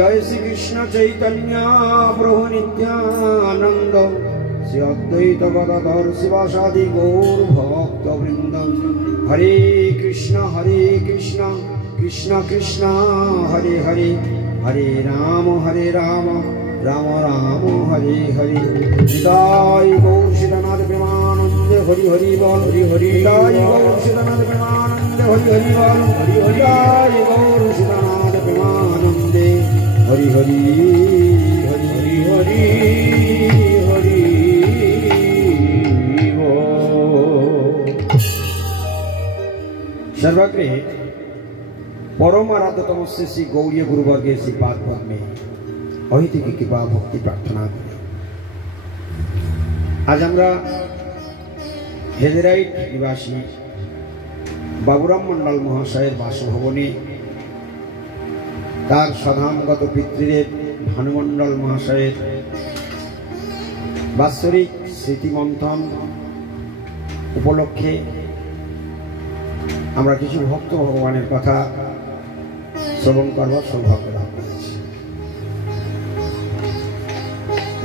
जय श्री कृष्ण चैतन्य प्रभु नित्यानंद श्री अद्वैत गदाधर शिवासादि गौर भक्त वृंद। हरे कृष्ण कृष्ण कृष्ण हरे हरे, हरे राम राम राम हरे हरे। निताय गौर श्रीनाथ प्रेमानंद हरि हरि बोल, हरि हरि। निताय गौर श्रीनाथ प्रेमानंद हरि हरि बोल, हरि हरि। निताय गौर श्रीनाथ प्रेमानंद हरि हरि, हरि हरि हरि हरि बोल। सर्वग्रे परम आराध्यतम श्री गौरीय गुरुवर्गेर श्रीपाद पद्मे अहितिक कृपा भक्ति प्रार्थना करी। आज আমরা হেদেরাইট নিবাসী বাবুরাম মন্ডল মহাশয়ের বাসভবনে তার সধামগত পিতৃদেব ভানুমন্ডল মহাশয়ের বাৎসরিক স্মৃতিমন্থন উপলক্ষে আমরা কিছু ভক্ত ভগবানের কথা শ্রবণ করবার সৌভাগ্য লাভ করেছি।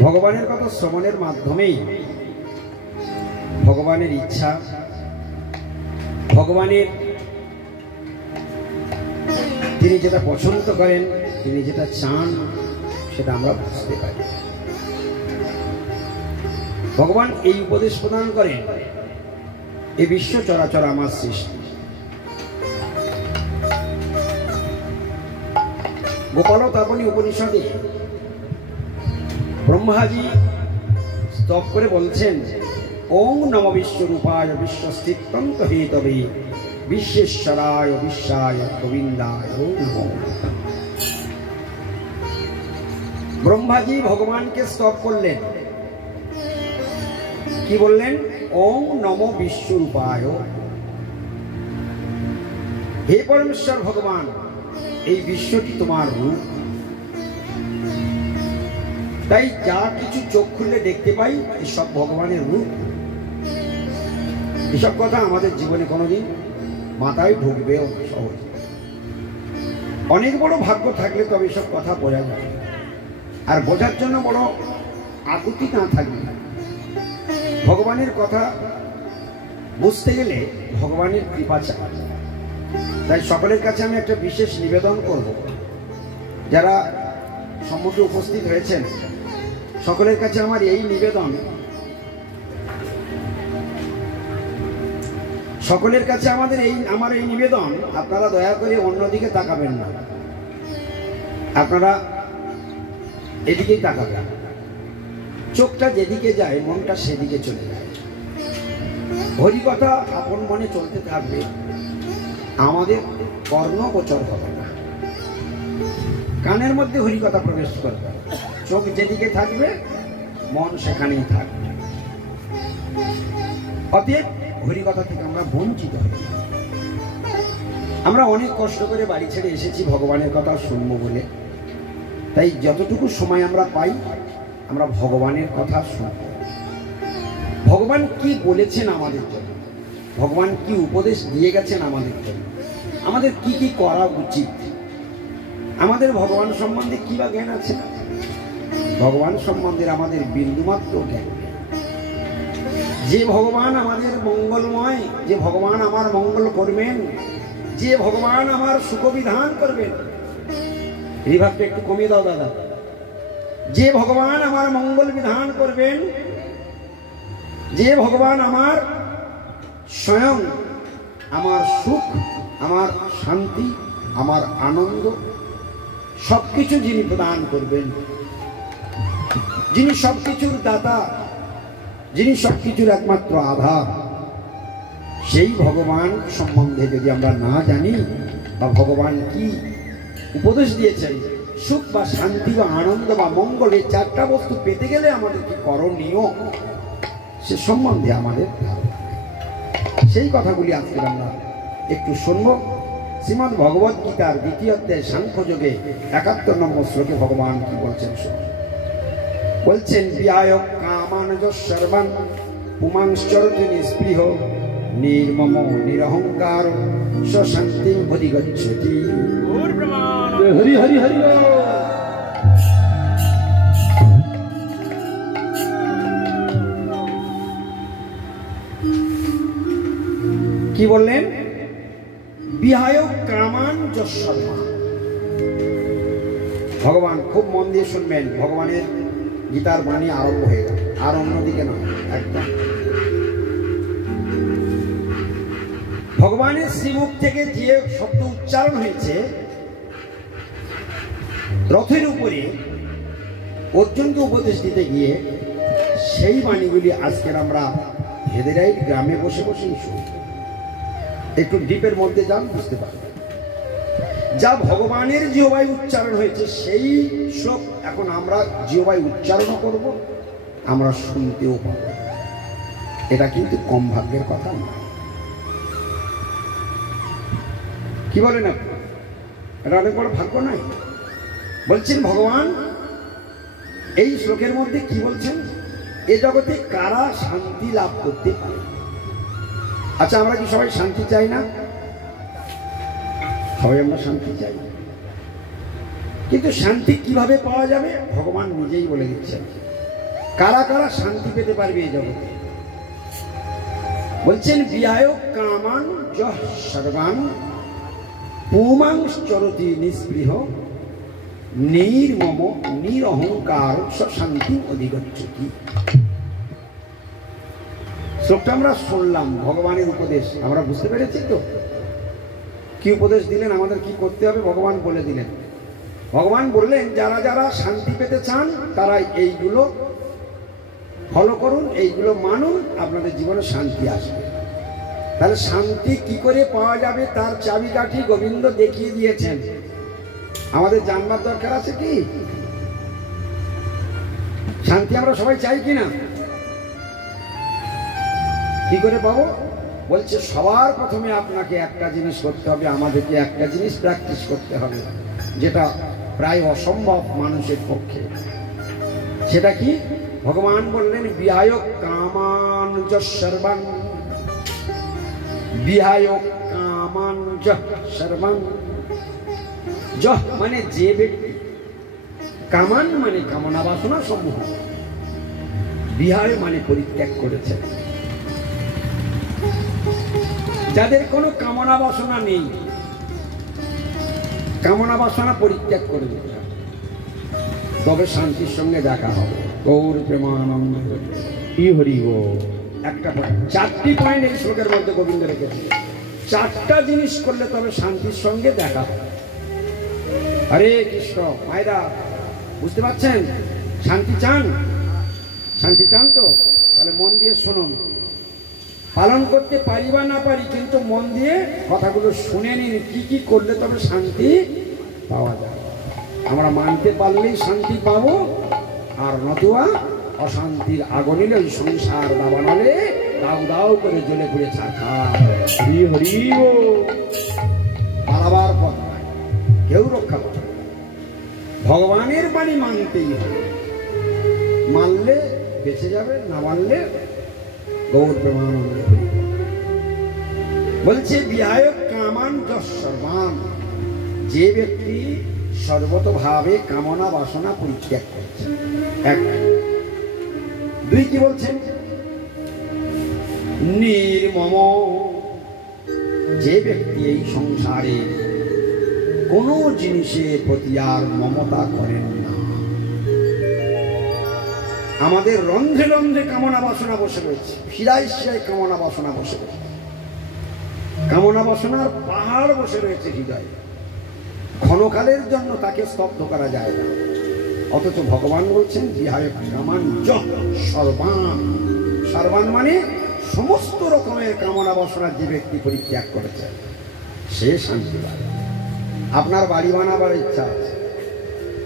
ভগবানের কথা শ্রবণের মাধ্যমেই ভগবানের ইচ্ছা, ভগবানের তিনি যেটা পছন্দ করেন, তিনি যেটা চান, সেটা আমরা বুঝতে পারি। ভগবান এই উপদেশ প্রদান করেন, এই বিশ্ব চরাচর আমার সৃষ্টি। গোপালতাপনী উপনিষদে ব্রহ্মাজি স্তব করে বলছেন, ওং নম বিশ্বরূপায় বিশ্বস্থিতন্ত হেতবে বিশ্বেশ্বরায় বিশ্বায় গোবিন্দায় নমঃ। ব্রহ্মাজি ভগবানকে স্তব করলেন, কি বললেন? ওং নম বিশ্বরূপায়। হে পরমেশ্বর ভগবান, এই বিশ্বটি তোমার রূপ। তাই যা কিছু চোখ খুললে দেখতে পাই এসব ভগবানের রূপ। এসব কথা আমাদের জীবনে কোনোদিন মাথায় ঢুকবেও সহজ। অনেক বড় ভাগ্য থাকলে তবে এসব কথা বোঝা যায়, আর বোঝার জন্য বড় আকুতি না থাকবে। ভগবানের কথা বুঝতে গেলে ভগবানের কৃপা চাই। তাই সকলের কাছে আমি একটা বিশেষ নিবেদন করব, যারা সম্মুখে উপস্থিত হয়েছেন সকলের কাছে আমার এই নিবেদন, সকলের কাছে আমার এই নিবেদন, আপনারা দয়া করে অন্যদিকে তাকাবেন না, আপনারা এদিকেই তাকাবেন। চোখটা যেদিকে যায় মনটা সেদিকে চলে যায়। হরিকথা আপন মনে চলতে থাকবে, আমাদের কর্ণগোচর হবে না। কানের মধ্যে হরিকথা প্রবেশ করবে, চোখ যেদিকে থাকবে মন সেখানেই থাকবে। অতএব হরিকথা থেকে আমরা বঞ্চিত হই। আমরা অনেক কষ্ট করে বাড়ি ছেড়ে এসেছি ভগবানের কথা শুনবো বলে। তাই যতটুকু সময় আমরা পাই আমরা ভগবানের কথা শুনব। ভগবান কি বলেছেন আমাদের জন্য, ভগবান কি উপদেশ দিয়ে গেছেন আমাদের জন্য, আমাদের কি কি করা উচিত, আমাদের ভগবান সম্বন্ধে কি বা জ্ঞান আছে? ভগবান সম্বন্ধে আমাদের বিন্দুমাত্র জ্ঞান নেই। যে ভগবান আমাদের মঙ্গলময়, যে ভগবান আমার মঙ্গল করবেন, যে ভগবান আমার সুখবিধান করবেন, রিভাবটা একটু কমিয়ে দাও দাদা। যে ভগবান আমার মঙ্গল বিধান করবেন, যে ভগবান আমার স্বয়ং আমার সুখ, আমার শান্তি, আমার আনন্দ সবকিছু যিনি প্রদান করবেন, যিনি সবকিছুর দাতা, যিনি সবকিছুর একমাত্র আধার, সেই ভগবান সম্বন্ধে যদি আমরা না জানি বা ভগবান কি উপদেশ দিয়েছেন, সুখ বা শান্তি বা আনন্দ বা মঙ্গল, এই চারটা বস্তু পেতে গেলে আমাদের কি করণীয় সে সম্বন্ধে আমাদের সেই কথাগুলি আজকে আমরা একটু শুনব। শ্রীমদ্ ভগবত গীতার দ্বিতীয় অধ্যায় সাংখ্যযোগে 71 নম্বর শ্লোকে ভগবান কি বলছেন? বলছেন, বিহায় কামানজ সর্বান পুমাংশ্চরতি নিস্পৃহ নির্মম নিরহংকার শান্তি অধিগচ্ছতি। হরি হরি হরি। কি বললেন? বিহায় কামান যশর্মা। ভগবান খুব মন দিয়ে শুনবেন, ভগবানের গীতার বাণী আরম্ভ হয়ে গেল, আর অন্যদিকে নয়, একদম ভগবানের শ্রীমুখ থেকে যে শব্দ উচ্চারণ হয়েছে রথের উপরে অর্জুনকে উপদেশ দিতে গিয়ে, সেই বাণীগুলি আজকের আমরা হেদেরাইট গ্রামে বসে বসেই শুনি। একটু ডিপের মধ্যে যান, বুঝতে পারবেন। যা ভগবানের জিহ্বায় উচ্চারণ হয়েছে সেই শ্লোক এখন আমরা জিহ্বায় উচ্চারণও করব, আমরা শুনতেও পাব। এটা কিন্তু কম ভাগ্যের কথা না। কি বলেন আপনি? এটা অনেক বড় ভাগ্য নাই? বলছেন ভগবান এই শ্লোকের মধ্যে কি বলছেন? এ জগতে কারা শান্তি লাভ করতে পারে? আচ্ছা, আমরা কি সবাই শান্তি চাই না? সবাই আমরা শান্তি চাই, কিন্তু শান্তি কিভাবে পাওয়া যাবে ভগবান নিজেই বলে দিচ্ছেন। কারা কারা শান্তি পেতে পারবে এই জগতে? বলছেন বিহায় কামান যহ সর্বান পুমাংশ্চরতি নিস্পৃহ নির্মম নিরহংকার শান্তি অধিগচ্ছতি। শ্লোকটা আমরা শুনলাম, ভগবানের উপদেশ আমরা বুঝতে পেরেছি তো? কি উপদেশ দিলেন, আমাদের কি করতে হবে ভগবান বলে দিলেন। ভগবান বললেন যারা যারা শান্তি পেতে চান তারা এইগুলো ফলো করুন, এইগুলো মানুন, আপনাদের জীবনে শান্তি আসবে। তাহলে শান্তি কি করে পাওয়া যাবে তার চাবিকাঠি গোবিন্দ দেখিয়ে দিয়েছেন। আমাদের জানবার দরকার আছে কি? শান্তি আমরা সবাই চাই কিনা? কি করে পাবো? বলছে সবার প্রথমে আপনাকে একটা জিনিস করতে হবে, আমাদেরকে একটা জিনিস প্র্যাকটিস করতে হবে, যেটা প্রায় অসম্ভব মানুষের পক্ষে। সেটা কি? ভগবান বললেন বিহায় কামান যশর্বান। বিহায় কামান যশর্বান। যহ মানে যে ব্যক্তি, কামান মানে কামনা বাসনা সমূহ, বিহায় মানে পরিত্যাগ করেছে। যাদের কোনো কামনা বাসনা নেই, কামনা বাসনা পরিত্যাগ করে দিতে হবে, তবে শান্তির সঙ্গে দেখা হবে। গৌর প্রেমানন্দ হরি বল। একটা পয়েন্ট, 4টি পয়েন্ট এই শ্লোকের মধ্যে গোবিন্দ রেখেছে। 4টা জিনিস করলে তবে শান্তির সঙ্গে দেখা হবে। হরে কৃষ্ণ। মায়েরা বুঝতে পারছেন? শান্তি চান? শান্তি চান তো? তাহলে মন দিয়ে শুনুন। পালন করতে পারি বা না পারি, কিন্তু মন দিয়ে কথাগুলো শুনে নিন, কি কি করলে তবে শান্তি পাওয়া যায়। আমরা মানতে পারলেই শান্তি পাবো, আর নতুবা অশান্তির আগুনে ওই সংসার দাবানলে দাউ দাউ করে জ্বলে পুড়ে ছাড়খাড়। হরি হরি পালাবার পথ নাই, কেউ রক্ষা করে। ভগবানের বাণী মানতেই হবে, মানলে বেঁচে যাবে, না মানলে গৌর প্রেমানন্দ। বলছে বিহায় কামান যশর্বান। যে ব্যক্তি সর্বতভাবে কামনা বাসনা পরিত্যাগ করছে। 1, 2 কি বলছেন? নির্মম। যে ব্যক্তি এই সংসারে কোনো জিনিসের প্রতি আর মমতা করেন না। আমাদের রন্ধ্রে রন্ধ্রে কামনা বাসনা বসে রয়েছে, ফিরাই শিরায় কামনা বাসনা বসে রয়েছে, কামনা বাসনার পাহাড় বসে রয়েছে হৃদয়ে। ক্ষণকালের জন্য তাকে স্তব্ধ করা যায় না। অথচ ভগবান বলছেন বিহায় কামান সর্বান। সর্বান মানে সমস্ত রকমের কামনা বাসনা যে ব্যক্তি পরিত্যাগ করেছে সে শান্তি পায়। আপনার বাড়ি বানাবার ইচ্ছা আছে,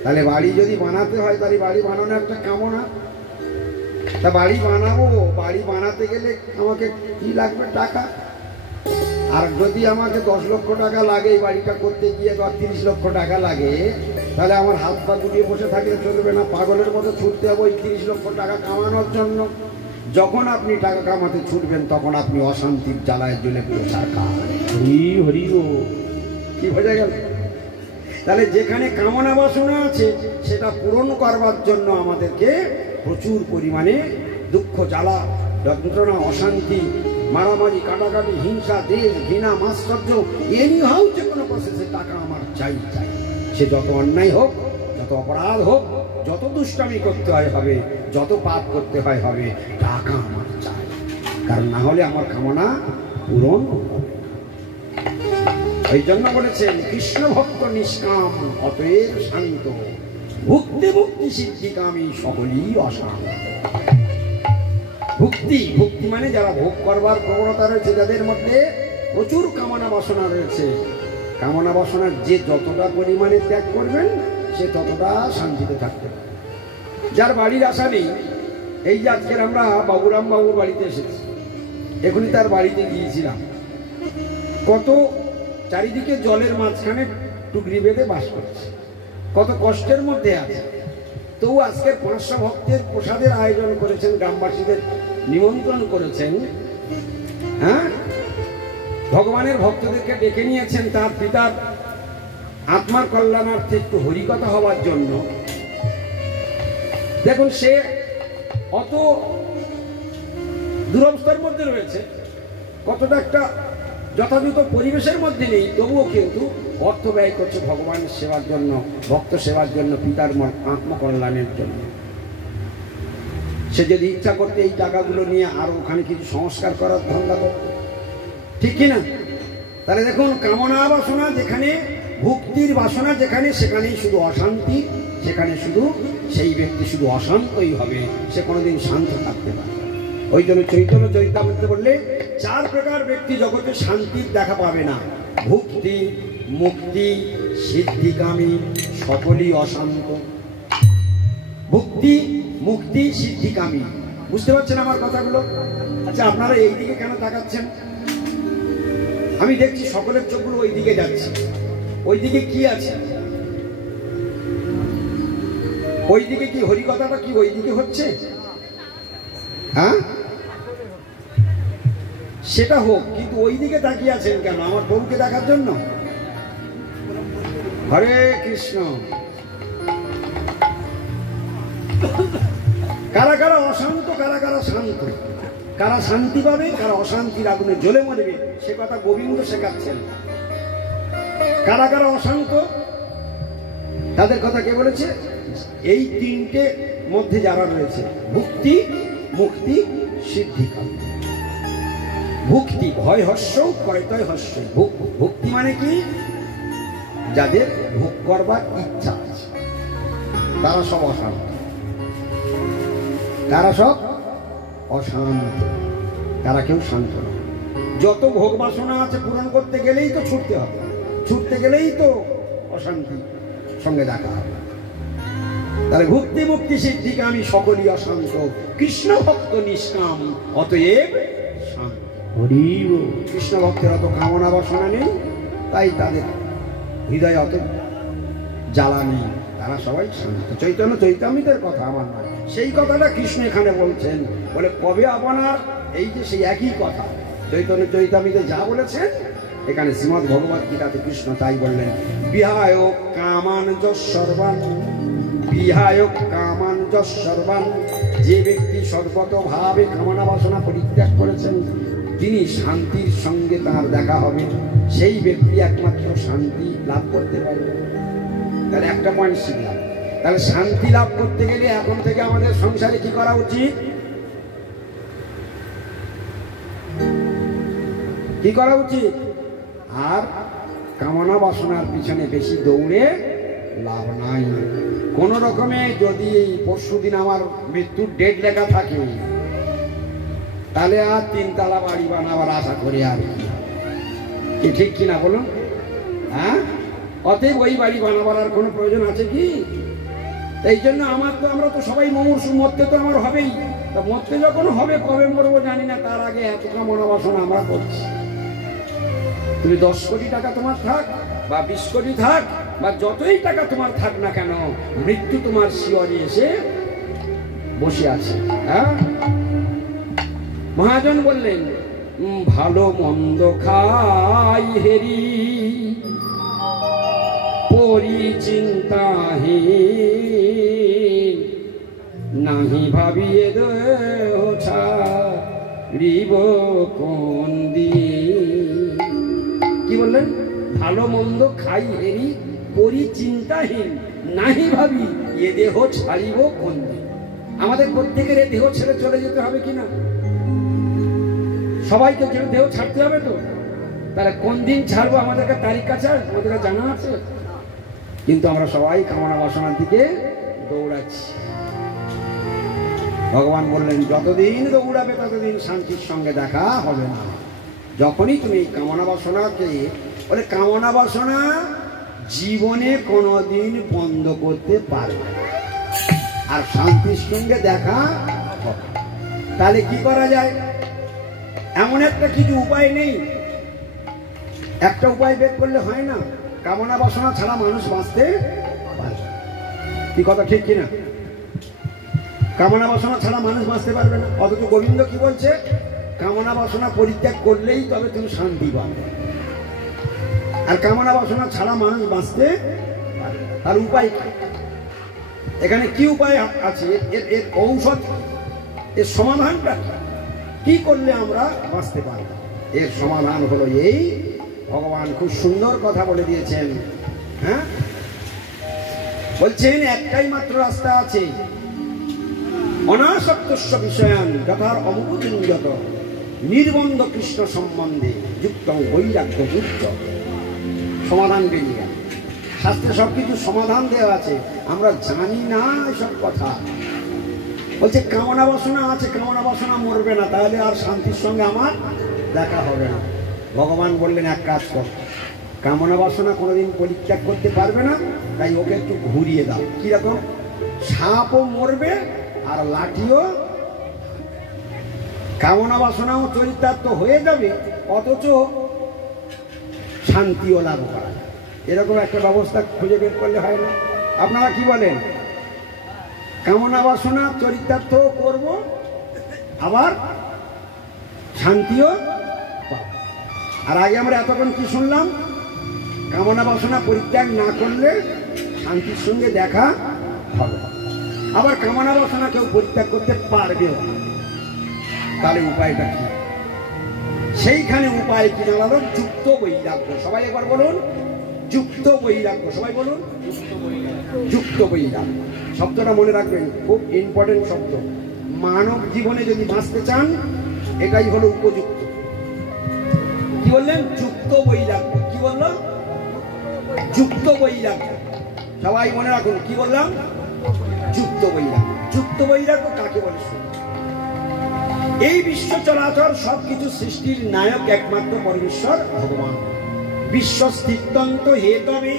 তাহলে বাড়ি যদি বানাতে হয় তাহলে বাড়ি বানানো একটা কামনা। তা বাড়ি বানাবো, বাড়ি বানাতে গেলে আমাকে কি লাগবে? টাকা। আর যদি আমাকে 10 লক্ষ টাকা লাগে এই বাড়িটা করতে গিয়ে, 30 লক্ষ টাকা লাগে, তাহলে আমার হাত পা গুটিয়ে বসে থাকলে চলবে না, পাগলের মতো ছুটতে হবে ওই 30 লক্ষ টাকা কামানোর জন্য। যখন আপনি টাকা কামাতে ছুটবেন তখন আপনি অশান্তির জ্বালায় জ্বলে পুড়ে ছাড়খাড়। হরি হরি ও। কি বোঝা গেল? তাহলে যেখানে কামনা বাসনা আছে সেটা পূরণ করবার জন্য আমাদেরকে প্রচুর পরিমাণে দুঃখ জ্বালা যন্ত্রণা অশান্তি মারামারি, কাটাকাটি, হিংসা, দেশ ঘৃণা, মাৎসর্য, এনি হাউ যে কোনো প্রসেসে টাকা আমার চাই চাই। সে যত অন্যায় হোক, যত অপরাধ হোক, যত দুষ্টামি করতে হয় হবে, যত পাপ করতে হয় হবে, টাকা আমার চাই। কারণ না হলে আমার কামনা পূরণ হবে। এই জন্য বলেছেন কৃষ্ণ ভক্ত নিষ্কাম অতএব শান্ত, ভুক্তি মুক্তি সিদ্ধিকামী সকলই অশান্ত। ভুক্তি, ভুক্তি মানে যারা ভোগ করবার প্রবণতা রয়েছে, যাদের মধ্যে প্রচুর কামনা বাসনা রয়েছে, কামনা বাসনার যে যতটা পরিমাণে ত্যাগ করবেন সে ততটা শান্তিতে থাকতে পারে। যার বাড়ির আশা নেই, এই যে আজকের আমরা বাবুরাম বাবুর বাড়িতে এসেছি, এখনই তার বাড়িতে গিয়েছিলাম, কত চারিদিকে জলের মাঝখানে টুকরি বেঁধে বাস করছে, কত কষ্টের মধ্যে আছে। তবু আজকে 500 ভক্তের প্রসাদের আয়োজন করেছেন, গ্রামবাসীদের নিমন্ত্রণ করেছেন। হ্যাঁ, ভগবানের ভক্তদেরকে ডেকে নিয়েছেন তার পিতার আত্মার কল্যাণার্থে একটু হরিকথা হওয়ার জন্য। দেখুন সে অত দুরবস্থার মধ্যে রয়েছে, কতটা একটা যথাযথ পরিবেশের মধ্যে নেই, তবুও কিন্তু অর্থ ব্যয় করছে ভগবানের সেবার জন্য, ভক্ত সেবার জন্য, পিতার আত্মকল্যাণের জন্য। সে যদি ইচ্ছা করতে এই টাকাগুলো নিয়ে আরো ওখানে কিছু সংস্কার করার ধান্দা করত, ঠিক কিনা? তাহলে দেখুন কামনা বাসনা যেখানে, ভুক্তির বাসনা যেখানে, সেখানেই শুধু অশান্তি, সেখানে শুধু সেই ব্যক্তি শুধু অশান্তই হবে, সে কোনোদিন শান্ত থাকতে পারে। ওই জন্য চৈতন্য চরিতামৃতে বললে 4 প্রকার ব্যক্তি জগতে শান্তির দেখা পাবে না, ভুক্তি মুক্তি সিদ্ধিকামী সকলই অশান্ত। ভুক্তি মুক্তি সিদ্ধিকামী, বুঝতে পারছেন আমার কথাগুলো? আচ্ছা আপনারা এই দিকে কেন তাকাচ্ছেন? আমি দেখছি সকলের চোখগুলো ওই দিকে যাচ্ছে। ওই দিকে কি আছে? ওই দিকে কি হরিকথাটা কি ওই দিকে হচ্ছে? হ্যাঁ, সেটা হোক, কিন্তু ওই দিকে তাকিয়ে আছেন কেন? আমার বউকে দেখার জন্য? হরে কৃষ্ণ। কারা কারা অশান্ত, কারা কারা শান্ত, কারা শান্তি পাবে, কারা অশান্তির আগুনে জ্বলে মরবে, সে কথা গোবিন্দ শেখাচ্ছেন। কারা কারা অশান্ত তাদের কথা কে বলেছে? এই 3টে মধ্যে যারা রয়েছে, ভুক্তি মুক্তি সিদ্ধিকামী। ভুক্তি ভয় হস্য কয়তয় হস্য। ভুক্তি মানে কি? যাদের ভোগ করবার ইচ্ছা আছে তারা সব অশান্ত, তারা সব অশান্ত, তারা কেউ শান্ত নয়। যত ভোগ বাসনা আছে পূরণ করতে গেলেই তো ছুটতে হবে, ছুটতে গেলেই তো অশান্তি সঙ্গে দেখা হবে। তাহলে ভুক্তি মুক্তি সিদ্ধিকামী সকলই অশান্ত, কৃষ্ণ ভক্ত নিষ্কাম অতএব শান্ত। কৃষ্ণ ভক্তের অত কামনা বাসনা নেই, তাই তাদের হৃদয়ে অত জ্বালা নেই, তারা সবাই শান্ত। চৈতন্য চৈতামৃতের কথা আমার নয়, সেই কথাটা কৃষ্ণ এখানে বলছেন। বলে কবে আপনার এই যে সেই একই কথা চৈতন্য চৈতামৃতে যা বলেছেন, এখানে শ্রীমদ্ ভগবত গীতাতে কৃষ্ণ তাই বললেন। বিহায় কামান যৎসর্বান, বিহায় কামান যৎসর্বান, যে ব্যক্তি সর্বতভাবে কামনা বাসনা পরিত্যাগ করেছেন, তিনি শান্তির সঙ্গে তার দেখা হবে, সেই ব্যক্তি একমাত্র শান্তি লাভ করতে পারবে। তাহলে একটা পয়েন্ট শিখলাম। তাহলে শান্তি লাভ করতে গেলে এখন থেকে আমাদের সংসারে কি করা উচিত? কি করা উচিত? আর কামনা বাসনার পিছনে বেশি দৌড়ে লাভ নাই। কোন রকমে যদি পরশুদিন আমার মৃত্যুর ডেট লেখা থাকে, তাহলে আর 3 তলা বাড়ি বানাবার আশা করে আর কি, ঠিক কিনা বলুন? হ্যাঁ, অতএব ওই বাড়ি বানাবার আর কোনো প্রয়োজন আছে কি? এই জন্য আমরা তো সবাই মুমূর্ষু, মরতে তো আমার হবেই। তা মরতে যখন হবে, কবে মরবো জানি না, তার আগে এত কামনা বাসনা আমরা করছি। তুমি 10 কোটি টাকা তোমার থাক বা 20 কোটি থাক বা যতই টাকা তোমার থাক না কেন, মৃত্যু তোমার শিয়রে এসে বসে আছে। হ্যাঁ, মহাজন বললেন, ভালো মন্দ খাই হেরি পরিচিন্তাহীন, নাহি ভাবিয়ে দেহ রিব কোন দিন। কি বললেন? ভালো মন্দ খাই হেরি করি চিন্তাহীন, নাহি ভাবি এ দেহ ছাড়িব কোন দিন। আমাদের প্রত্যেকের এই দেহ ছেড়ে চলে যেতে হবে কিনা? সবাইকে দেহ ছাড়তে হবে তো। তাহলে কোন দিন ছাড়বো আমাদেরকে তারিখ আছে, আমাদের জানা আছে? কিন্তু আমরা সবাই কামনা বাসনার দিকে দৌড়াচ্ছি। ভগবান বললেন যতদিন দৌড়াবে ততদিন শান্তির সঙ্গে দেখা হবে না। যখনই তুমি কামনা বাসনাকে বলে, কামনা বাসনা জীবনে কোনোদিন বন্ধ করতে পারবে না, আর শান্তির সঙ্গে দেখা হবে। তাহলে কি করা যায়? এমন একটা কিছু উপায় নেই, একটা উপায় বের করলে হয় না। কামনা বাসনা ছাড়া মানুষ বাঁচতে পারবে। কি কথা ঠিক কিনা? কামনা বাসনা ছাড়া মানুষ বাঁচতে পারবে না। অথচ গোবিন্দ কি বলছে? কামনা বাসনা পরিত্যাগ করলেই তবে তুমি শান্তি পাবে। আর কামনা বাসনা ছাড়া মানুষ বাঁচতে পারবে না। তার উপায় কি? এখানে কি উপায় আছে? এর ঔষধ, এর সমাধানটা কি করলে আমরা বাঁচতে পারবো? এর সমাধান হলো এই, ভগবান খুব সুন্দর কথা বলে দিয়েছেন। হ্যাঁ, বলছেন একটাই মাত্র রাস্তা আছে, অনাসক্তস্য বিষয়ান যথার অমুকুঞ্জত নির্বন্ধ কৃষ্ণ সম্বন্ধে যুক্ত বৈরাগ্য যুক্ত। সমাধান বেরিয়ে গেল। শাস্ত্রে সবকিছু সমাধান দেওয়া আছে, আমরা জানি না এসব কথা। বলছে কামনা বাসনা আছে, কামনা বাসনা মরবে না, তাহলে আর শান্তির সঙ্গে আমার দেখা হবে না। ভগবান বললেন এক কাজ কর, কামনা বাসনা কোনোদিন পরিত্যাগ করতে পারবে না, তাই ওকে একটু ঘুরিয়ে দাও। কিরকম? সাপও মরবে আর লাঠিও। কামনা বাসনাও চরিতার্থ হয়ে যাবে, অথচ শান্তিও লাভ করা যায়। এরকম একটা ব্যবস্থা খুঁজে বের করলে হয় না? আপনারা কি বলেন? কামনা বাসনা চরিতার্থ করব, আবার শান্তিও পাব। আর আগে আমরা এতক্ষণ কি শুনলাম? কামনা বাসনা পরিত্যাগ না করলে শান্তির সঙ্গে দেখা হবে। আবার কামনা বাসনা কেউ পরিত্যাগ করতে পারবেও না। তাহলে উপায়টা কি? সেইখানে উপায় কি জানালো? যুক্ত বৈরাগ্য। সবাই একবার বলুন, যুক্ত বৈরাগ্য। সবাই বলুন, যুক্ত বৈরাগ্য। শব্দটা মনে রাখবেন, খুব ইম্পর্টেন্ট শব্দ। মানব জীবনে যদি বাঁচতে চান, এটাই হলো উপযুক্ত। কি বললেন? যুক্ত বৈরাগ্য। কি বললো? যুক্ত বৈরাগ্য। সবাই মনে রাখুন, কি বললাম? যুক্ত বৈরাগ্য। যুক্ত বৈরাগ্য কাকে বলে? এই বিশ্ব চলাচল সবকিছু সৃষ্টির নায়ক একমাত্র পরমেশ্বর ভগবান। বিশ্বস্থিতন্ত হেতবে,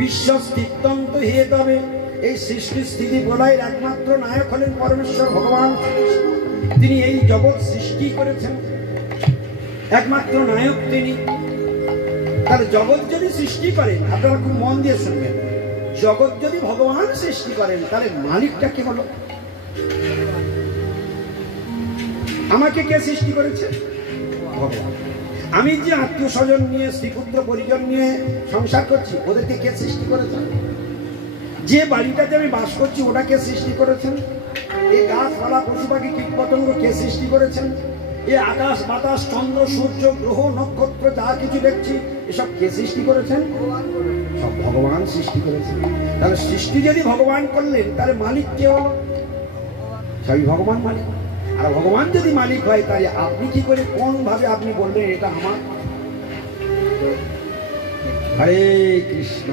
বিশ্বস্থিতন্ত হেতবে, এই সৃষ্টি স্থিতি প্রলয়ের একমাত্র নায়ক হলেন পরমেশ্বর ভগবান। তিনি এই জগৎ সৃষ্টি করেছেন, একমাত্র নায়ক তিনি। তার জগৎ যদি সৃষ্টি করেন, আপনারা খুব মন দিয়ে শুনবেন, জগৎ যদি ভগবান সৃষ্টি করেন, তাহলে মালিকটা কে হলো? আমাকে কে সৃষ্টি করেছে? ভগবান। আমি যে আত্মীয় স্বজন নিয়ে, স্ত্রীপুত্র পরিজন নিয়ে সংসার করছি, ওদেরকে কে সৃষ্টি করেছেন? যে বাড়িটাতে আমি বাস করছি, ওটা কে সৃষ্টি করেছেন? এই গাছপালা, পশু পাখি, কীট পতঙ্গ কে সৃষ্টি করেছেন? এই আকাশ বাতাস, চন্দ্র সূর্য গ্রহ নক্ষত্র যা কিছু দেখছি, এসব কে সৃষ্টি করেছেন? সব ভগবান সৃষ্টি করেছেন। তাহলে সৃষ্টি যদি ভগবান করলেন, তাহলে মালিক কে হলো? সবই ভগবান মালিক। আর ভগবান যদি মালিক হয়, তাহলে আপনি কি করে, কোন ভাবে আপনি বলবেন এটা আমার? হরে কৃষ্ণ।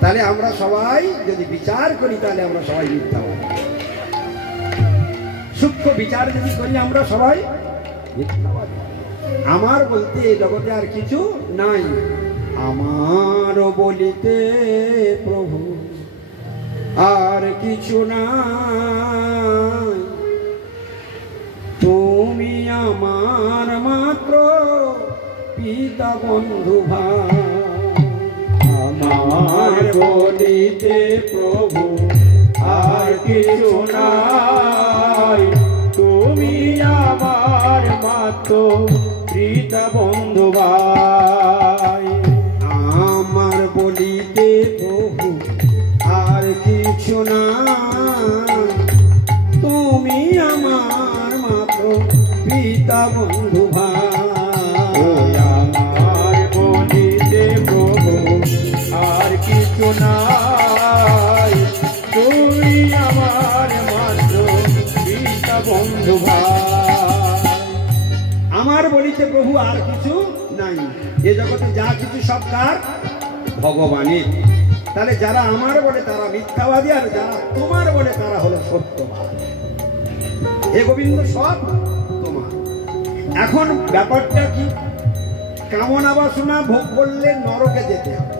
তাহলে আমরা সবাই যদি বিচার করি, তাহলে আমরা সবাই মিথ্যাবাদী। সূক্ষ্ম বিচার যদি করি, আমরা সবাই মিথ্যাবাদী। আমার বলতে এই জগতে আর কিছু নাই। আমার বলিতে প্রভু আর কিছু নাই, তুমি আমার মাত্র পিতা বন্ধু ভাই। আমার বলিতে প্রভু আর কিছু নাই, তুমি আমার মাত্র পিতা বন্ধু ভাই। আমার বলিতে প্রভু আর কিছু নাই, তুমি আমার মাত্র বলিতে প্রভু আর কিছু নাই, এ জগতে যা কিছু সব কার? ভগবানের। তাহলে যারা আমার বলে তারা মিথ্যাবাদী, আর যারা তোমার বলে তারা হলো সত্যবাদী। হে গোবিন্দ, সব তোমার। এখন ব্যাপারটা কি? কামনা বাসনা ভোগ করলে নরকে যেতে হবে।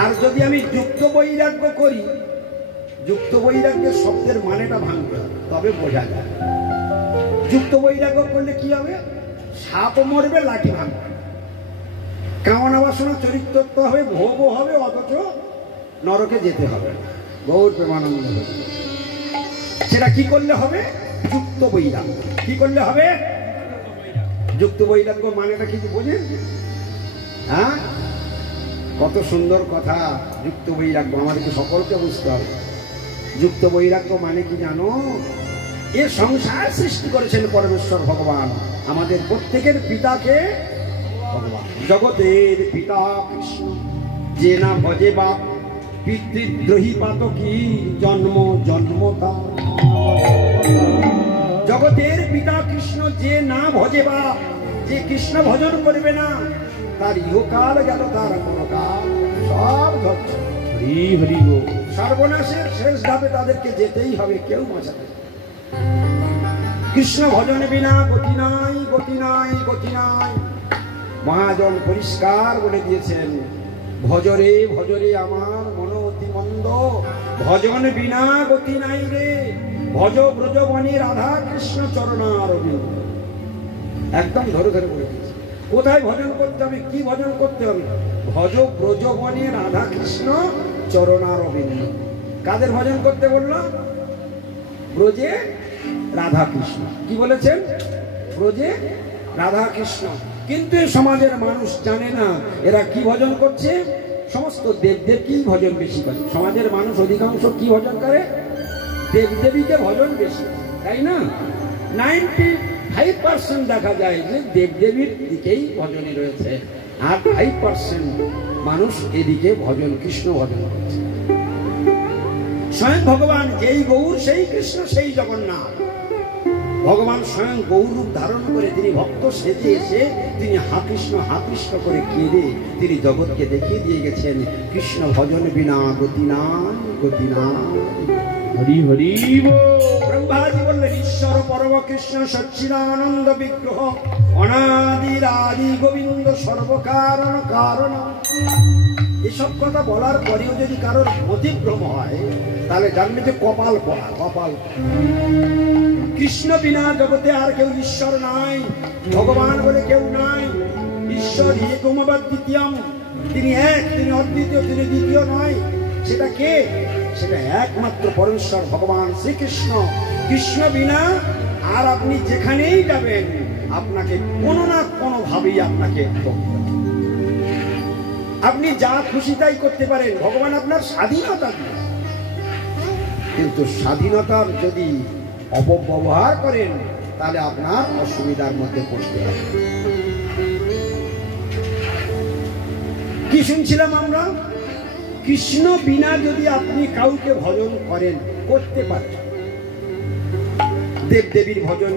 আর যদি আমি যুক্ত বৈরাগ্য করি, যুক্ত বৈরাগ্যের শব্দের মানেটা ভাঙতে হবে, তবে বোঝা যায়। যুক্ত বৈরাগ্য করলে কি হবে? সাপ মরবে, লাঠি ভাঙবে। কামনা বাসনা চরিত্রত্ব হবে, ভোগও হবে, অথচ নরকে যেতে হবে। গৌর প্রেমানন্দ। সেটা কি করলে হবে? যুক্ত বৈরাগ্য। কি করলে হবে? যুক্ত বৈরাগ্য মানেটা কি বোঝেন? হ্যাঁ, কত সুন্দর কথা। যুক্ত বৈরাগ্য আমাদেরকে সকলকে বুঝতে হবে। যুক্ত বৈরাগ্য মানে কি জানো? এ সংসার সৃষ্টি করেছেন পরমেশ্বর ভগবান, আমাদের প্রত্যেকের পিতাকে ভগবান। জগতের পিতা কৃষ্ণ, যে না ভজে বাপ, পিতৃদ্রোহী পাতকী, জন্ম জন্ম তার। জগতের পিতা কৃষ্ণ, যে না ভজে বাপ, যে কৃষ্ণ ভজন করবে না, তার ইহকাল গেল, তার পরকাল সব ধরছে। হরি হরি গো। সর্বনাশের শেষ ধাপে তাদেরকে যেতেই হবে, কেউ বাঁচাতে। কৃষ্ণ ভজন বিনা গতি নাই, গতি নাই, গতি নাই। মহাজন পরিষ্কার বলে দিয়েছেন, ভজরে ভজরে আমার মন অতি মন্দ, ভজন বিনা গতি নাই রে। ভজ ব্রজবনী রাধা কৃষ্ণ চরণার অবিন্দ। একদম ধরে ধরে বলে দিয়েছে কোথায় ভজন করতে হবে, কি ভজন করতে হবে। ভজ ব্রজবনী রাধা কৃষ্ণ চরণার অবিন্দ। কাদের ভজন করতে বললো? ব্রজে রাধা কৃষ্ণ। কি বলেছেন? ব্রজে রাধা কৃষ্ণ। কিন্তু সমাজের মানুষ জানে না এরা কি ভজন করছে। সমস্ত দেবদেবকেই ভজন বেশি করে। সমাজের মানুষ অধিকাংশ কি ভজন করে? দেবদেবীকে ভজন বেশি, তাই না? 95% দেখা যায় যে দেবদেবীর দিকেই ভজনই রয়েছে, আর 5% মানুষ এদিকে ভজন, কৃষ্ণ ভজন করছে। স্বয়ং ভগবান যেই গৌর, সেই কৃষ্ণ, সেই জগন্নাথ। ভগবান স্বয়ং গৌর রূপ ধারণ করে তিনি ভক্ত সেজে এসে তিনি হা কৃষ্ণ করে কেঁদে তিনি জগৎকে দেখিয়ে দিয়ে গেছেন, কৃষ্ণ ভজন বিনা গতি নাই, গতি নাই। হরি হরি বল। ব্রহ্মাজি বললেন, ঈশ্বর পরম কৃষ্ণ সচ্চিদানন্দ বিগ্রহ, অনাদির আদি গোবিন্দ, সর্বকারণ কারণ। এসব কথা বলার পরেও যদি কারোর মতিভ্রম হয়, তাহলে জানবে যে কপাল পড়া, কপাল। কৃষ্ণ বিনা জগতে আর কেউ ঈশ্বর নাই, ভগবান বলে কেউ নাই। ঈশ্বর একমবাদ দ্বিতীয়ম, তিনি এক, তিনি অদ্বিতীয়, তিনি দ্বিতীয় নয়। সেটা কে? সেটা একমাত্র পরমেশ্বর ভগবান শ্রীকৃষ্ণ। কৃষ্ণ বিনা আর আপনি যেখানেই যাবেন আপনাকে কোনো না কোনো ভাবেই আপনাকে আপনি যা খুশি তাই করতে পারেন, ভগবান আপনার স্বাধীনতা দিয়ে। কিন্তু স্বাধীনতার যদি অপব্যবহার করেন তাহলে আপনার অসুবিধার মধ্যে পড়তে হবে। কি শুনছিলাম আমরা? কৃষ্ণ বিনা যদি আপনি কাউকে ভজন করেন, করতে পারেন, দেবদেবীর ভজন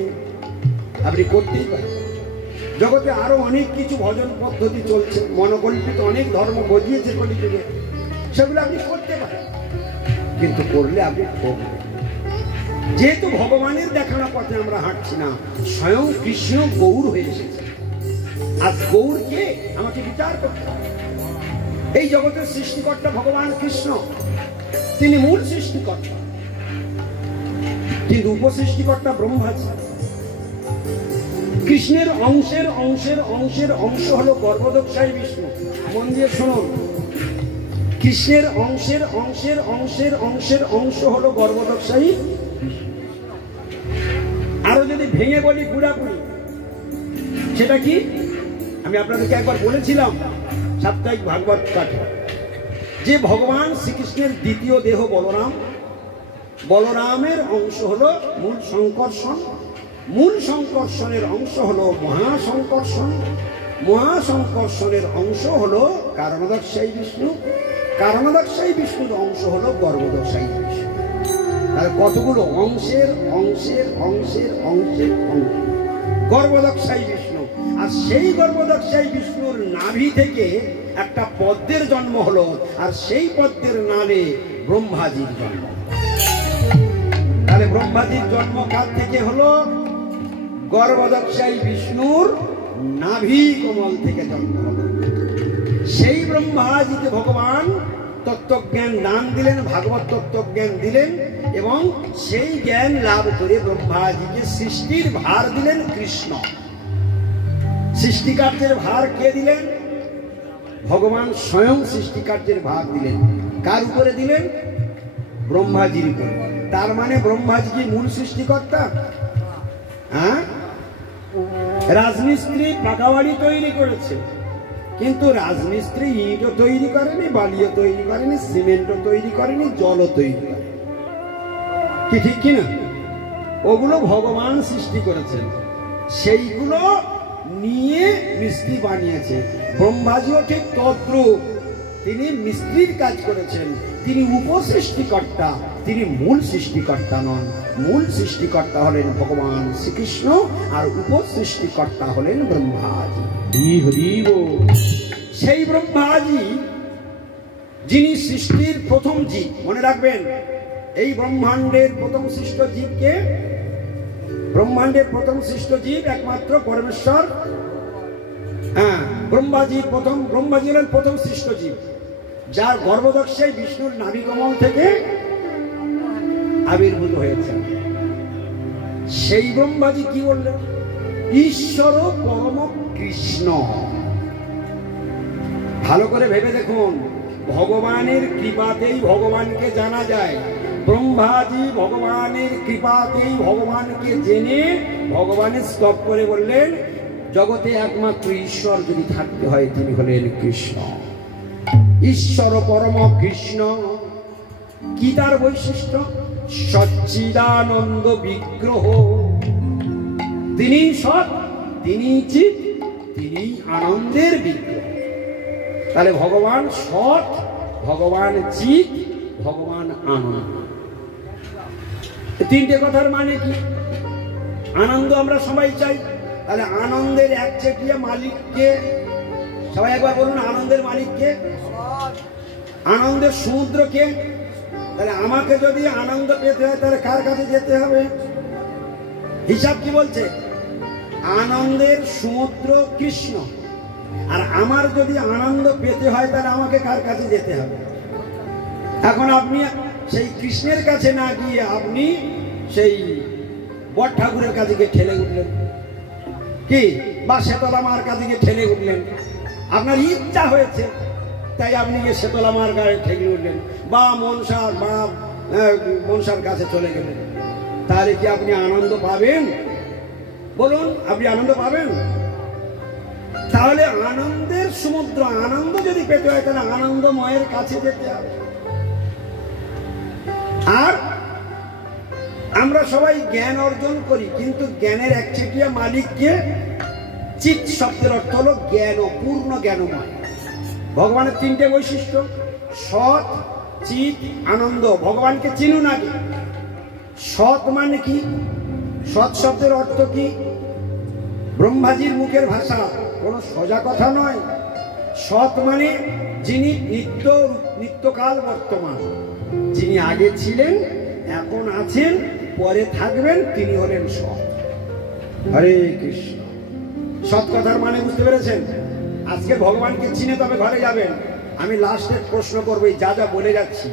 আপনি করতেই পারেন। জগতে আরো অনেক কিছু ভজন পদ্ধতি চলছে, মনোকল্পিত অনেক ধর্ম গজিয়েছে কলিযুগে, সেগুলো আপনি করতে পারেন, কিন্তু করলে আপনি ঠকবেন। যেহেতু ভগবানের দেখানো পথে আমরা হাঁটছি না, স্বয়ং কৃষ্ণ গৌর হয়ে এসেছে। আর গৌর কে? আমাকে বিচার করতে হবে। এই জগতের সৃষ্টিকর্তা ভগবান কৃষ্ণ, তিনি মূল সৃষ্টিকর্তা, কিন্তু উপসৃষ্টিকর্তা ব্রহ্মাজি। কৃষ্ণের অংশের অংশের অংশের অংশ হলো গর্ভদক্ষায় বিষ্ণু। মন দিয়ে শুনুন, কৃষ্ণের অংশের অংশের অংশের অংশের অংশ হলো গর্ভদক্ষায়ী। আরো যদি ভেঙে বলি পুরাপুরি, সেটা কি? আমি আপনাদেরকে একবার বলেছিলাম সাপ্তাহিক ভাগবত পাঠে, যে ভগবান শ্রীকৃষ্ণের দ্বিতীয় দেহ বলরাম, বলরামের অংশ হলো মূল সংকর্ষণ, মূল সংকর্ষণের অংশ হলো মহাসংকর্ষণ, মহাসংকর্ষণের অংশ হলো কারণদক্ষায়ী বিষ্ণু, কারণদক্ষায়ী বিষ্ণুর অংশ হলো গর্ভদক্ষায়ী বিষ্ণু। তাহলে কতগুলো অংশের অংশের অংশের অংশের অংশ। গর্ভদক্ষাই বিষ্ণু। আর সেই গর্ভদক্ষাই বিষ্ণুর নাভি থেকে একটা পদ্মের জন্ম হলো, আর সেই পদ্মের নালে ব্রহ্মাজির জন্ম। তাহলে ব্রহ্মাজির জন্ম কার থেকে হলো? গর্ভদক্ষাই বিষ্ণুর নাভি কমল থেকে জন্ম হলো। সেই ব্রহ্মাজিকে ভগবান তত্ত্বজ্ঞান দান দিলেন, ভাগবত তত্ত্বজ্ঞান দিলেন, এবং সেই জ্ঞান লাভ করে ব্রহ্মাজিকে সৃষ্টির ভার দিলেন কৃষ্ণ। সৃষ্টিকার্যের ভার কে দিলেন? ভগবান স্বয়ং সৃষ্টিকার্যের ভার দিলেন। কার উপরে দিলেন? ব্রহ্মাজির উপরে। তার মানে ব্রহ্মাজি কি মূল সৃষ্টিকর্তা? হ্যাঁ, রাজমিস্ত্রি পাকা বাড়ি তৈরি করেছে, কিন্তু রাজমিস্ত্রি ইটও তৈরি করেনি, বালিও তৈরি করেনি, সিমেন্টও তৈরি করেনি, জলও তৈরি করেনি। কি ঠিক কিনা? ওগুলো ভগবান সৃষ্টি করেছেন, সেইগুলো নিয়ে মিস্ত্রি বানিয়েছে। ব্রহ্মাজিও ঠিক তদ্রূপ, তিনি মিস্ত্রির কাজ করেছেন। তিনি উপসৃষ্টিকর্তা, তিনি মূল সৃষ্টিকর্তা নন। মূল সৃষ্টিকর্তা হলেন ভগবান শ্রীকৃষ্ণ, আর উপসৃষ্টিকর্তা হলেন ব্রহ্মাজি। সেই ব্রহ্মাজি যিনি সৃষ্টির প্রথম জীব। মনে রাখবেন, এই ব্রহ্মাণ্ডের প্রথম সৃষ্ট জীবকে, ব্রহ্মাণ্ডের প্রথম সৃষ্ট জীব একমাত্র পরমেশ্বর। হ্যাঁ, ব্রহ্মাজি প্রথম, ব্রহ্মাজি হলেন প্রথম সৃষ্ট জীব, যার গর্ভদক্ষাই বিষ্ণুর নাভিকমল থেকে আবির্ভূত হয়েছেন। সেই ব্রহ্মাজি কি বললেন? ঈশ্বর পরম কৃষ্ণ। ভালো করে ভেবে দেখুন, ভগবানের কৃপাতেই ভগবানকে জানা যায়। ব্রহ্মাজি ভগবানের কৃপাতেই ভগবানকে জেনে ভগবানের স্তব করে বললেন, জগতে একমাত্র ঈশ্বর যদি থাকতে হয় তিনি হলেন কৃষ্ণ। ঈশ্বর পরম কৃষ্ণ। কি তার বৈশিষ্ট্য? সচ্চিদানন্দ বিগ্রহ। তিনি সৎ, তিনি চিৎ, তিনি আনন্দের বিগ্রহ। তাহলে ভগবান সৎ, ভগবান চিৎ, ভগবান আনন্দ। তিনটে কথার মানে কি? আনন্দ আমরা সবাই চাই, তাহলে আনন্দের একচেটিয়া মালিককে সবাই একবার বলুন। আনন্দের মালিককে? আনন্দের সমুদ্রকে? তাহলে আমাকে যদি আনন্দ পেতে হয় তাহলে কার কাছে যেতে হবে? হিসাব কি বলছে? আনন্দের সমুদ্র কৃষ্ণ। আর আমার যদি আনন্দ পেতে হয় তাহলে আমাকে কার কাছে যেতে হবে? এখন আপনি সেই কৃষ্ণের কাছে না গিয়ে আপনি সেই বট ঠাকুরের কাছে গিয়ে ঠেলে উঠলেন, কি বা শীতলা মার কাছে গিয়ে ঠেলে উঠলেন। আপনার ইচ্ছা হয়েছে তাই আপনি গিয়ে শীতলা মার গায়ে ঠেলে উঠলেন, বা মনসার কাছে চলে গেলেন। তাহলে কি আপনি আনন্দ পাবেন? বলুন, আপনি আনন্দ পাবেন? তাহলে আনন্দের সমুদ্র, আনন্দ যদি পেতে হয় তাহলে আনন্দময়ের কাছে যেতে হবে। আর আমরা সবাই জ্ঞান অর্জন করি, কিন্তু জ্ঞানের একচেটিয়া মালিককে। চিৎ শব্দের অর্থ হলো জ্ঞান, পূর্ণ জ্ঞানময়। ভগবানের তিনটে বৈশিষ্ট্য, সৎ, চিৎ, আনন্দ। ভগবানকে চিনুন আগে। সৎ মানে কি? সৎ শব্দের অর্থ কি? ব্রহ্মাজির মুখের ভাষা, কোনো সোজা কথা নয়। সৎ মানে যিনি নিত্যকাল বর্তমান, যিনি আগে ছিলেন, এখন আছেন, পরে থাকবেন, তিনি হলেন সৎ। হরে কৃষ্ণ। সৎ কথার মানে বুঝতে পেরেছেন? আজকে ভগবানকে চিনে তবে ঘরে যাবেন। আমি লাস্টে প্রশ্ন করবো, যা যা বলে যাচ্ছি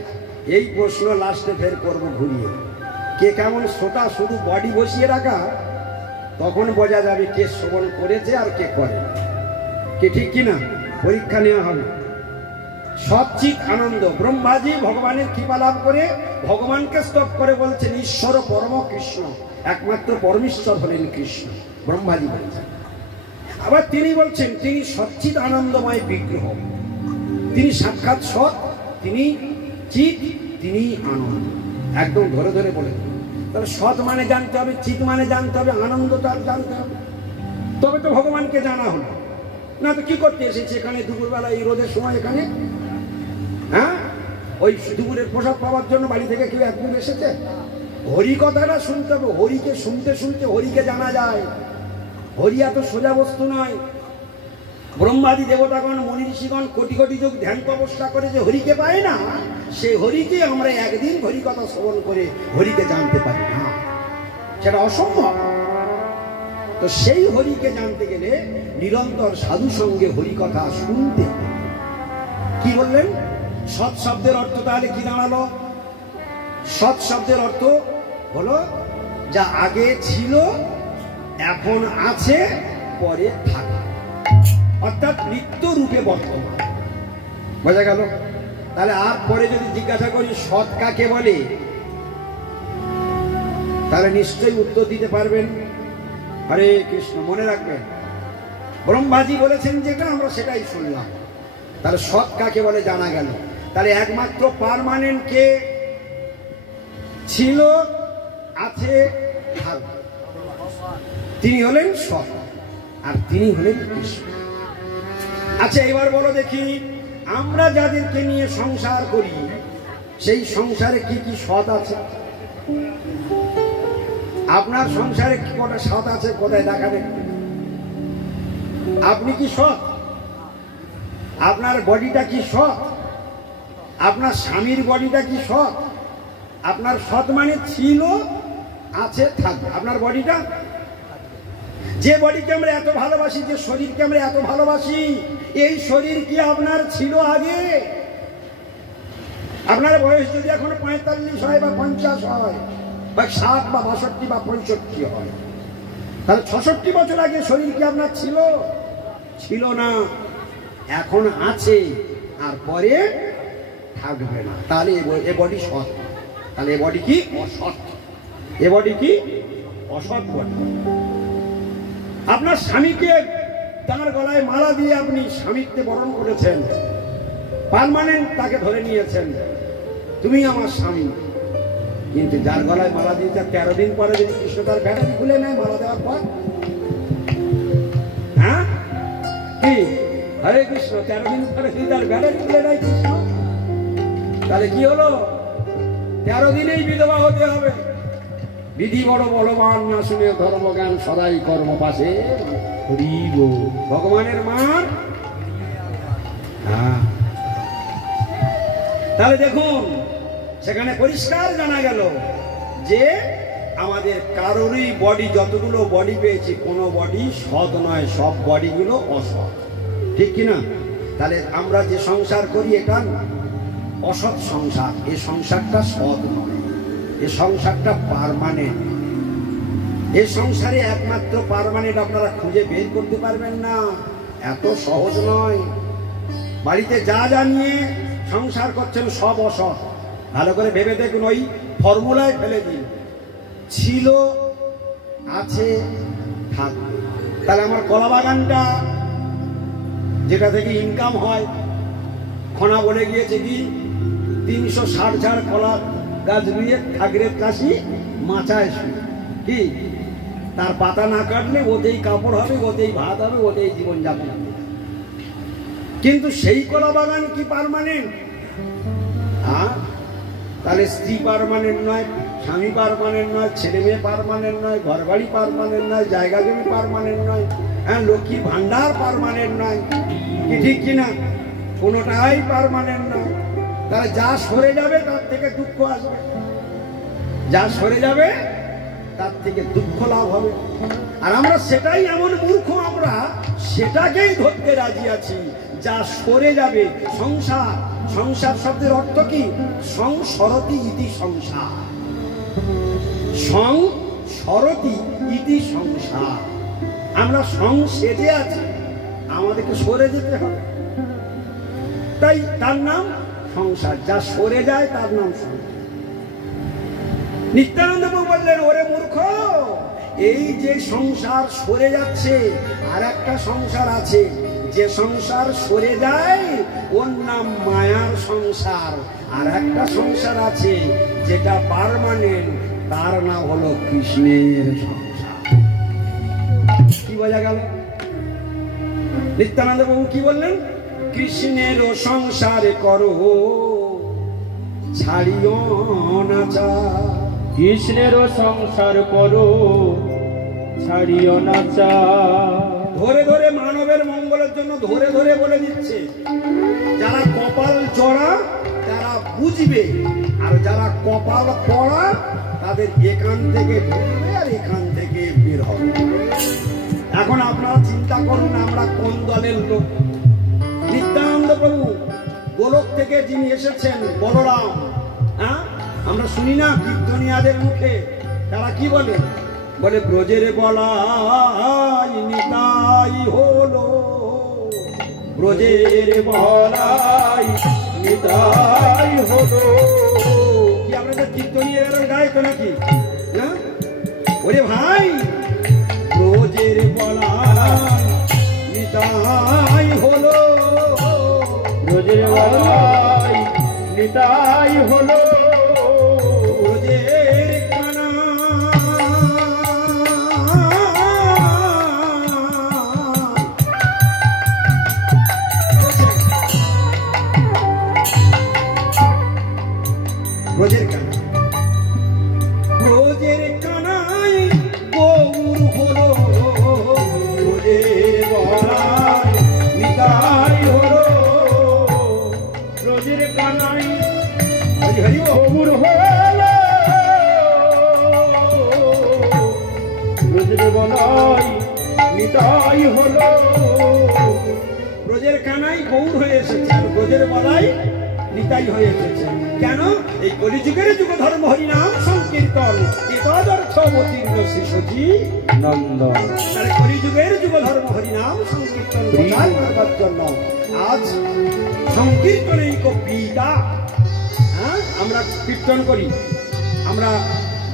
এই প্রশ্ন লাস্টে ফের করবো ঘুরিয়ে। কে কেমন শ্রোতা, শুধু বডি বসিয়ে রাখা, তখন বোঝা যাবে কে শ্রবণ করেছে আর কে করে। কে ঠিক কিনা? পরীক্ষা নেওয়া হবে। সচ্চিৎ আনন্দ। ব্রহ্মাজি ভগবানের কৃপা লাভ করে ভগবানকে স্তব করে বলছেন, ঈশ্বর পরম কৃষ্ণ। একমাত্র পরমেশ্বর হলেন কৃষ্ণ, ব্রহ্মাজি বলছেন। আবার তিনি বলছেন তিনি সচ্চিৎ আনন্দময় বিগ্রহ। তিনি সাক্ষাৎ সৎ, তিনি চিৎ, তিনি আনন্দ। একদম ধরে ধরে বলেন। তাহলে সৎ মানে জানতে হবে, চিৎ মানে জানতে হবে, আনন্দ তার জানতে হবে, তবে তো ভগবানকে জানা হলো। না তো কি করতে এসেছে এখানে দুপুরবেলা এই রোদের সময় এখানে? হ্যাঁ, ওই দুপুরের প্রসাদ পাওয়ার জন্য বাড়ি থেকে কেউ একদিন এসেছে? হরি কথাটা শুনতে হবে। হরিকে শুনতে শুনতে হরিকে জানা যায়। হরি এত সোজা বস্তু নয়। ব্রহ্মাদি দেবতাগণ মনি ঋষিগণ কোটি কোটি যুগ ধ্যান তপস্যা করে যে হরিকে পায় না, সেই হরিকে আমরা একদিন হরি কথা শ্রবণ করে হরিকে জানতে পারি না, সেটা অসম্ভব। তো সেই হরিকে জানতে গেলে নিরন্তর সাধু সঙ্গে হরি কথা শুনতে। কি বললেন? সৎ শব্দের অর্থ তাহলে কি দাঁড়ালো? সৎ শব্দের অর্থ হলো যা আগে ছিল, এখন আছে, পরে থাকে, অর্থাৎ নিত্য রূপে বর্তমান। বোঝা গেল? তাহলে আর পরে যদি জিজ্ঞাসা করি সৎ কাকে বলে, তাহলে নিশ্চয়ই উত্তর দিতে পারবেন। হরে কৃষ্ণ। মনে রাখবেন, ব্রহ্মাজি বলেছেন যেটা আমরা সেটাই শুনলাম। তাহলে সৎ কাকে বলে জানা গেল। তাহলে একমাত্র পার্মানেন্ট কে? ছিল, আছে, থাকবে, তিনি হলেন সৎ, আর তিনি হলেন কৃষ্ণ। আচ্ছা, এবার বলো দেখি, আমরা যাদেরকে নিয়ে সংসার করি সেই সংসারে কি কি সৎ আছে? আপনার সংসারে কি কটা সৎ আছে? কোথায় দেখাবেন? আপনি কি সৎ? আপনার বডিটা কি সৎ? আপনার স্বামীর বডিটা কি সৎ? আপনার সৎ মানে ছিল, আছে, থাকবে। আপনার বডিটা, যে বডিকে আমরা এত ভালোবাসি, যে শরীরকে আমরা এত ভালোবাসি, এই শরীর কি আপনার ছিল আগে? আপনার বয়স যদি এখন 45 হয় বা 50 হয় বা 60 বা 62 বা 65 হয়, তাহলে 66 বছর আগে শরীর কি আপনার ছিল? ছিল না, এখন আছে, আর পরে থাকবে না। তাহলে এ বডি সৎ। তাহলে এ বডি কি অসৎ? এ বডি কি অসৎ বডি। আপনার স্বামীকে তার গলায় মালা দিয়ে আপনি স্বামীকে বরণ করেছেন, পার্মানেন্ট তাকে ধরে নিয়েছেন, তুমি আমার স্বামী। কিন্তু যার গলায় মালা দিয়েছে 13 দিন পরে যদি কৃষ্ণ তার ব্যাটারি খুলে নেয় মালা দেওয়ার পর, হ্যাঁ কি? হরে কৃষ্ণ। 13 দিন পরে যদি তার ব্যাটারি খুলে নেয় কৃষ্ণ, তাহলে কি হলো? 13 দিনেই বিধবা হতে হবে। বিধি বড় বলবান, না শুনে ধর্মজ্ঞান সদাই কর্ম পাশে। ভগবানের মার। হ্যাঁ, তাহলে দেখুন, সেখানে পরিষ্কার জানা গেল যে আমাদের কারোরই বডি, যতগুলো বডি পেয়েছি, কোনো বডি সৎ নয়, সব বডিগুলো অসৎ। ঠিক কিনা? তাহলে আমরা যে সংসার করি এটা অসৎ সংসার। এই সংসারটা সৎ নয়, এই সংসারটা পার্মানেন্ট। এই সংসারে একমাত্র পার্মানেন্ট আপনারা খুঁজে বের করতে পারবেন না, এত সহজ নয়। বাড়িতে যা যা নিয়ে সংসার করছেন সব অসৎ। ভালো করে ভেবে দেখুন, ওই ফর্মুলায় ফেলে দিন, ছিল, আছে, থাকবে। তাহলে আমার কলা বাগানটা যেটা থেকে ইনকাম হয়, খনা বলে গিয়েছে কি 360 ঝাড় কলা গাছ রুইয়ে ঠাকুরের কাশি মাচায় শুয়ে, কি তার পাতা না কাটলে ওতেই কাপড় হবে, ওতেই ভাত হবে, ওতেই জীবনযাপন হবে। কিন্তু সেই কলা বাগান কি পার্মানেন্ট? হ্যাঁ, তাহলে স্ত্রী পার্মানেন্ট নয়, স্বামী পার্মানেন্ট নয়, ছেলে মেয়ে পার্মানেন্ট নয়, ঘর বাড়ি পার্মানেন্ট নয়, জায়গা জমি পার্মানেন্ট নয়, হ্যাঁ, লক্ষ্মীর ভান্ডার পার্মানেন্ট নয়, কি ঠিক কিনা? কোনোটাই পার্মানেন্ট নয়। তাহলে যা সরে যাবে তার থেকে দুঃখ আসবে, যা সরে যাবে তার থেকে দুঃখ লাভ হবে। আর আমরা সেটাই এমন মূর্খ, আমরা সেটাকেই ধরতে রাজি আছি যা সরে যাবে। সংসার, সংসার শব্দের অর্থ কি? সংসরতি ইতি সংসার, সংসরতি ইতি সংসার। আমরা সংসেজে আছি, আমাদেরকে সরে যেতে হবে, তাই তার নাম সংসার। যা সরে যায় তার নাম সংসার। নিত্যানন্দ প্রভু বললেন, ওরে মূর্খ, এই যে সংসার সরে যাচ্ছে, আর একটা সংসার আছে, যে সংসার সরে যায় ওর নাম মায়ার সংসার। আর একটা সংসার আছে যেটা পার্মানেন্ট, তার নাম হলো কৃষ্ণের সংসার। কি বোঝা গেল? নিত্যানন্দ প্রভু কি বললেন? কৃষ্ণের সংসার করো, ছাড়িও না চা। কৃষ্ণের সংসার করো, ছাড়িও না চাল। ধরে ধরে মানবের মঙ্গলের জন্য ধরে ধরে বলে দিচ্ছে, যারা কপাল চড়া তারা বুঝবে, আর যারা কপাল পড়া তাদের এখান থেকে ঢুকবে আর এখান থেকে বের হবে। এখন আপনারা চিন্তা করুন, আমরা কোন দলের লোক? নিত্যানন্দ প্রভু গোলক থেকে যিনি এসেছেন বলরাম, হ্যাঁ, আমরা শুনি না কীর্তনিয়াদের মুখে তারা কি বলে? বলে ব্রজের বলাই নিতাই হলো, ব্রজের বলাই নিতাই হলো। কি আপনাদের কীর্তনিয়াদের গায়ে তো নাকি? হ্যাঁ, ওরে ভাই, ব্রজের বলাই নিতাই হলো, ব্রজের বলাই নিতাই হলো, ব্রজের কানা ব্রজের কানা, ব্রজের কানাই গৌর হলো, ব্রজের বলাই নিতাই হলো, ব্রজের কানাই হরি হরি গৌর হলো, ব্রজের বলাই নিতাই হলো। ব্রজের কানাই গৌর হয়ে এসেছে, আর ব্রজের বলাই নিতাই হয়ে এসেছে। কেন? এই কলিযুগের যুগ ধর্ম হরিনাম সংকীর্তন এতদর্থ অবতীর্ণ শিশুজি নন্দন। তাহলে কলিযুগের যুগ ধর্ম হরিনাম সংকীর্তন প্রচার করার জন্য আজ সংকীর্তনেই পিতা, হ্যাঁ, আমরা কীর্তন করি, আমরা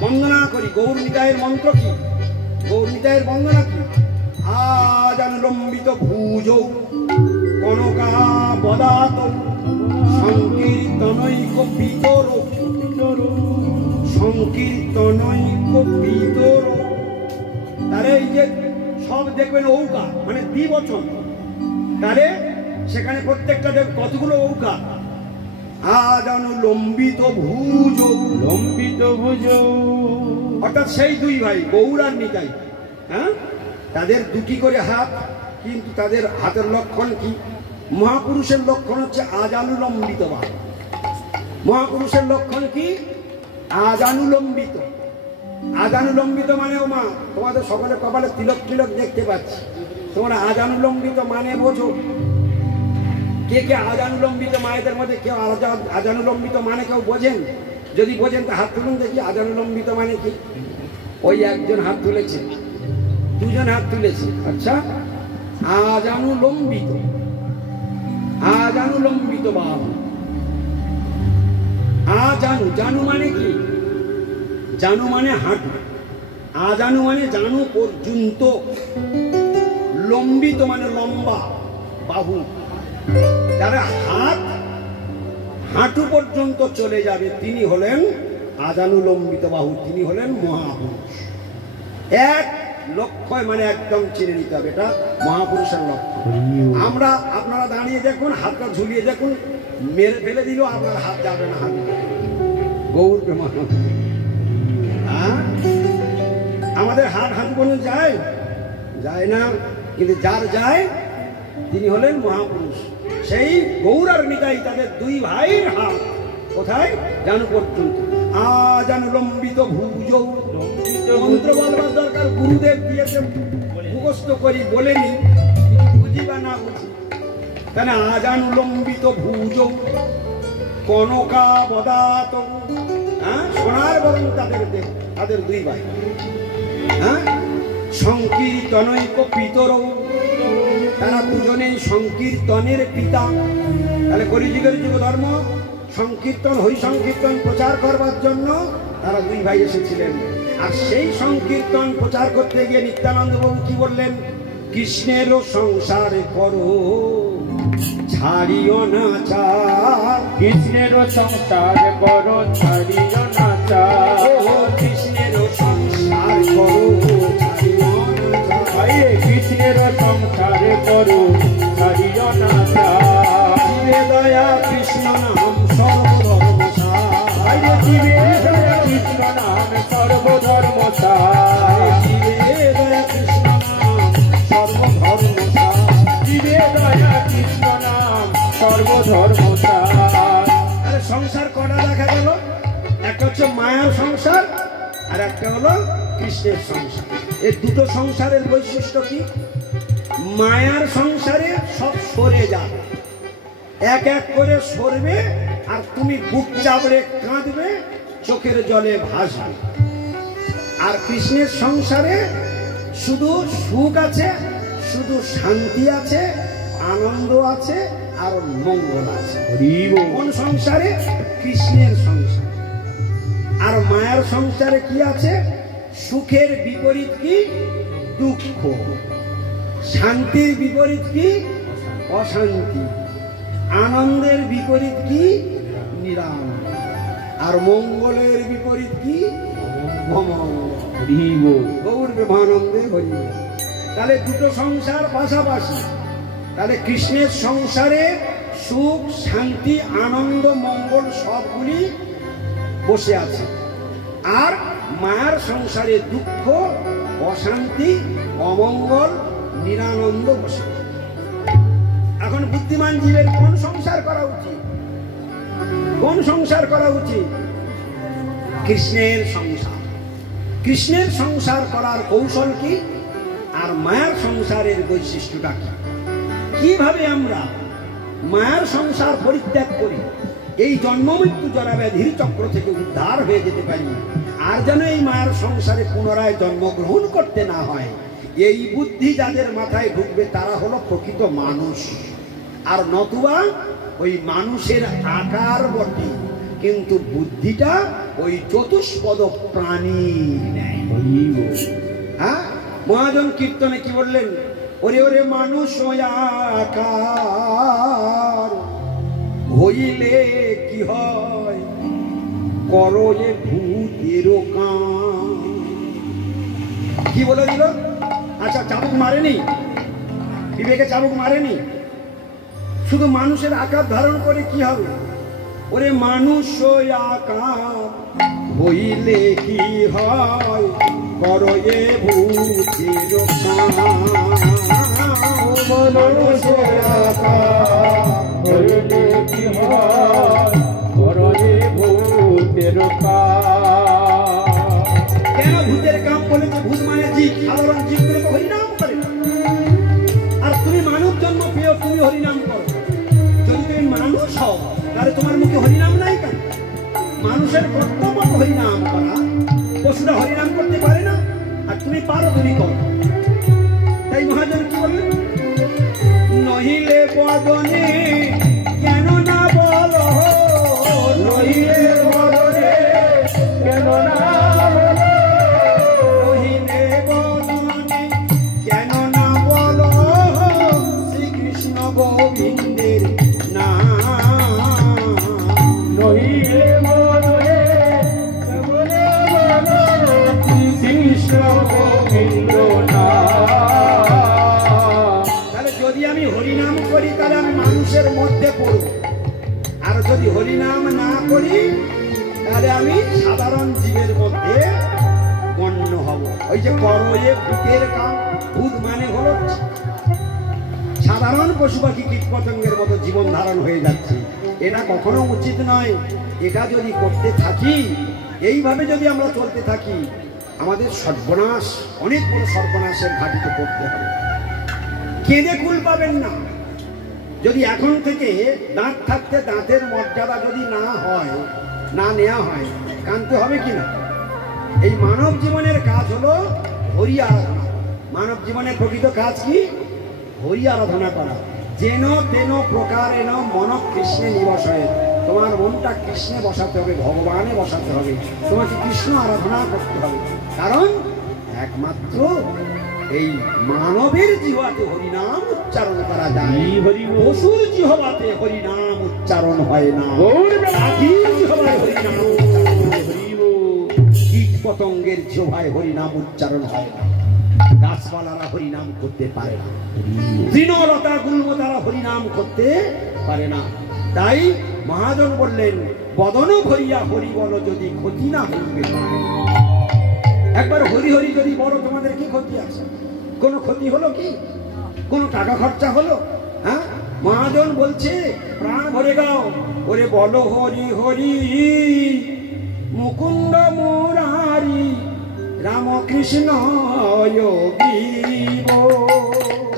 বন্দনা করি। গৌর নিতাইয়ের মন্ত্র কি? গৌর নিতাইয়ের বন্দনা কি? আজ অনুলম্বিত ভুজ কনকা বদাত সংকীর্তনৈক পিতর, সংকীর্তনৈক পিতর। তাহলে এই যে সব দেখবেন ঔকা মানে দ্বিবচন, তাহলে সেখানে প্রত্যেকটা কতগুলো ঔকা? আজ অনুলম্বিত ভুজ, লম্বিত ভুজ, অর্থাৎ সেই দুই ভাই গৌর আর নিতাই, হ্যাঁ, তাদের দুটি করে হাত, কিন্তু তাদের হাতের লক্ষণ কি? মহাপুরুষের লক্ষণ হচ্ছে আজানুলম্বিত বাহু। মহাপুরুষের লক্ষণ কি? আজানুলম্বিত। আজানুলম্বিত মানে, ও মা, তোমাদের সকলের কপালে তিলক তিলক দেখতে পাচ্ছি, তোমরা আজানুলম্বিত মানে বোঝো? কে কে আজানুলম্বিত মায়েদের মধ্যে কেউ আজানুলম্বিত মানে কেউ বোঝেন? যদি বোঝেন তো হাত তুলুন দেখি। আজানুলম্বিত মানে কি? ওই একজন হাত তুলেছে, দুজন হাত তুলেছে, আচ্ছা। আজানুলম্বিত, আজানুলম্বিত বাহু। আজানু, জানু মানে কি? জানু মানে হাঁটু, আজানু মানে জানু পর্যন্ত, লম্বিত মানে লম্বা বাহু। যারা হাত হাঁটু পর্যন্ত চলে যাবে তিনি হলেন আজানুলম্বিত বাহু, তিনি হলেন মহাপুরুষ। এক লক্ষ্য মানে একদম চিনে নিতে হবে, এটা মহাপুরুষের লক্ষ্য। আমরা, আপনারা দাঁড়িয়ে দেখুন, হাতটা ঝুলিয়ে দেখুন, মেরে ফেলে দিল আপনার হাত যাবে না, হাত গৌর আমাদের হাত হাত বলে যায় যায় না, কিন্তু যার যায় তিনি হলেন মহাপুরুষ। সেই গৌর আর নিতাই তাদের দুই ভাইয়ের হাত কোথায়? জানু পর্যন্ত। আজানুলম্বিত ভুজ, মন্ত্র বলবার দরকার, গুরুদেব দিয়েছে, মুখস্থ করি বলেনি, বুঝি বা না বুঝি। কেন? আজানুলম্বিত ভুজ কনকা বদাত, হ্যাঁ, সোনার বরং তাদের দেহ, তাদের দুই ভাই, হ্যাঁ। সংকীর্তনৈক পিতর, তারা দুজনেই সংকীর্তনের পিতা। তাহলে কলিযুগের যুগ ধর্ম সংকীর্তন, হরি সংকীর্তন প্রচার করবার জন্য তারা দুই ভাই এসেছিলেন। আর সেই সংকীর্তন প্রচার করতে গিয়ে নিত্যানন্দ বাবু কি বললেন? কৃষ্ণের সংসারে করো ছাড়িও না চাল, কৃষ্ণের সংসার করো ছাড়িও না চাল, কৃষ্ণের সংসার করো ছাড়িও না চাল, কৃষ্ণের সংসার করো ছাড়িও না চাল। জীবে দয়া কৃষ্ণ নাম সর্বধর্ম সার, জীবে দয়া কৃষ্ণ নাম সর্বধর্ম সার, জীবে দয়া একটা হচ্ছে মায়ার সংসার আর একটা হলো কৃষ্ণের সংসার। এই দুটো সংসারের বৈশিষ্ট্য কি? মায়ার সংসারে সব সরে যাবে, এক এক করে সরবে, আর তুমি বুক চাপড়ে কাঁদবে, চোখের জলে ভাসবে। আর কৃষ্ণের সংসারে শুধু সুখ আছে, শুধু শান্তি আছে, আনন্দ আছে, আর মঙ্গল আছে। কোন সংসারে? কৃষ্ণের সংসার। আর মায়ার সংসারে কি আছে? সুখের বিপরীত কি? দুঃখ। শান্তির বিপরীত কি? অশান্তি। আনন্দের বিপরীত কি? নিরানন্দ। আর মঙ্গলের বিপরীত কি? গৌর ব্রহ্মানন্দে হরি। তাহলে দুটো সংসার পাশাপাশি। তাহলে কৃষ্ণের সংসারে সুখ, শান্তি, আনন্দ, মঙ্গল সবগুলি বসে আছে। আর মায়ার সংসারে দুঃখ, অশান্তি, অমঙ্গল, নিরানন্দ বসে আছে। এখন বুদ্ধিমান জীবের কোন সংসার করা উচিত? কোন সংসার করা উচিত? কৃষ্ণের সংসার। কৃষ্ণের সংসার করার কৌশল কি? আর মায়ার সংসারের বৈশিষ্ট্যটা কি? কিভাবে আমরা মায়ার সংসার পরিত্যাগ করি, এই জন্ম মৃত্যু জরা ব্যাধির চক্র থেকে উদ্ধার হয়ে যেতে পারি, আর যেন এই মায়ার সংসারে পুনরায় জন্মগ্রহণ করতে না হয়, এই বুদ্ধি যাদের মাথায় ঢুকবে তারা হলো প্রকৃত মানুষ। আর নতুবা ওই মানুষের আকার বটে, কিন্তু বুদ্ধিটা ওই চতুষ্পদ প্রাণী। হ্যাঁ, মহাজন কীর্তনে কি বললেন? ওরে ওরে মানুষ আকার হইলে কি হয়, করো যে ভূতের কাম। কি বলে দিল? আচ্ছা, চাবুক মারেনি, বিবেকে চাবুক মারেনি, শুধু মানুষের আকার ধারণ করে কি হবে? ওরে মানুষ আকার হইলে কি হয়, করো এ ভূতের কাম। মানুষ আকার হইলে কি হয়, করো এ ভূতের কাম। কেন ভূতের কাম বলেছে? ভূত মানে জীব, সাধারণ জীবগুলো তো হরিনাম করে না। আর তুমি মানব জন্ম পেয়ে তুমি হরিনাম করো। যদি তুমি মানুষ হও তাহলে তোমার মুখে হরিনাম নাই কেন? মানুষের কর্তব্য হরিনাম করা। পশুরা হরিনাম করতে পারে না, আর তুমি পারো, তুমি করো। তাই মহাজন কি বললেন? নহিলে বদনে কেন না বলো, নহিলে বদনে কেন না বলো, নহিলে বদনে কেন না বলো, শ্রীকৃষ্ণ গোবিন্দের নাম। নহিলে বদনে কেন না বলো, শ্রীকৃষ্ণ গোবিন্দ নাম। তাহলে যদি আমি হরিনাম করি তাহলে আমি মানুষের মধ্যে পড়ব, আর যদি হরিনাম না করি তাহলে আমি সাধারণ জীবের মধ্যে গণ্য হব। ওই যে করো এ ভূতের কাম, ভূত মানে হলো সাধারণ পশু পাখি কীট পতঙ্গের মতো জীবন ধারণ হয়ে যাচ্ছে। এটা কখনো উচিত নয়। এটা যদি করতে থাকি, এইভাবে যদি আমরা চলতে থাকি, আমাদের সর্বনাশ, অনেক বড় সর্বনাশের ঘাটিতে পড়তে হবে। কেঁদে কুল পাবেন না। যদি এখন থেকে দাঁত থাকতে দাঁতের মর্যাদা যদি না হয়, না নেওয়া হয়, কাঁদতে হবে কিনা? এই মানব জীবনের কাজ হলো হরি আরাধনা। মানব জীবনের প্রকৃত কাজ কি? হরি আরাধনা করা। যেন তেন প্রকারেণ মন কৃষ্ণে নিবসয়ে। তোমার মনটা কৃষ্ণে বসাতে হবে, ভগবানে বসাতে হবে, তোমাকে কৃষ্ণ আরাধনা করতে হবে। কারণ একমাত্র এই মানবের জিহ্বাতে হরিনাম উচ্চারণ করা যায়, পশুর জিহ্বাতে হরিনাম উচ্চারণ হয় না, কীট পতঙ্গের জিহ্বায় হরিনাম উচ্চারণ হয় না, গাছপালারা হরিনাম করতে পারে না, তৃণলতা গুল্ম তারা হরিনাম করতে পারে না। তাই মহাজন বললেন, বদন ভরিয়া হরি বল যদি ক্ষতি না হইবে। একবার হরি হরি যদি বলো, তোমাদের কি ক্ষতি আছে? কোনো ক্ষতি হলো কি? কোনো টাকা খরচা হলো? হ্যাঁ, মহাজন বলছে প্রাণ ভরে গাও, ওরে বলো হরি হরি, মুখ কৃষ্ণ যোগীব।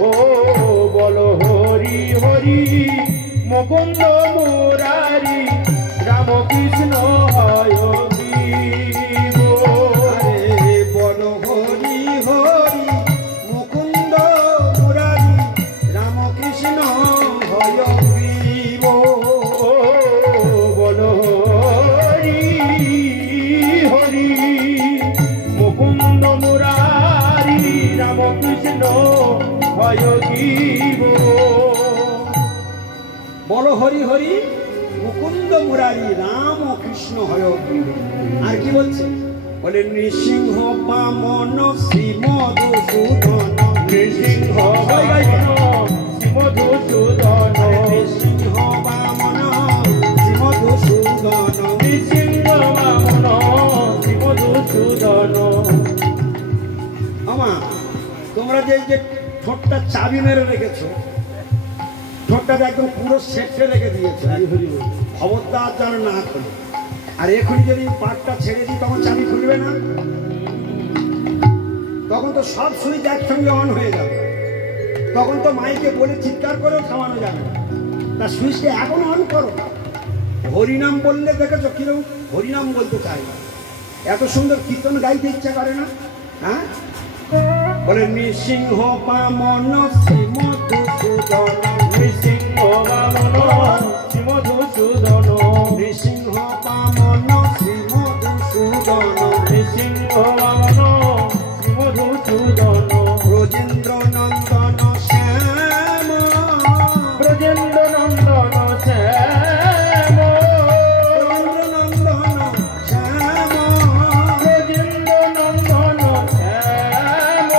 ও বল হরি হরি মুকুন্দ মুরারি রামকৃষ্ণ যোগীব। আরে বল হরি হরি মুকুন্দ মুরারি রামকৃষ্ণ যোগীব। বল হরি হরি মুকুন্দ মুরারি রামকৃষ্ণ যোগীব। বল হরি হরি মুকুন্দ মুরারি রাম ও কৃষ্ণ যোগীব। আর কি বলছে? বলে নৃসিংহ বামন শ্রী মধুসূদন। নৃসিংহ বামন শ্রী মধুসূদন। নৃসিংহ বামন শ্রী মধুসূদন। নৃসিংহ বামন শ্রী মধুসূদন। আমা তোমরা যে ঠোঁটটা চাবি মেরে রেখেছো, ঠোঁটটাতে একদম পুরো সেটে রেখে দিয়েছো, খবরদার যেন না খোলে। আর এখনই যদি পাটটা ছেড়ে দিই তখন চাবি খুলবে না, তখন তো সব সুইচ একসঙ্গে অন হয়ে যাবে। তখন তো মাইকে বলে চিৎকার করেও থামানো যাবে না। তা সুইচটা এখন অন করো। হরিনাম বললে দেখেছো কিরকম হরিনাম বলতে চাই না, এত সুন্দর কীর্তন গাইতে ইচ্ছা করে না। হ্যাঁ, বলে নৃসিংহ বামন শ্রী মধুসূদন। নৃসিংহ বামন শ্রী মধুসূদন। নৃসিংহ বামন শ্রী মধুসূদন। নৃসিংহ বামন শ্রী মধুসূদন। ব্রজেন্দ্র নন্দন শ্যাম। ব্রজেন্দ্র নন্দন শ্যাম। ব্রজেন্দ্র নন্দন শ্যাম। ব্রজেন্দ্র নন্দন শ্যাম।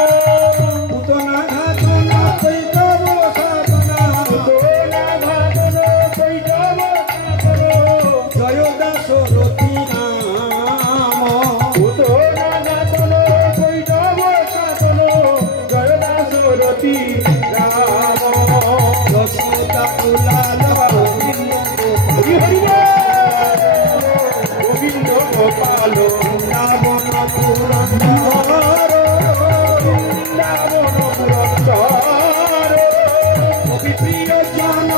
পুতনা ঘাতন কৈতব সাধনা। পুতনা ঘাতন কৈতব সাধন। জয় দাশরথী রাম। পুতনা ঘাতন কৈতব সাধন। জয় দাশরথী রাম। যশোদা কুলাল গোবিন্দ হরি হরি বল। গোবিন্দ গোপাল রাবণ পুরন্দর। রাবণ পুরন্দর। কবি প্রিয় জন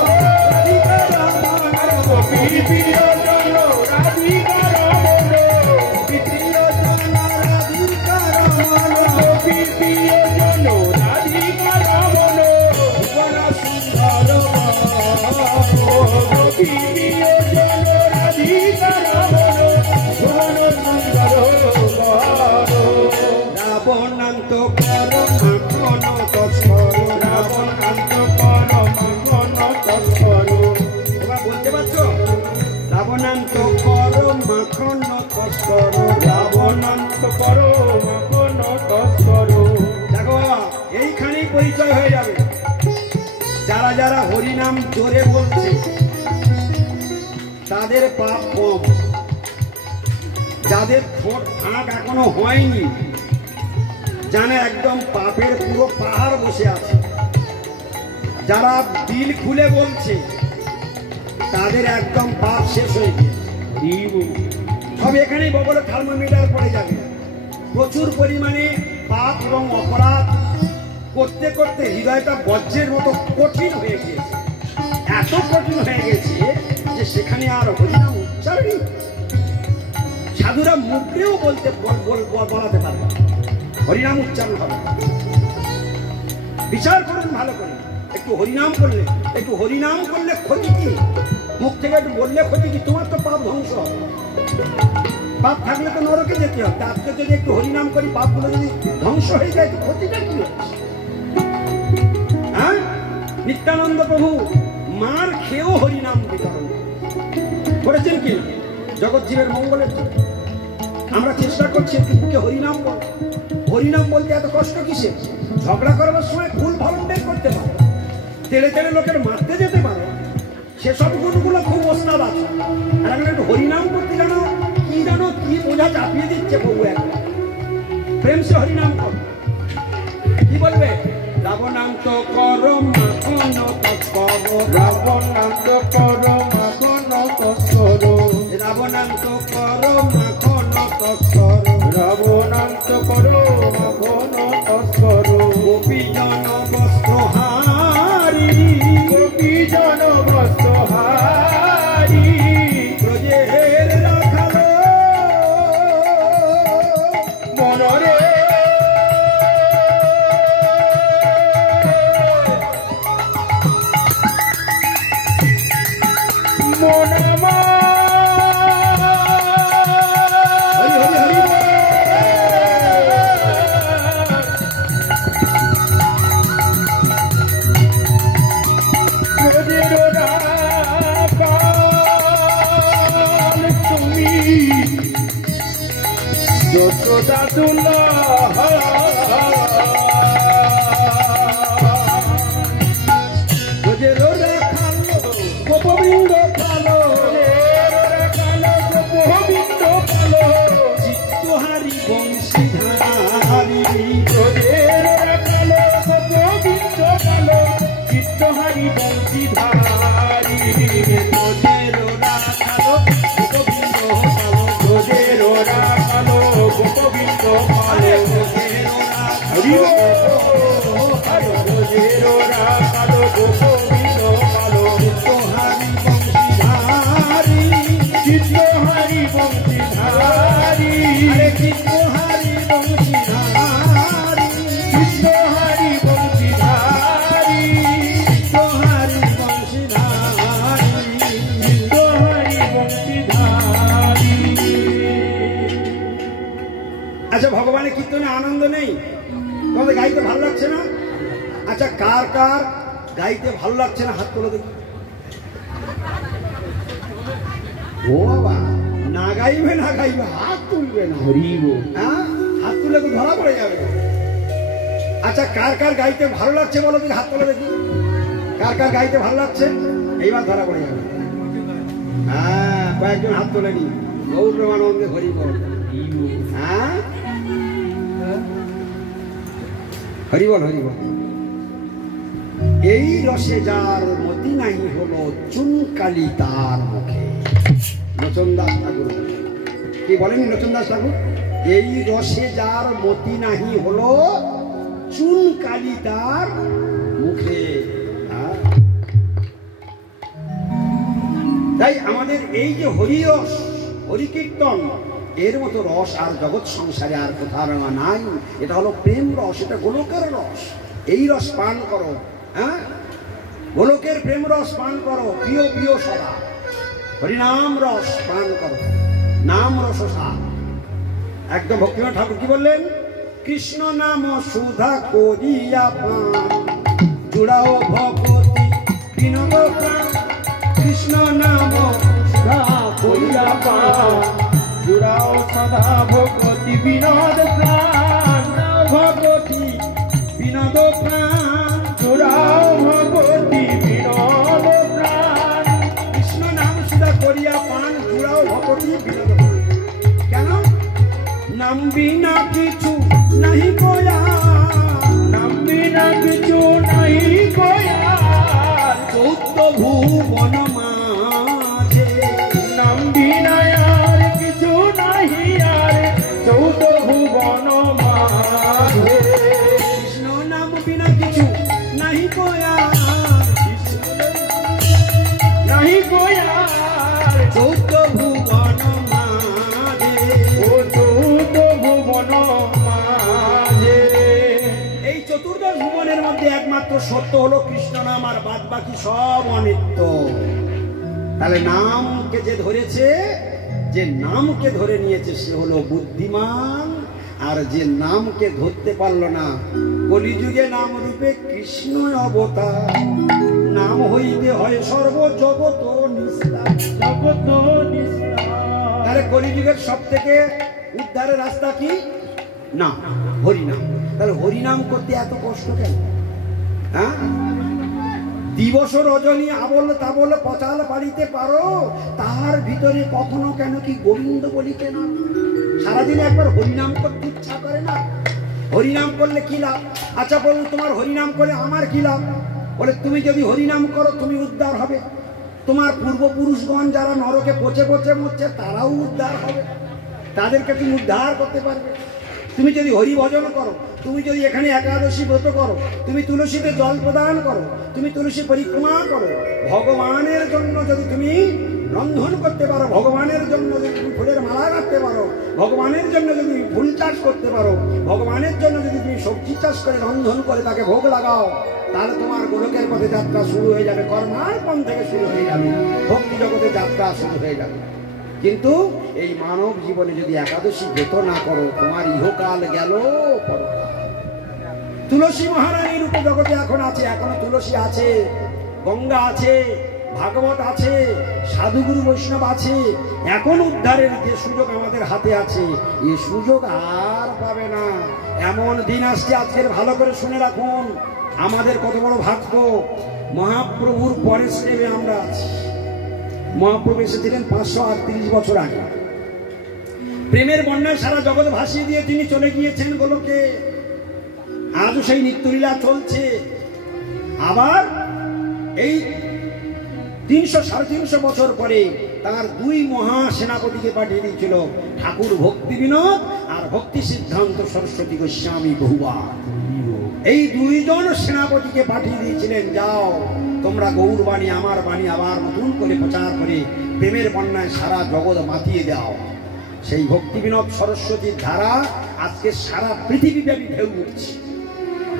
রাধিকা রমণ। গোপী প্রিয় জন রাধিকা রমণ। কবি প্রিয় জন রাধিকা রমণ। গোপী প্রিয় জন রাধিকা রমণ। ভুবন সুন্দর গোপী প্রিয় জন রাধিকা রমণ। ভুবন সুন্দর বর। রাবণান্ত কর মাখন তস্কর। রাবণান্ত কর মাখন তস্কর। এবার বলতে পারছো? রাবণান্ত কর মাখন তস্কর। রাবণান্ত কর মাখন তস্কর। দেখো বাবা, এইখানেই পরিচয় হয়ে যাবে। যারা যারা হরিনাম জোরে বলছে তাদের পাপ কম। যাদের ঠোঁট ফাঁক এখনো হয়নি, জানে একদম পাপের পুরো পাহাড় বসে আছে। যারা দিল খুলে বলছে তাদের একদম পাপ শেষ হয়ে গিয়েছে। সব এখানেই বগলে থার্মোমিটার পড়ে যাবে। প্রচুর পরিমাণে পাপ এবং অপরাধ করতে করতে হৃদয়টা বজ্রের মতো কঠিন হয়ে গিয়েছে। এত কঠিন হয়ে গেছে যে সেখানে আর হরিনাম উচ্চারণই সাধুরা মুখেও বলাতে পারবে না, হরিনাম উচ্চারণ হবে। বিচার করুন ভালো করে। একটু হরিনাম করলে ক্ষতি কি? মুখ থেকে একটু বললে ক্ষতি কি? তোমার তো পাপ ধ্বংস হবে। পাপ থাকলে তো নরকে যেতে হবে। আজকে যদি একটু হরিনাম করি, পাপগুলো যদি ধ্বংস হয়ে যায় তো ক্ষতিটা কি হচ্ছে? হ্যাঁ, নিত্যানন্দ প্রভু মার খেয়েও হরিনাম বিতরণ করেছেন কি জগৎজীবের মঙ্গলের জন্য। আমরা চেষ্টা করছি একটু বুকে হরিনাম বল। হরিনাম বলতে এত কষ্ট কিসে? ঝগড়া করবার সময় ফুল ভলেন্টাইর করতে পারো, তেড়ে তেড়ে লোকের মারতে যেতে পারো, সেসব গুণগুলো খুব ওস্তাদ আছে। আর এখন একটু হরিনাম করতে জানো কি বোঝা চাপিয়ে দিচ্ছে বহু একটা। প্রেম সে হরিনাম কর। কি বলবে? রাবণান্ত কর মাখন তস্কর। রাবণান্ত কর মাখন তস্কর। রাবণান্ত কর মাখন তস্কর। রাবণান্ত কর যশোদা দুলহ গোজেরও রাখালো গোপবিন্দ কালো গোবিন্দ কালো চিত্তহারি বংশীধারী তোদের কালো গোবিন্দ কালো চিত্তহারি বংশীধারী গোজেরও রাখালো গোপবিন্দ কালো তোদের কালো গোবিন্দ কালো হরি কালো তোদের কালো গোবিন্দ কালো চিত্তহারি বংশীধারী চিত্তহারি বংশীধারী চিত্তহারি বংশীধারী চিত্তহারি বংশীধারী চিত্তহারি বংশীধারী চিত্তহারি বংশীধারী। আচ্ছা, ভগবানের কীর্তনে আনন্দ নেই? তোমাদের গাইতে ভালো লাগছে না? আচ্ছা, কার কার গাইতে ভালো লাগছে না হাত তুলে দেখি। ও বাবা, না গাইবে না গাইবে, হাত তুলবে না। হ্যাঁ, হাত তুলে তো ধরা পড়ে যাবে। আচ্ছা, কার কার গাইতে ভালো লাগছে বলো দেখি, হাত তুলে দেখি। কার কার গাইতে ভালো লাগছে? এইবার ধরা পড়ে যাবে। হ্যাঁ, কয়েকজন হাত তোলে নি। গৌর প্রেমানন্দে হরি বল। হ্যাঁ, হরি বল হরি বল। এই রসে যার মতি নাহি হলো চুনকালি তার মুখে। লোচনদাস ঠাকুর কি বলেন? লোচনদাস ঠাকুর, এই রসে যার মতি নাহি হলো চুনকালি তার মুখে। তাই আমাদের এই যে হরিরস, হরিকীর্তন, এর মতো রস আর জগৎ সংসারে আর কোথাও নাই। এটা হলো প্রেম রস, এটা গোলকের রস। এই রস পান করো। হ্যাঁ, গোলকের প্রেম রস পান করো, প্রিয় প্রিয় সদা। হরিনাম রস পান করো, নাম রস সার। একদম ভক্তিনাথ ঠাকুর কি বললেন? কৃষ্ণ নাম সুধা করিয়া পান, জুড়াও ভগবতী বিনোদ প্রাণ। কৃষ্ণ নাম সুধা করিয়া পান, জুড়াও সদা ভগবতী বিনোদ প্রাণ। ভগবতী বিনোদ প্রাণ, জুড়াও ভগবতী বিনোদ প্রাণ। কৃষ্ণ নাম সুধা করিয়া পান, জুড়াও ভগবতী বিনোদ প্রাণ। কেন? নাম বিনা কিছু নাহি কয়া, নাম বিনা কিছু নাহি কয়ার। চৌদ্দ ভুবন মাঝে, নাম বিনা আর কিছু নাহি আর, চৌদ্দ ভুবন মাঝে। কৃষ্ণ নাম বিনা কিছু নাহি কয়া, নাহি কয়ার। চৌদ্দ ভুবন মাঝে। ও চৌদ্দ ভুবন মাঝে। এই চতুর্দশ ভুবনের মধ্যে একমাত্র সত্য হলো কৃষ্ণ নাম, আর বাদ বাকি সব অনিত্য। তাহলে নামকে যে ধরেছে, যে নামকে ধরে নিয়েছে সে হলো বুদ্ধিমান, আর যে নামকে ধরতে পারল না, কলিযুগে নাম রূপে কৃষ্ণ অবতার। নাম হইতে হয় সর্ব জগত নিস্তার। জগত নিস্তার। তাহলে কলিযুগের সব থেকে উদ্ধারের রাস্তা কি? না, হরিনাম। তাহলে হরিনাম করতে এত কষ্ট কেন? হ্যাঁ, দিবস রজনী আবল তাবল পচাল পাড়িতে পারো, তাহার ভিতরে কখনো কেন কি গোবিন্দ বলিতে না? সারাদিনে একবার হরিনাম করতে ইচ্ছা করে না? হরিনাম করলে কি লাভ? আচ্ছা বলুন, তোমার হরিনাম করলে আমার কি লাভ? বলে, তুমি যদি হরিনাম করো তুমি উদ্ধার হবে। তোমার পূর্বপুরুষগণ যারা নরকে পচে পচে মরছে তারাও উদ্ধার হবে, তাদেরকে তুমি উদ্ধার করতে পারবে। তুমি যদি হরি ভজন করো, তুমি যদি এখানে একাদশী ব্রত করো, তুমি তুলসীতে জল প্রদান করো, তুমি তুলসী পরিক্রমা করো, ভগবানের জন্য যদি তুমি রন্ধন করতে পারো, ভগবানের জন্য যদি তুমি ফুলের মালা রাখতে পারো, ভগবানের জন্য যদি তুমি ফুল চাষ করতে পারো, ভগবানের জন্য যদি তুমি সবজি চাষ করে রন্ধন করে তাকে ভোগ লাগাও, তাহলে তোমার গোলকের পথে যাত্রা শুরু হয়ে যাবে, কর্মার্পণ থেকে শুরু হয়ে যাবে, ভক্তি জগতে যাত্রা শুরু হয়ে যাবে। কিন্তু এই মানব জীবনে যদি একাদশী ব্রত না করো, তোমার ইহকাল গেল পরকাল। তুলসী মহারানী রূপে জগতে এখন আছে, এখনো তুলসী আছে, গঙ্গা আছে, ভাগবত আছে, সাধুগুরু বৈষ্ণব আছে, এখন উদ্ধারের যে সুযোগ আমাদের হাতে আছে, এই সুযোগ আর পাবে না। এমন দিন আসছে, আজকের ভালো করে শুনে রাখুন, আমাদের কত বড় ভাগ্য। মহাপ্রভুর পরের স্টেপে আমরা আছি। মহাপ্রভু এসেছিলেন 538 বছর আগে। প্রেমের বন্যায় সারা জগৎ ভাসিয়ে দিয়ে তিনি চলে গিয়েছেন গোলকে। আজও সেই নিত্যলীলা চলছে। আবার এই 300-350 বছর পরে তার দুই মহা সেনাপতিকে পাঠিয়ে দিয়েছিল, ঠাকুর ভক্তি বিনোদ আর ভক্তি সিদ্ধান্ত সরস্বতী গোস্বামী বহুবার। এই দুইজন সেনাপতিকে পাঠিয়ে দিয়েছিলেন, যাও তোমরা গৌর বাণী আমার বাণী আবার নতুন করে প্রচার করে প্রেমের বন্যায় সারা জগৎ মাতিয়ে দাও। সেই ভক্তি বিনোদ সরস্বতীর ধারা আজকে সারা পৃথিবীব্যাপী ঢেউ উঠছে।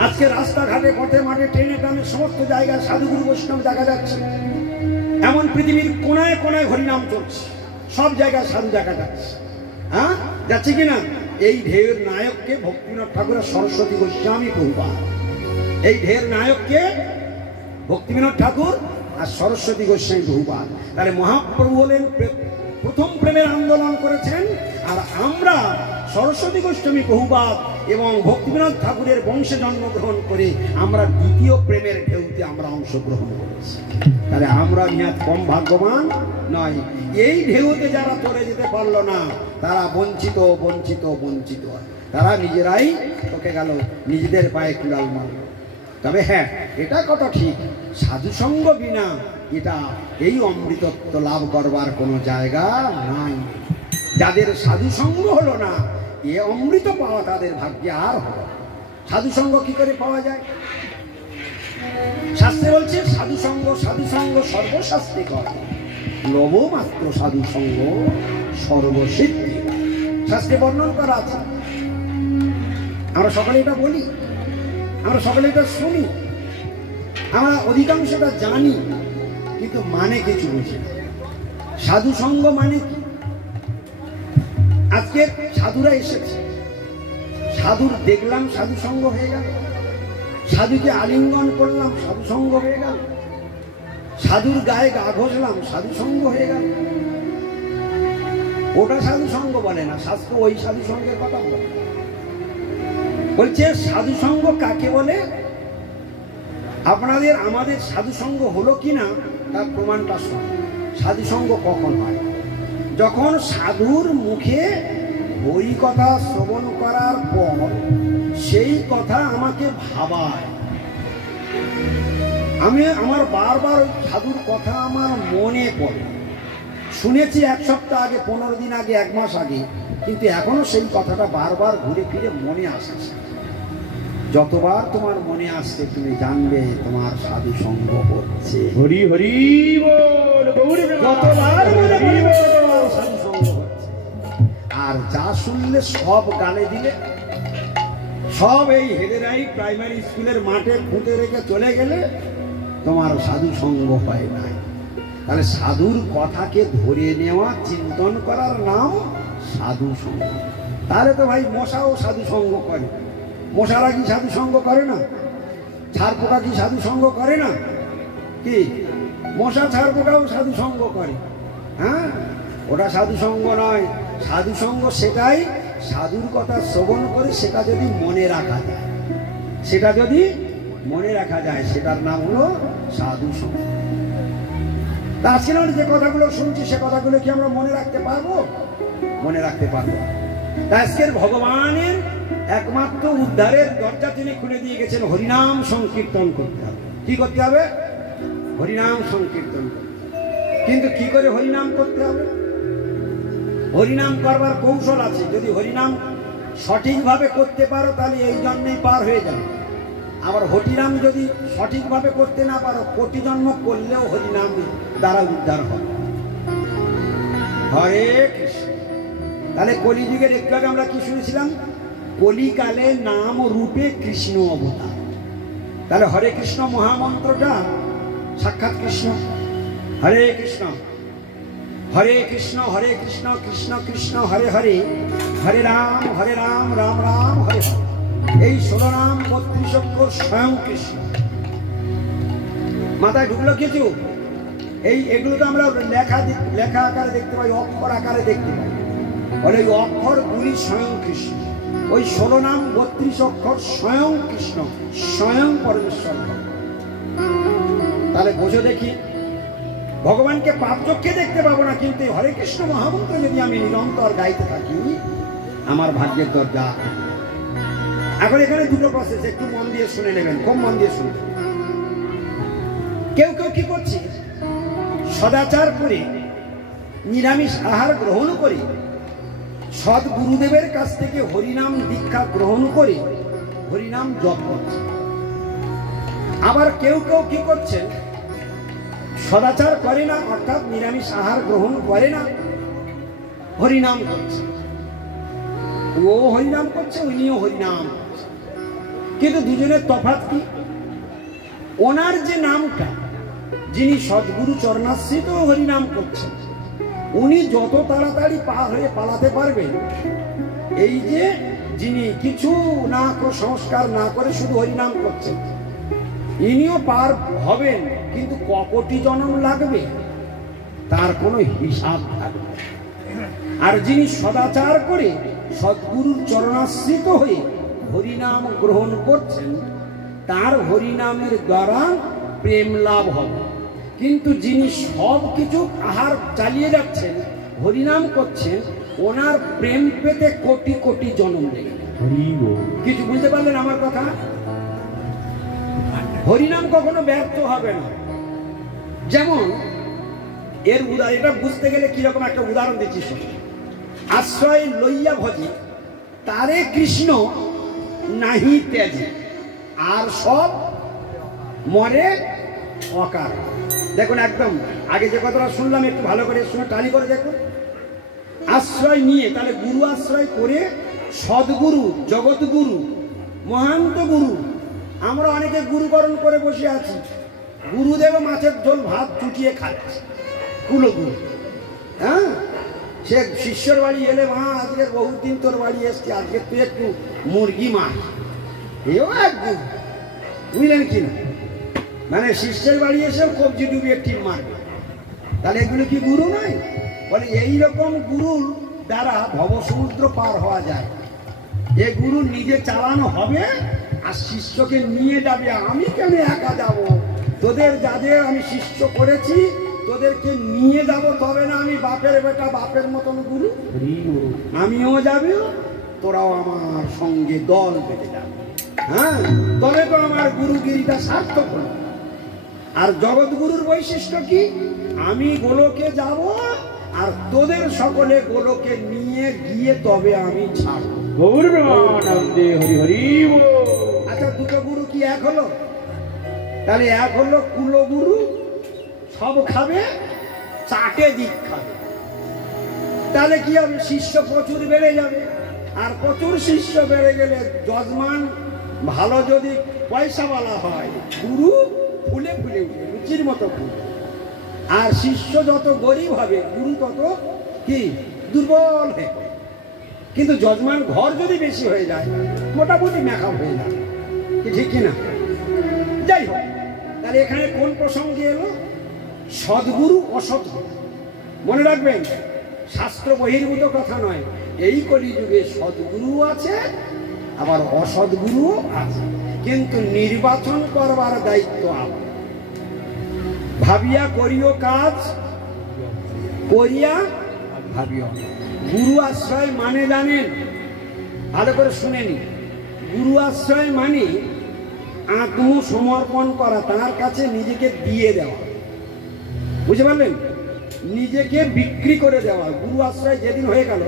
আজকে রাস্তাঘাটে, পথে মাঠে, ট্রেনে ট্রামে সমস্ত জায়গায় সাধুগুরু বৈষ্ণব দেখা যাচ্ছে। এমন পৃথিবীর কোনায় কোনায় হরিনাম চলছে, সব জায়গায় সাধু দেখা যাচ্ছে। হ্যাঁ, যাচ্ছে কিনা? এই ঢেউর নায়ককে ভক্তিবিনোদ ঠাকুরের সরস্বতী গোস্বামী বহুবার। এই ঢেউর নায়ককে ভক্তিবিনোদ ঠাকুর আর সরস্বতী গোস্বামী বহুবার। তাহলে মহাপ্রভু হলেন প্রথম প্রেমের আন্দোলন করেছেন, আর আমরা সরস্বতী গোস্বামী বহুবার এবং ভক্তিবিনোদ ঠাকুরের বংশে জন্মগ্রহণ করে আমরা দ্বিতীয় প্রেমের ঢেউতে আমরা অংশগ্রহণ করেছি। তাহলে আমরা নিহাত কম ভাগ্যবান নয়। এই ঢেউতে যারা চলে যেতে পারলো না, তারা বঞ্চিত বঞ্চিত বঞ্চিত, তারা নিজেরাই তোকে গেল, নিজেদের পায়ে কুড়াল মারল। তবে হ্যাঁ, এটা কত ঠিক, সাধুসঙ্গ বিনা এটা এই অমৃতত্ব লাভ করবার কোনো জায়গা নাই। যাদের সাধুসঙ্গ হলো না, এ অমৃত পাওয়া তাদের ভাগ্যে আর হলো। সাধুসঙ্গ কি করে পাওয়া যায়? শাস্ত্রে বলছে সাধুসঙ্গ সাধুসঙ্গ সর্বশাস্ত্রে করে, লবমাত্র সাধুসঙ্গ সর্বসিদ্ধি। শাস্ত্রে বর্ণন করা আছে। আমরা সকলে এটা বলি, আমরা সকলে এটা শুনি, আমরা অধিকাংশটা জানি, কিন্তু মানে কিছু বুঝি না। সাধুসঙ্গ মানে কি? আজকে সাধুরা এসেছে, সাধুর দেখলাম সাধুসঙ্গ হয়ে গেল, সাধুকে আলিঙ্গন করলাম সাধুসঙ্গ হয়ে গেল, সাধুর গায়ে গা ঘষলাম সাধুসঙ্গ হয়ে গেল। ওটা সাধুসঙ্গ বলে না শাস্ত্র, ওই সাধুসঙ্গের কথা বলে। বলছে সাধুসঙ্গ কাকে বলে? আপনাদের আমাদের সাধুসঙ্গ হলো কিনা তার প্রমাণটা শোন। সাধুসঙ্গ কখন হয়? যখন সাধুর মুখে হরি কথা শ্রবণ করার পর সেই কথা আমাকে ভাবায়, আমি আমার বারবার ওই সাধুর কথা আমার মনে পড়ে। শুনেছি 1 সপ্তাহ আগে, 15 দিন আগে, 1 মাস আগে, কিন্তু এখনো সেই কথাটা বারবার ঘুরে ফিরে মনে আসছে। যতবার তোমার মনে আসছে তুমি জানবে তোমার সাধু সঙ্গ হচ্ছে। হরি হরি বল, যতবার মনে পড়বে তোমার সাধু সঙ্গ হচ্ছে। আর যা শুনলে সব গানে দিলে, সব এই হেদেরাই প্রাইমারি স্কুলের মাঠে পুঁতে রেখে চলে গেলে তোমার সাধু সঙ্গ হয় নাই। তাহলে সাধুর কথাকে ধরে নেওয়া, চিন্তন করার নাম সাধু সঙ্গ। তাহলে তো ভাই মশাও সাধু সঙ্গ করে। মশারা কি সাধু সঙ্গ করে না? ছাড় পোকা কি সাধু সঙ্গ করে না? কি মশা ছাড় পোকাও সাধু সঙ্গ করে? হ্যাঁ, ওটা সাধু সঙ্গ নয়। সাধু সঙ্গ সেটাই সাধুর কথা শ্রবণ করে সেটা যদি মনে রাখা যায়, সেটা যদি মনে রাখা যায়, সেটার নাম হলো সাধু সঙ্গ। তা আজকে আমরা যে কথাগুলো শুনছি সে কথাগুলো কি আমরা মনে রাখতে পারবো? মনে রাখতে পারবো। আজকের ভগবানের একমাত্র উদ্ধারের দরজা তিনি খুলে দিয়ে গেছেন, হরিনাম সংকীর্তন করতে হবে। কি করতে হবে? হরিনাম সংকীর্তন করতে হবে। কিন্তু কি করে হরিনাম করতে হবে? হরিনাম করবার কৌশল আছে। যদি হরিনাম সঠিকভাবে করতে পারো তাহলে এই জন্মেই পার হয়ে যাবে। আবার হরিনাম যদি সঠিকভাবে করতে না পারো, কোটি জন্ম করলেও হরিনাম দ্বারা উদ্ধার হবে। হরে কৃষ্ণ। তাহলে কলিযুগের একটু আগে আমরা কি শুনেছিলাম? কলিকালে নাম রূপে কৃষ্ণ অবতার। তাহলে হরে কৃষ্ণ মহামন্ত্রটা সাক্ষাৎ কৃষ্ণ। হরে কৃষ্ণ হরে কৃষ্ণ হরে কৃষ্ণ কৃষ্ণ কৃষ্ণ হরে হরে, হরে রাম রাম রাম হরে হরে। এই 16 নাম 32 অক্ষর স্বয়ং কৃষ্ণ। মাথায় ঢুকলো কিছু? এগুলো তো আমরা লেখা আকারে দেখতে পাই, অক্ষর আকারে দেখতে পাই। বলে ওই অক্ষরগুলি স্বয়ং কৃষ্ণ, ওই 16 নাম 32 অক্ষর স্বয়ং কৃষ্ণ, স্বয়ং পরমেশ্বর। তাহলে বোঝো দেখি, ভগবানকে পাপচক্ষে দেখতে পাবো না, কিন্তু হরে কৃষ্ণ মহামন্ত্র যদি আমি নিরন্তর গাইতে থাকি, আমার ভাগ্যের দরজা। এখন এখানে দুটো প্রসেস, একটু মন দিয়ে শুনে নেবেন, খুব মন দিয়ে শুনবেন। কেউ কেউ কি করছে, সদাচার করে নিরামিষ আহার গ্রহণ করে সৎ গুরুদেবের কাছ থেকে হরিনাম দীক্ষা গ্রহণ করে হরিনাম জপ করছে। আবার কেউ কেউ কি করছেন, সদাচার করে না, অর্থাৎ নিরামিষ আহার গ্রহণ করে না, হরিনাম করছে। ও হরিনাম করছে, উনিও হরিনাম করছে, কিন্তু দুজনের তফাৎ কি? ওনার যে নামটা, যিনি সদ্গুরু চরণাশ্রিত হরিনাম করছেন, উনি যত তাড়াতাড়ি পার হয়ে পালাতে পারবেন, এই যে যিনি কিছু না সংস্কার না করে শুধু হরিনাম করছেন, ইনিও পার হবেন, কিন্তু কটি জন্ম লাগবে তার কোনো হিসাব থাকবে। আর যিনি সদাচার করে সদ্গুরুর চরণাশ্রিত হয়ে হরিনাম গ্রহণ করছেন, তার হরিনামের দ্বারা প্রেম লাভ হবে। কিন্তু যিনি সব কিছু আহার চালিয়ে যাচ্ছেন, হরিনাম করছেন, ওনার প্রেম পেতে কোটি কোটি জন্ম দেবে। কিছু বুঝতে পারলেন আমার কথা? হরিনাম কখনো ব্যর্থ হবে না। যেমন এর উদাহরণ, এটা বুঝতে গেলে কিরকম একটা উদাহরণ দিচ্ছি শোনো। আশ্রয় লইয়া ভজে তারে কৃষ্ণ নাহি ত্যাজে, আর সব মরে অকার। দেখুন একদম আগে যে কথাটা শুনলাম, একটু ভালো করে শুনে টালি করে দেখুন। আশ্রয় নিয়ে, তাহলে গুরু আশ্রয় করে, সদ্গুরু, জগৎগুরু, মহান্ত গুরু। আমরা অনেকে গুরুকরণ করে বসে আছি, গুরুদেব মাছের ঝোল ভাত চুটিয়ে খাচ্ছে, কুলগুরু। হ্যাঁ, সে শিষ্যর বাড়ি এলে, মা আজকের বহুদিন তোর বাড়ি এসছে, আজকে তুই একটু মুরগি মাছ, এও এক গুরু, বুঝলেন কিনা? মানে শিষ্যের বাড়ি এসেও কবজি ডুবিয়ে টিপ মারবে, তাহলে এগুলো কি গুরু নয়? বলে এইরকম গুরুর দ্বারা ভবসমুদ্র পার হওয়া যায়। এ গুরু নিজে চালানো হবে আর শিষ্যকে নিয়ে যাবে। আমি কেন একা যাব? তোদের যাদের আমি শিষ্য করেছি, তোদেরকে নিয়ে যাব, তবে না আমি বাপের বেটা, বাপের মতন গুরু, আমিও যাবে, তোরাও আমার সঙ্গে দল বেঁধে যাবে। হ্যাঁ, তবে তো আমার গুরুগিরিটা সার্থক হলো। আর জগৎগুরুর বৈশিষ্ট্য কি? আমি গোলকে যাব, আর তোদের সকলে গোলকে নিয়ে গিয়ে তবে আমি ছাড়ব। আচ্ছা, দুটো গুরু কি এক হলো? তাহলে এক হলো কুলগুরু, সব খাবে, চাটে দিক খাবে। তাহলে কি হবে? শিষ্য প্রচুর বেড়ে যাবে, আর প্রচুর শিষ্য বেড়ে গেলে যজমান ভালো যদি পয়সাওয়ালা হয়, গুরু ফুলে ফুলে উঠে, রুচির মতো ফুল। আর শিষ্য যত গরিব হবে, গুরু তত কি দুর্বল হয়ে। কিন্তু যজমান ঘর যদি বেশি হয়ে যায়, মোটামুটি মেকআপ হয়ে যায়, ঠিক কিনা? যাই হোক, তাহলে এখানে কোন প্রসঙ্গে এলো? সদ্গুরু অসৎ। মনে রাখবেন, শাস্ত্র বহির্ভূত কথা নয়। এই কলিযুগে সদ্গুরু আছে, আবার অসদ্গুরুও আছে, কিন্তু নির্বাচন করবার দায়িত্ব আমার। ভাবিয়া করিও কাজ, করিয়া ভাবিও। গুরু আশ্রয় মানে জানেন? ভালো করে শুনেনি। গুরু আশ্রয় মানে আত্মসমর্পণ করা, তার কাছে নিজেকে দিয়ে দেওয়া। বুঝতে পারলেন? নিজেকে বিক্রি করে দেওয়া। গুরু আশ্রয় যেদিন হয়ে গেল,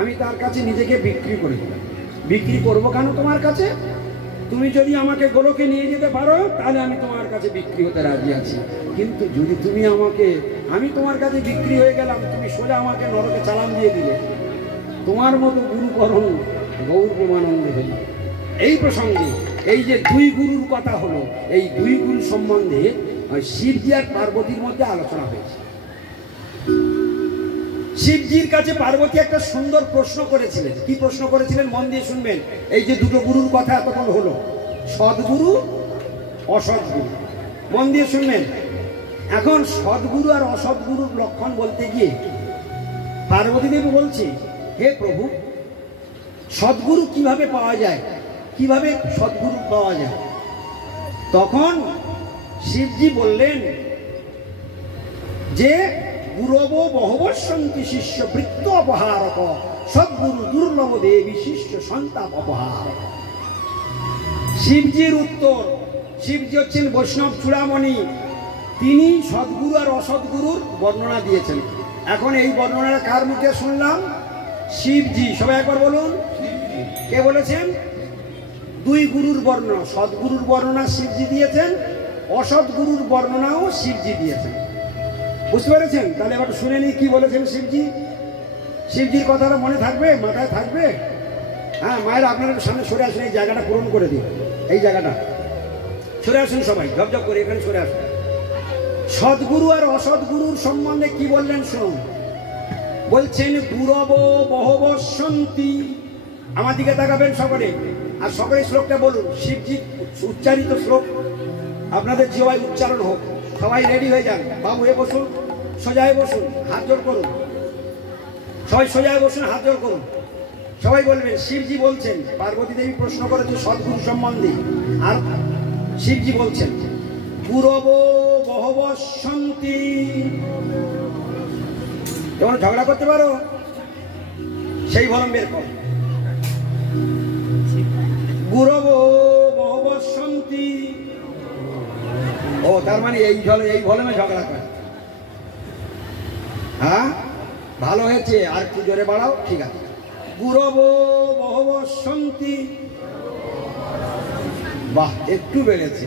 আমি তার কাছে নিজেকে বিক্রি করে দিলাম। বিক্রি করবো কেন তোমার কাছে? তুমি যদি আমাকে গোলকে নিয়ে যেতে পারো, তাহলে আমি তোমার কাছে বিক্রি হতে রাজি আছি। কিন্তু যদি তুমি আমাকে, আমি তোমার কাছে বিক্রি হয়ে গেলাম, তুমি সোজা আমাকে নরকে চালান দিয়ে দিলে, তোমার মতো গুরুকরণ গৌর প্রেমানন্দে হইল। এই প্রসঙ্গে এই যে দুই গুরুর কথা হলো, এই দুই গুরু সম্বন্ধে শিবজি আর পার্বতীর মধ্যে আলোচনা হয়েছে। শিবজির কাছে পার্বতী একটা সুন্দর প্রশ্ন করেছিলেন। কি প্রশ্ন করেছিলেন? মন দিয়ে শুনবেন। এই যে দুটো গুরুর কথা এতক্ষণ হলো, সদ্গুরু, অসৎগুরু, মন দিয়ে শুনবেন। এখন সদ্গুরু আর অসৎগুরুর লক্ষণ বলতে গিয়ে পার্বতী দেবী বলছে, হে প্রভু, সদ্গুরু কিভাবে পাওয়া যায়, কিভাবে সদ্গুরু পাওয়া যায়? তখন শিবজি বললেন যে গুরব বহবসন্তি শিষ্য বৃত্ত অপহারক সদ্গুরু দুর্লভ দেবী শিষ্য সন্তাপ অপহার। শিবজির উত্তর, শিবজি হচ্ছেন বৈষ্ণব চূড়ামণি, তিনি সদ্গুরু আর অসৎগুরুর বর্ণনা দিয়েছেন। এখন এই বর্ণনাটা কার মুখে শুনলাম? শিবজি। সবাই একবার বলুন, কে বলেছেন? দুই গুরুর বর্ণনা, সদ্গুরুর বর্ণনা শিবজি দিয়েছেন, অসৎগুরুর বর্ণনাও শিবজি দিয়েছেন। বুঝতে পেরেছেন? তাহলে এবার শুনে নিই কি বলেছেন শিবজি। শিবজির কথাটা মনে থাকবে, মাথায় থাকবে? হ্যাঁ, মায়ের আপনারা সামনে সরে আসুন, এই জায়গাটা পূরণ করে দিন। এই জায়গাটা সরে আসুন, সবাই ঝপঝপ করে এখানে সরে আসুন। সদ্গুরু আর অসৎগুরুর সম্বন্ধে কি বললেন শুনুন। বলছেন গুরব বহবসন্তি। আমার দিকে তাকাবেন সকলে, আর সকলে শ্লোকটা বলুন। শিবজি উচ্চারিত শ্লোক আপনাদের জিহ্বায় উচ্চারণ হোক। সবাই রেডি হয়ে যান। বাবু হয়ে বসুন, সোজায় বসুন, হাত জোড় করুন। সবাই সোজায় বসুন, হাত জোড় করুন। সবাই বলবেন। শিবজি বলছেন, পার্বতী দেবী প্রশ্ন করেছে সদ্গুরু সম্বন্ধে, আর শিবজি বলছেন গুরব বহবসন্তি। যেমন ঝগড়া করতে পারো, সেই ভরম বের কর। গুরব বহবসন্তি। ও, তার মানে এই ভলমে ঝগড়া করে। হ্যাঁ, ভালো হয়েছে, আর একটু জোরে বাড়াও। ঠিক আছে। গুরব বহবসন্তি। বাহ, একটু বেড়েছে,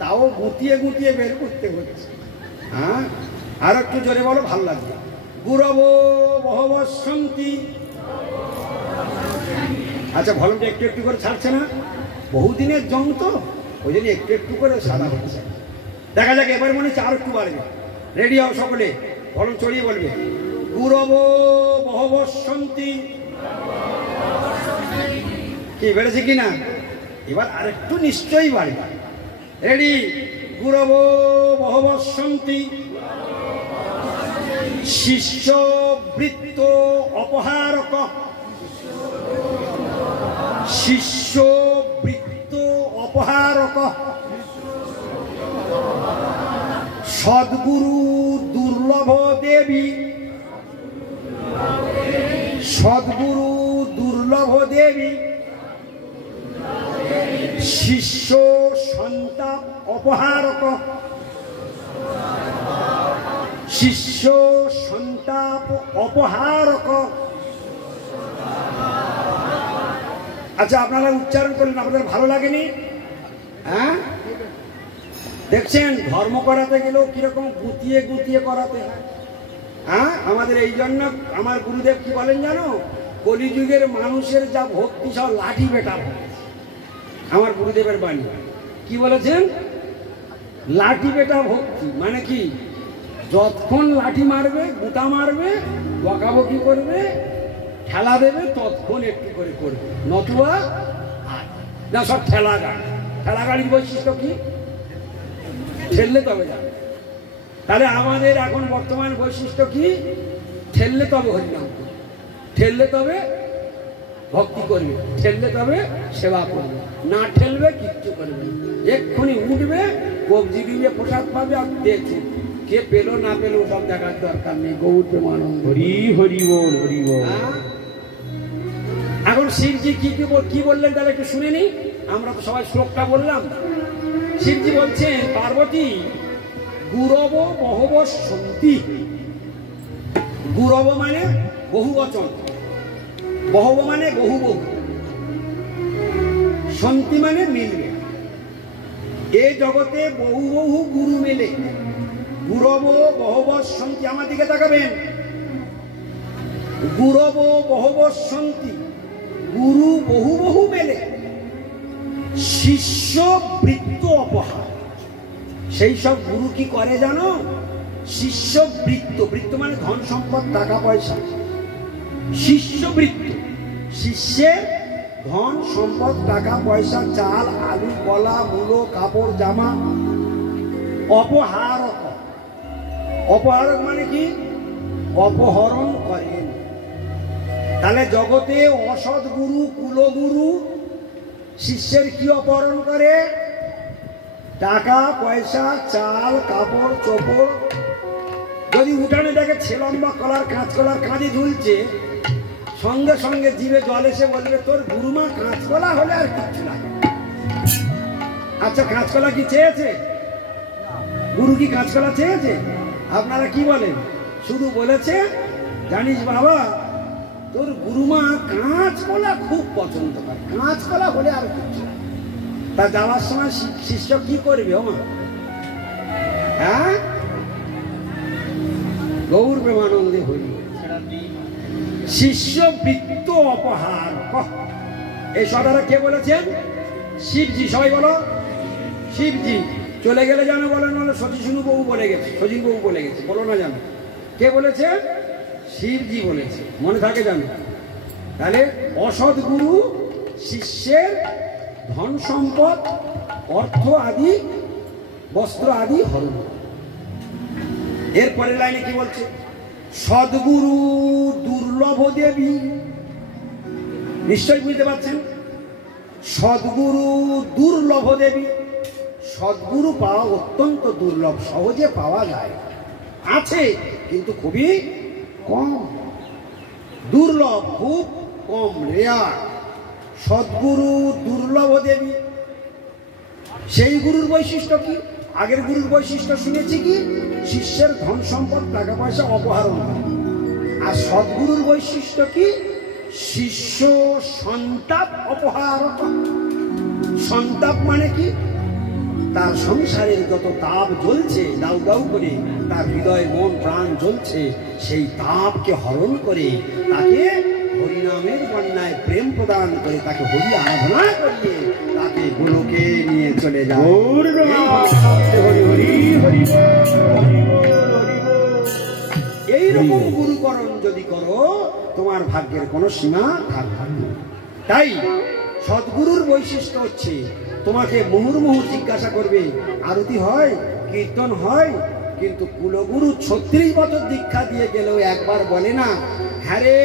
তাও গুটিয়ে গুটিয়ে বের করতে হচ্ছে। হ্যাঁ, আর একটু জোরে বলো, ভালো লাগবে। গুরব বহবসন্তি। আচ্ছা, ভলমটা একটু একটু করে ছাড়ছে না? বহুদিনের জং তো, ওই জন্য একটু একটু করে সাদা হচ্ছে। দেখা যাক, এবার মনে হচ্ছে আর একটু বাড়বে। রেডি হও সকলে, ভলম চড়িয়ে বলবে গুরব বহবসন্তি। কি বেড়েছে কিনা? এবার আর একটু নিশ্চয়ই বাড়বে। রেডি? গুরব বহবসন্তি। শিষ্য বৃত্ত অপহারক। শিষ্য বৃত্ত অপহারক। সদ্গুরু দুর্লভ দেবী। সদ্গুরু দুর্লভ দেবী। শিষ্য সন্তাপ অপহারক। শিষ্য সন্তাপ অপহারক। আচ্ছা, আপনারা উচ্চারণ করলেন, আপনাদের ভালো লাগেনি? হ্যাঁ, দেখছেন ধর্ম করাতে গেলেও কিরকম গুতিয়ে গুতিয়ে করাতে হয়। হ্যাঁ, আমাদের এই জন্য আমার গুরুদেব কি বলেন জানো? কলিযুগের মানুষের যা ভক্তি সব লাঠি বেটা। আমার গুরুদেবের বাণী কি বলেছেন? লাঠি বেটা ভক্তি। মানে কি? যতক্ষণ লাঠি মারবে, গুটা মারবে, বকাবকি করবে, ঠেলা দেবে, ততক্ষণ একটু করে করবে, নতুবা না। সব ঠেলা গাড়ি। ঠেলা গাড়ির বৈশিষ্ট্য কি? ঠেললে তবে যাবে। তাহলে আমাদের এখন বর্তমান বৈশিষ্ট্য কি? ঠেললে তবে হরিনাম করবে, ঠেললে তবে ভক্তি করবে, ঠেললে তবে সেবা করবে, না ঠেলবে কিচ্ছু করবে। এক্ষুনি উঠবে, কবজি দিবে, প্রসাদ পাবে, আর দেখছে কে পেলো না পেলো সব দেখার দরকার নেই। গৌর প্রেমানন্দ হরি হরি বল, হরি বল। এখন শিবজি কি বললেন তাহলে একটু শুনে নি। আমরা তো সবাই শ্লোকটা বললাম। শিবজি বলছেন, পার্বতী গুরব বহবসন্তি। গুরব মানে বহু বচন, বহব মানে বহু বহু, সন্তি মানে মিলবে। এ জগতে বহু বহু গুরু মেলে। গুরব বহবসন্তি। আমার দিকে তাকাবেন। গুরব বহবসন্তি, গুরু বহু বহু মেলে। শিষ্য বৃত্ত অপহার। সেই সব গুরু কি করে জানো? শিষ্য বৃত্ত। বৃত্ত মানে ধন সম্পদ, টাকা পয়সা। শিষ্য বৃত্ত, শিষ্যের ধন সম্পদ, টাকা পয়সা, চাল আলু কলা মূলো কাপড় জামা। অপহারক অপহারক মানে কি? অপহরণ করেন। তাহলে জগতে অসৎ গুরু, কুলগুরু শিষ্যের কি অপহরণ করে? টাকা পয়সা, চাল, কাপড় চোপড়। যদি উঠানে দেখে ছেলম্বা কলার কাঁচকলার কাঁধে ঝুলছে, সঙ্গে সঙ্গে জিভে জল এসে বলবে তোর গুরুমা কাঁচকলা হলে আর কিচ্ছু লাগে। আচ্ছা, কাঁচকলা কি চেয়েছে? গুরু কি কাঁচকলা চেয়েছে? আপনারা কি বলেন? শুধু বলেছে জানিস বাবা তোর গুরুমা কাঁচকলা খুব পছন্দ করে, কাঁচকলা হলে আর কিচ্ছু লাগে। তা যাওয়ার সময় শিষ্য কি করবে? ওমা, হ্যাঁ, গৌর প্রেমানন্দে হরি। শিষ্য বৃত্ত অপহার, এই কথাটা কে বলেছেন? শিবজি। সবাই বলো শিবজি। চলে গেলে জানো বলেন, বলে সচিন বাবু বলে গেছে, সচিন বাবু বলে গেছে, বলো না জানো কে বলেছে? শিবজি বলেছে, মনে থাকে জানো। তাহলে অসৎ গুরু শিষ্যের ধন সম্পদ, অর্থ আদি, বস্ত্র আদি হরণ। এরপরের লাইনে কি বলছে? সদ্গুরু দুর্লভ দেবী। নিশ্চয় বুঝতে পারছেন, সদ্গুরু দুর্লভ দেবী। সদ্গুরু পাওয়া অত্যন্ত দুর্লভ, সহজে পাওয়া যায়, আছে কিন্তু খুবই কম, দুর্লভ, খুব কম, রেয়ার। সদ্গুরু দুর্লভ দেবী। সেই গুরুর বৈশিষ্ট্য কি? আগের গুরুর বৈশিষ্ট্য শুনেছি কি? শিষ্যের ধন সম্পদ, টাকা পয়সা অপহরণ করে। আর সদ্গুরুর বৈশিষ্ট্য কি? শিষ্য সন্তাপ অপহারক। সন্তাপ মানে কি? তার সংসারের যত তাপ জ্বলছে দাউ দাউ করে, তার হৃদয় মন প্রাণ জ্বলছে, সেই তাপকে হরণ করে তাকে হরিনামের বন্যায় প্রেম প্রদান করে, তাকে হরি আরাধনা করিয়ে তাকে গোলকে নিয়ে চলে যায়। এইরকম গুরুকরণ যদি করো, তোমার ভাগ্যের কোনো সীমা থাকবে না। তাই সদ্গুরুর বৈশিষ্ট্য হচ্ছে তোমাকে মুহুর্মুহু জিজ্ঞাসা করবে, আরতি হয়, কীর্তন হয়, কিন্তু কুলগুরু 36 বছর দীক্ষা দিয়ে গেলেও একবার বলে না, হ্যাঁ রে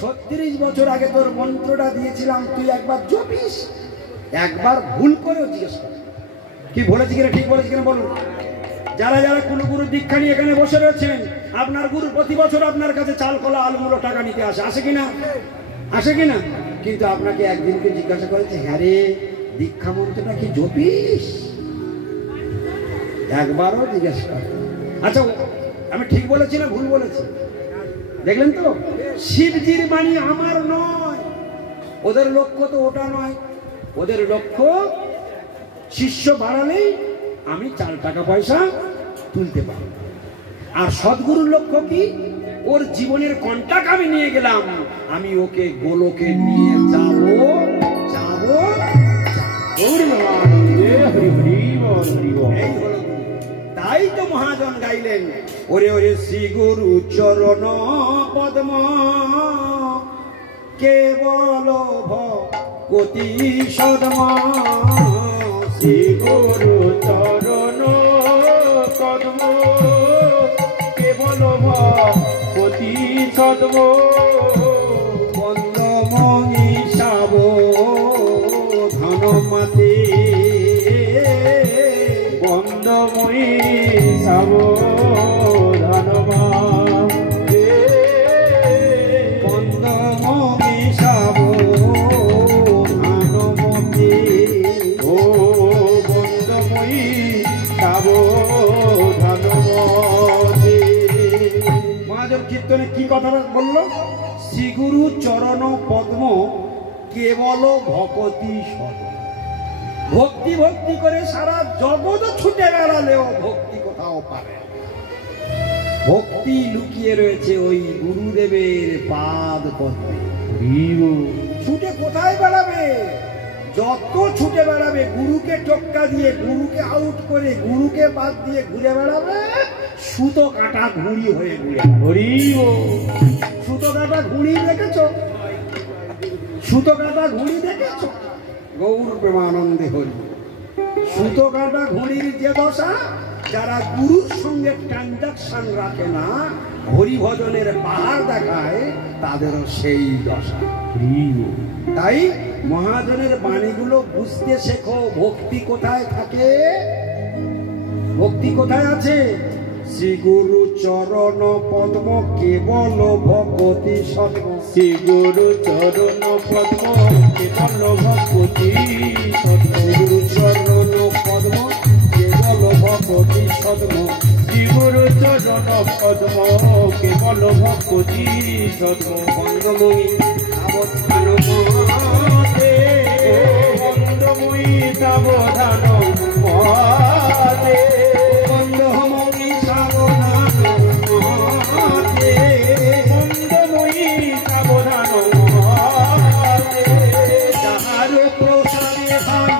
36 বছর আগে তোর মন্ত্রটা দিয়েছিলাম, তুই একবার জপিস। একবার ভুল করেও জিজ্ঞেস কর, কি বলেছি কিনা, ঠিক বলেছি কিনা বলুন। যারা যারা কুলগুরু দীক্ষা নিয়ে এখানে বসে রয়েছেন, আপনার গুরু প্রতি বছর আপনার কাছে চাল কলা আলমুলো টাকা নিতে আসে, আসে কিনা? আসে কিনা? কিন্তু আপনাকে একদিনকে জিজ্ঞাসা করেছে, হ্যাঁ রে দীক্ষা মন্ত্রটা কি জপিস? একবারও জিজ্ঞাসা করে। আচ্ছা, আমি ঠিক বলেছি না ভুল বলেছি? দেখলেন তো, শিবজির বাণী আমার নয়, ওদের লক্ষ্য তো ওটা নয়। ওদের লক্ষ্য শিষ্য বাড়ালেই আমি চাল টাকা পয়সা তুলতে পারব। আর সদ্গুরুর লক্ষ্য কি? ওর জীবনের কন্টাক্ট আমি নিয়ে গেলাম, আমি ওকে গোলকে নিয়ে যাবো। তাই তো মহাজন গাইলেন, ওরে ওরে শ্রী গুরু চরণ পদ্ম কেবল ভগতি সদম। শ্রী গুরু চরণ পদ্ম কেবল ভগতি সদম। বন্দমণি সাব ধন মাতে, বন্দময়ী সাবধান মাতে। বন্দমণি সাব ধন মাতে, ও বন্দময়ী সাবধান মাতে। মহাজন কীর্তনে কি কথা বললো? শ্রীগুরু চরণ পদ্ম কেবল ভগতি সদম। ভক্তি ভক্তি করে সারা জগৎ ছুটে বেড়ালেও ভক্তি কোথাও পাবে। ভক্তি লুকিয়ে রয়েছে ওই গুরুদেবের পাদ পদ্মে। ছুটে কোথায় বেড়াবে? যত ছুটে বেড়াবে, গুরুকে টোক্কা দিয়ে, গুরুকে আউট করে, গুরুকে বাদ দিয়ে ঘুরে বেড়াবে, সুতো কাটা ঘুড়ি হয়ে ঘুরে। সুতো কাটা ঘুড়ি দেখেছ? সুতো কাটা ঘুড়ি দেখেছ? গৌর প্রেমানন্দে হরি। সুতো কাটা ঘুড়ির যে দশা, যারা গুরুর সঙ্গে ট্রানজাকশন রাখে না, হরিভজনের পাহাড় দেখায়, তাদেরও সেই দশা। তাই মহাজনের বাণীগুলো বুঝতে শেখো। ভক্তি কোথায় থাকে? ভক্তি কোথায় আছে? শ্রী গুরু চরণ পদ্ম কেবল ভগতি সদ্ম। শ্রী গুরু চরণ পদ্ম কেবল ভগতি সদ্ম। শ্রী গুরু চরণ পদ্ম কেবল ভগতি সদ্ম। শ্রী গুরু চরণ পদ্ম কেবল ভগতি সদ্ম। বন্দময়ী সাবধান মতে, বন্দময়ী সাবধান মতে। বন্দময়ী সাবধান মতে, বন্দময়ী সাবধান মতে। যাহার প্রসাদে ভাই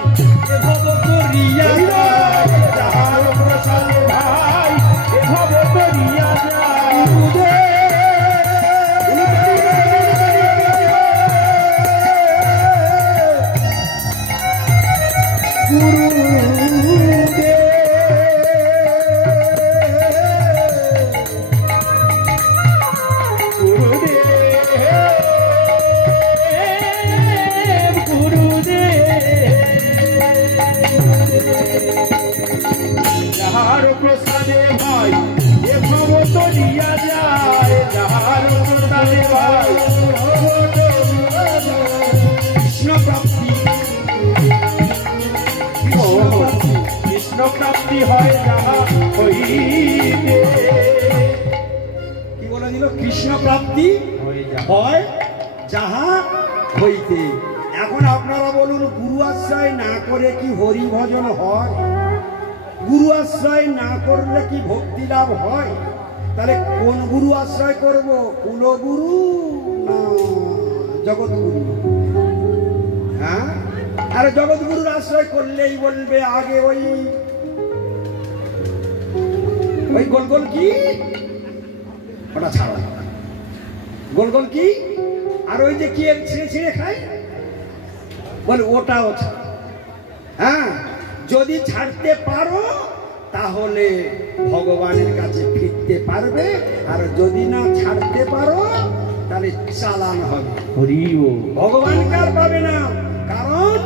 এ ভব করিয়া যায়, যাহার প্রসাদে ভাই এ ভব করিয়া যায়। যাহার প্রসাদে ভাই এ ভব তরিয়া যায়। যাহার প্রসাদে ভাই কৃষ্ণ প্রাপ্তি, কৃষ্ণ প্রাপ্তি হয় যাহা হইবে। কি বলে দিল? কৃষ্ণ প্রাপ্তি হয় যাহা হইতে। এখন আপনারা বলুন, গুরু আশ্রয় না করে কি হরি ভজন হয়? গুরু আশ্রয় না করলে কি ভক্তি লাভ হয়? তাহলে কোন গুরু আশ্রয় করব? কুলগুরু না জগৎগুরু? হ্যাঁ, আরে জগৎগুরুর আশ্রয় করলেই বলবে আগে ওই গোল গোল কি, ওটা ছাড়া, গোল গোল কি, আর ওই যে কি ছিঁড়ে ছিঁড়ে খায়, বলে ওটাও ছাড়া। হ্যাঁ, যদি ছাড়তে পারো তাহলে ভগবানের কাছে ফিরতে পারবে, আর যদি না ছাড়তে পারো তাহলে চালান হবে। ভগবানকে আর পাবে না। কারণ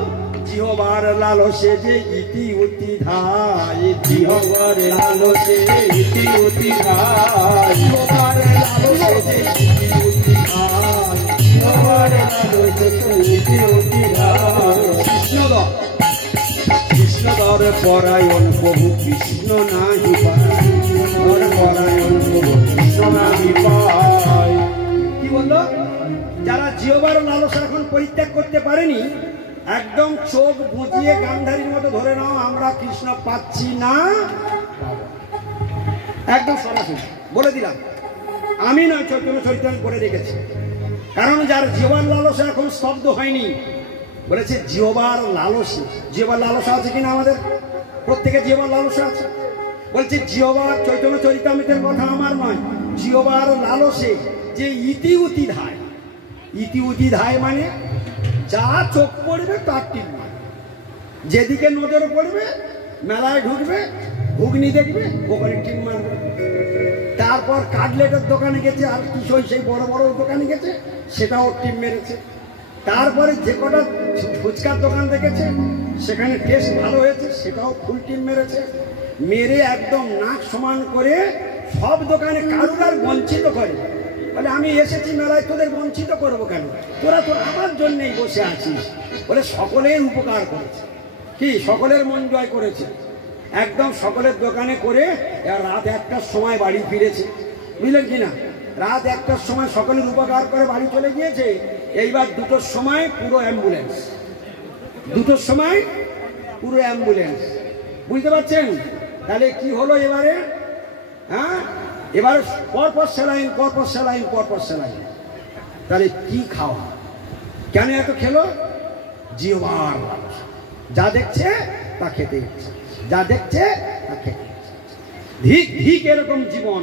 জিহবার লালসে যে ইতি উতি ধায়, জিহবার লালসে ইতি উতি ধায়, জিহবার লালসে যে ইতি উতি ধায়, জিহবার লালসে ইতি উতি ধায়। কৃষ্ণদর, কৃষ্ণদর পরায়ণ প্রভু কৃষ্ণ নাহি পায়, দর পরায়ণ প্রভু কৃষ্ণ নাহি পায়। কি বললো? যারা জিহবার লালসা এখন পরিত্যাগ করতে পারেনি, একদম চোখ বুঝিয়ে গান্ধারীর মতো ধরে নাও, আমরা কৃষ্ণ পাচ্ছি না, একদম সরাসরি বলে দিলাম। আমি নয়, চৈতন্য চরিতামৃত করে রেখেছি। কারণ যার জিহ্বার লালসা এখন স্তব্ধ হয়নি, বলেছে জিহ্বার লালসা। জিহ্বার লালসা আছে কিনা? আমাদের প্রত্যেকের জিহ্বার লালসা আছে। বলছে জিহ্বার, চৈতন্য চরিতামৃতের কথা আমার নয়, জিহ্বার লালসে যে ইতি উতি ধায়। ইতি উতি ধায় মানে যা চোখ পড়বে তার টিম মারবে, যেদিকে নজর পড়বে, মেলায় ঢুকবে, ঘুগনি দেখবে, ওখানে টিম মারবে। তারপর কাটলেটের দোকানে গেছে, আর কিশোর সেই বড় বড় দোকানে গেছে, সেটাও টিম মেরেছে। তারপরে যে কটা ফুচকার দোকান দেখেছে, সেখানে টেস্ট ভালো হয়েছে, সেটাও ফুল টিম মেরেছে। মেরে একদম নাক সমান করে সব দোকানে কারুর আর বঞ্চিত করে। বলে আমি এসেছি মেলায়, তোদের বঞ্চিত করবো কেন? তোরা তো আমার জন্যই বসে আছিস। বলে সকলের উপকার করেছে, কি সকলের মন জয় করেছে। একদম সকলের দোকানে করে রাত 1টার সময় বাড়ি ফিরেছে, বুঝলেন কিনা? রাত 1টার সময় সকলের উপকার করে বাড়ি চলে গিয়েছে। এইবার 2টোর সময় পুরো অ্যাম্বুলেন্স, 2টোর সময় পুরো অ্যাম্বুলেন্স, বুঝতে পারছেন? তাহলে কি হলো এবারে? হ্যাঁ, এবারে পরপর স্যালাইন, পরপর স্যালাইন, পরপর স্যালাইন। তাহলে কি খাওয়া? কেন এত খেলো? জিহ্বার লালসা। যা দেখছে তা খেতে ইচ্ছে, যা দেখছে তা খেতে ইচ্ছে। ধিক ধিক এরকম জীবন।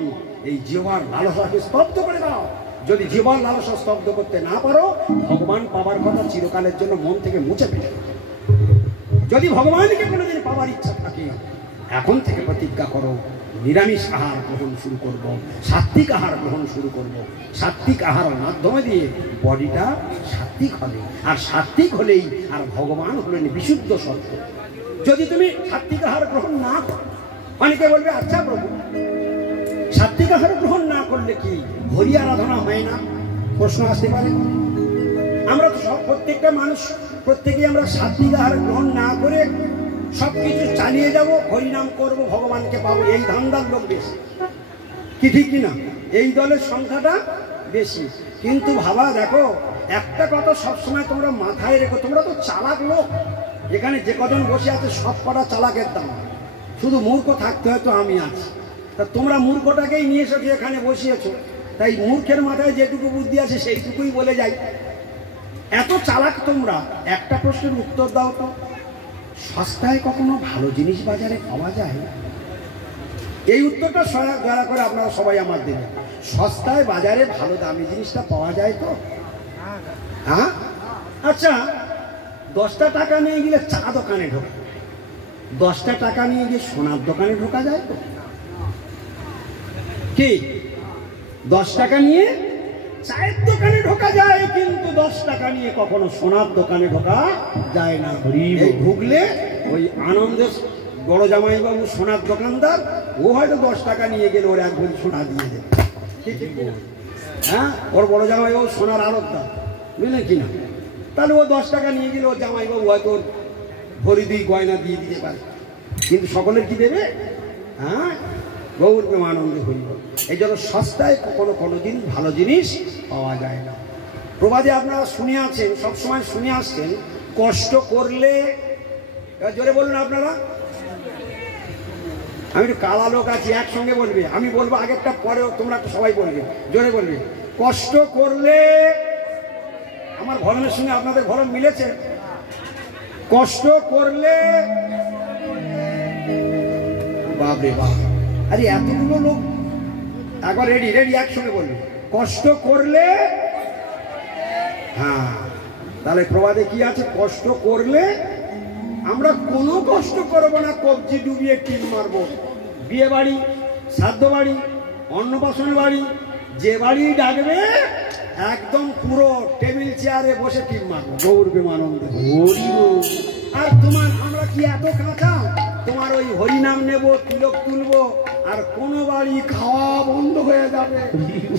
এই জিহ্বার লালসাকে স্তব্ধ করে দাও। যদি জিহ্বার লালসা স্তব্ধ করতে না পারো, ভগবান পাবার কথা চিরকালের জন্য মন থেকে মুছে ফেলে। যদি ভগবানকে কোনোদিন পাওয়ার ইচ্ছা থাকে, এখন থেকে প্রতিজ্ঞা করো, নিরামিষ আহার গ্রহণ শুরু করব, সাত্বিক আহার গ্রহণ শুরু করব। সাত্বিক আহারের মাধ্যমে দিয়ে বডিটা সাত্বিক হবে, আর সাত্বিক হলেই আর ভগবান হলেন বিশুদ্ধ সত্য। যদি তুমি সাত্বিক আহার গ্রহণ না করো, অনেকে বলবে আচ্ছা প্রভু, সাত্বিক আহার গ্রহণ না করলে কি হরি আরাধনা হয় না? প্রশ্ন আসতে পারে। আমরা তো সব প্রত্যেকটা মানুষ প্রত্যেকেই আমরা সাত্বিক আহার গ্রহণ না করে সবকিছু চালিয়ে যাব, হরিনাম করব, ভগবানকে পাবো, এই ধান্দার লোক বেশি। কি ঠিক কিনা? এই দলের সংখ্যাটা বেশি। কিন্তু ভাবা দেখো, একটা কথা সবসময় তোমরা মাথায় রেখো, তোমরা তো চালাক লোক। এখানে যে কজন বসে আছে সব কটা চালাকের দাম, শুধু মূর্খ থাকতে হয়তো আমি আছি। তা তোমরা মূর্খটাকেই নিয়ে এসে এখানে বসিয়েছো, তাই মূর্খের মাথায় যেটুকু বুদ্ধি আছে সেইটুকুই বলে যাই। এত চালাক তোমরা। একটা প্রশ্নের উত্তর দাও তো, সস্তায় কখনো ভালো জিনিস বাজারে পাওয়া যায়? এই উত্তরটা দয়া করে আপনারা সবাই আমার দেবেন। সস্তায় বাজারে ভালো দামি জিনিসটা পাওয়া যায় তো? হ্যাঁ, আচ্ছা 10টা টাকা নিয়ে গেলে চা দোকানে ঢোকা, 10টা টাকা নিয়ে গিয়ে সোনার দোকানে ঢোকা যায় তো? কি 10 টাকা নিয়ে চায়ের দোকানে ঢোকা যায়, কিন্তু 10 টাকা নিয়ে কখনো সোনার দোকানে ঢোকা যায় না। এই ঢুকলে ওই আনন্দের বড় জামাইবাবু সোনার দোকানদার, ও হয়তো 10 টাকা নিয়ে গেলে ওর 1 ভরি সোনা দিয়ে দেবে। হ্যাঁ, ওর বড় জামাইবাবু সোনার আড়তদার, বুঝলেন কিনা? তাহলে ও 10 টাকা নিয়ে গেলে ওর জামাইবাবু হয়তো ভরি 2 গয়না দিয়ে দিতে পারে, কিন্তু সকলের কি দেবে? হ্যাঁ, গৌর প্রেমানন্দে হইল। এই জন্য সস্তায় কখনো কোনোদিন ভালো জিনিস পাওয়া যায় না। প্রবাদে আপনারা শুনে আছেন, সবসময় শুনে আসছেন, কষ্ট করলে, জোরে বলুন আপনারা, আমি একটু কালা লোক আছি, একসঙ্গে বলবে, আমি বলবো আগেরটা পরেও তোমরা সবাই বলবে, জোরে বলবে। কষ্ট করলে, আমার ভরণের সঙ্গে আপনাদের ভরণ মিলেছে? কষ্ট করলে, বাপরে বাপ, আরে এতগুলো লোক একবার রেডি রেডি একসঙ্গে বলবে, কষ্ট করলে। হ্যাঁ, তাহলে প্রবাদে কি আছে? কষ্ট করলে। আমরা কোনো কষ্ট করবো না, কবজি ডুবিয়ে টিপ মারবো। বিয়ে বাড়ি, শ্রাদ্ধ বাড়ি, অন্নপ্রাশন বাড়ি, যে বাড়ি ডাকবে একদম পুরো টেবিল চেয়ারে বসে টিপ মারবো। গৌর প্রেমানন্দ। আর তোমার আমরা কি এত কাঁচা? তোমার ওই হরিনাম নেব, তিলক তুলবো, আর কোনো বাড়ি খাওয়া বন্ধ হয়ে যাবে,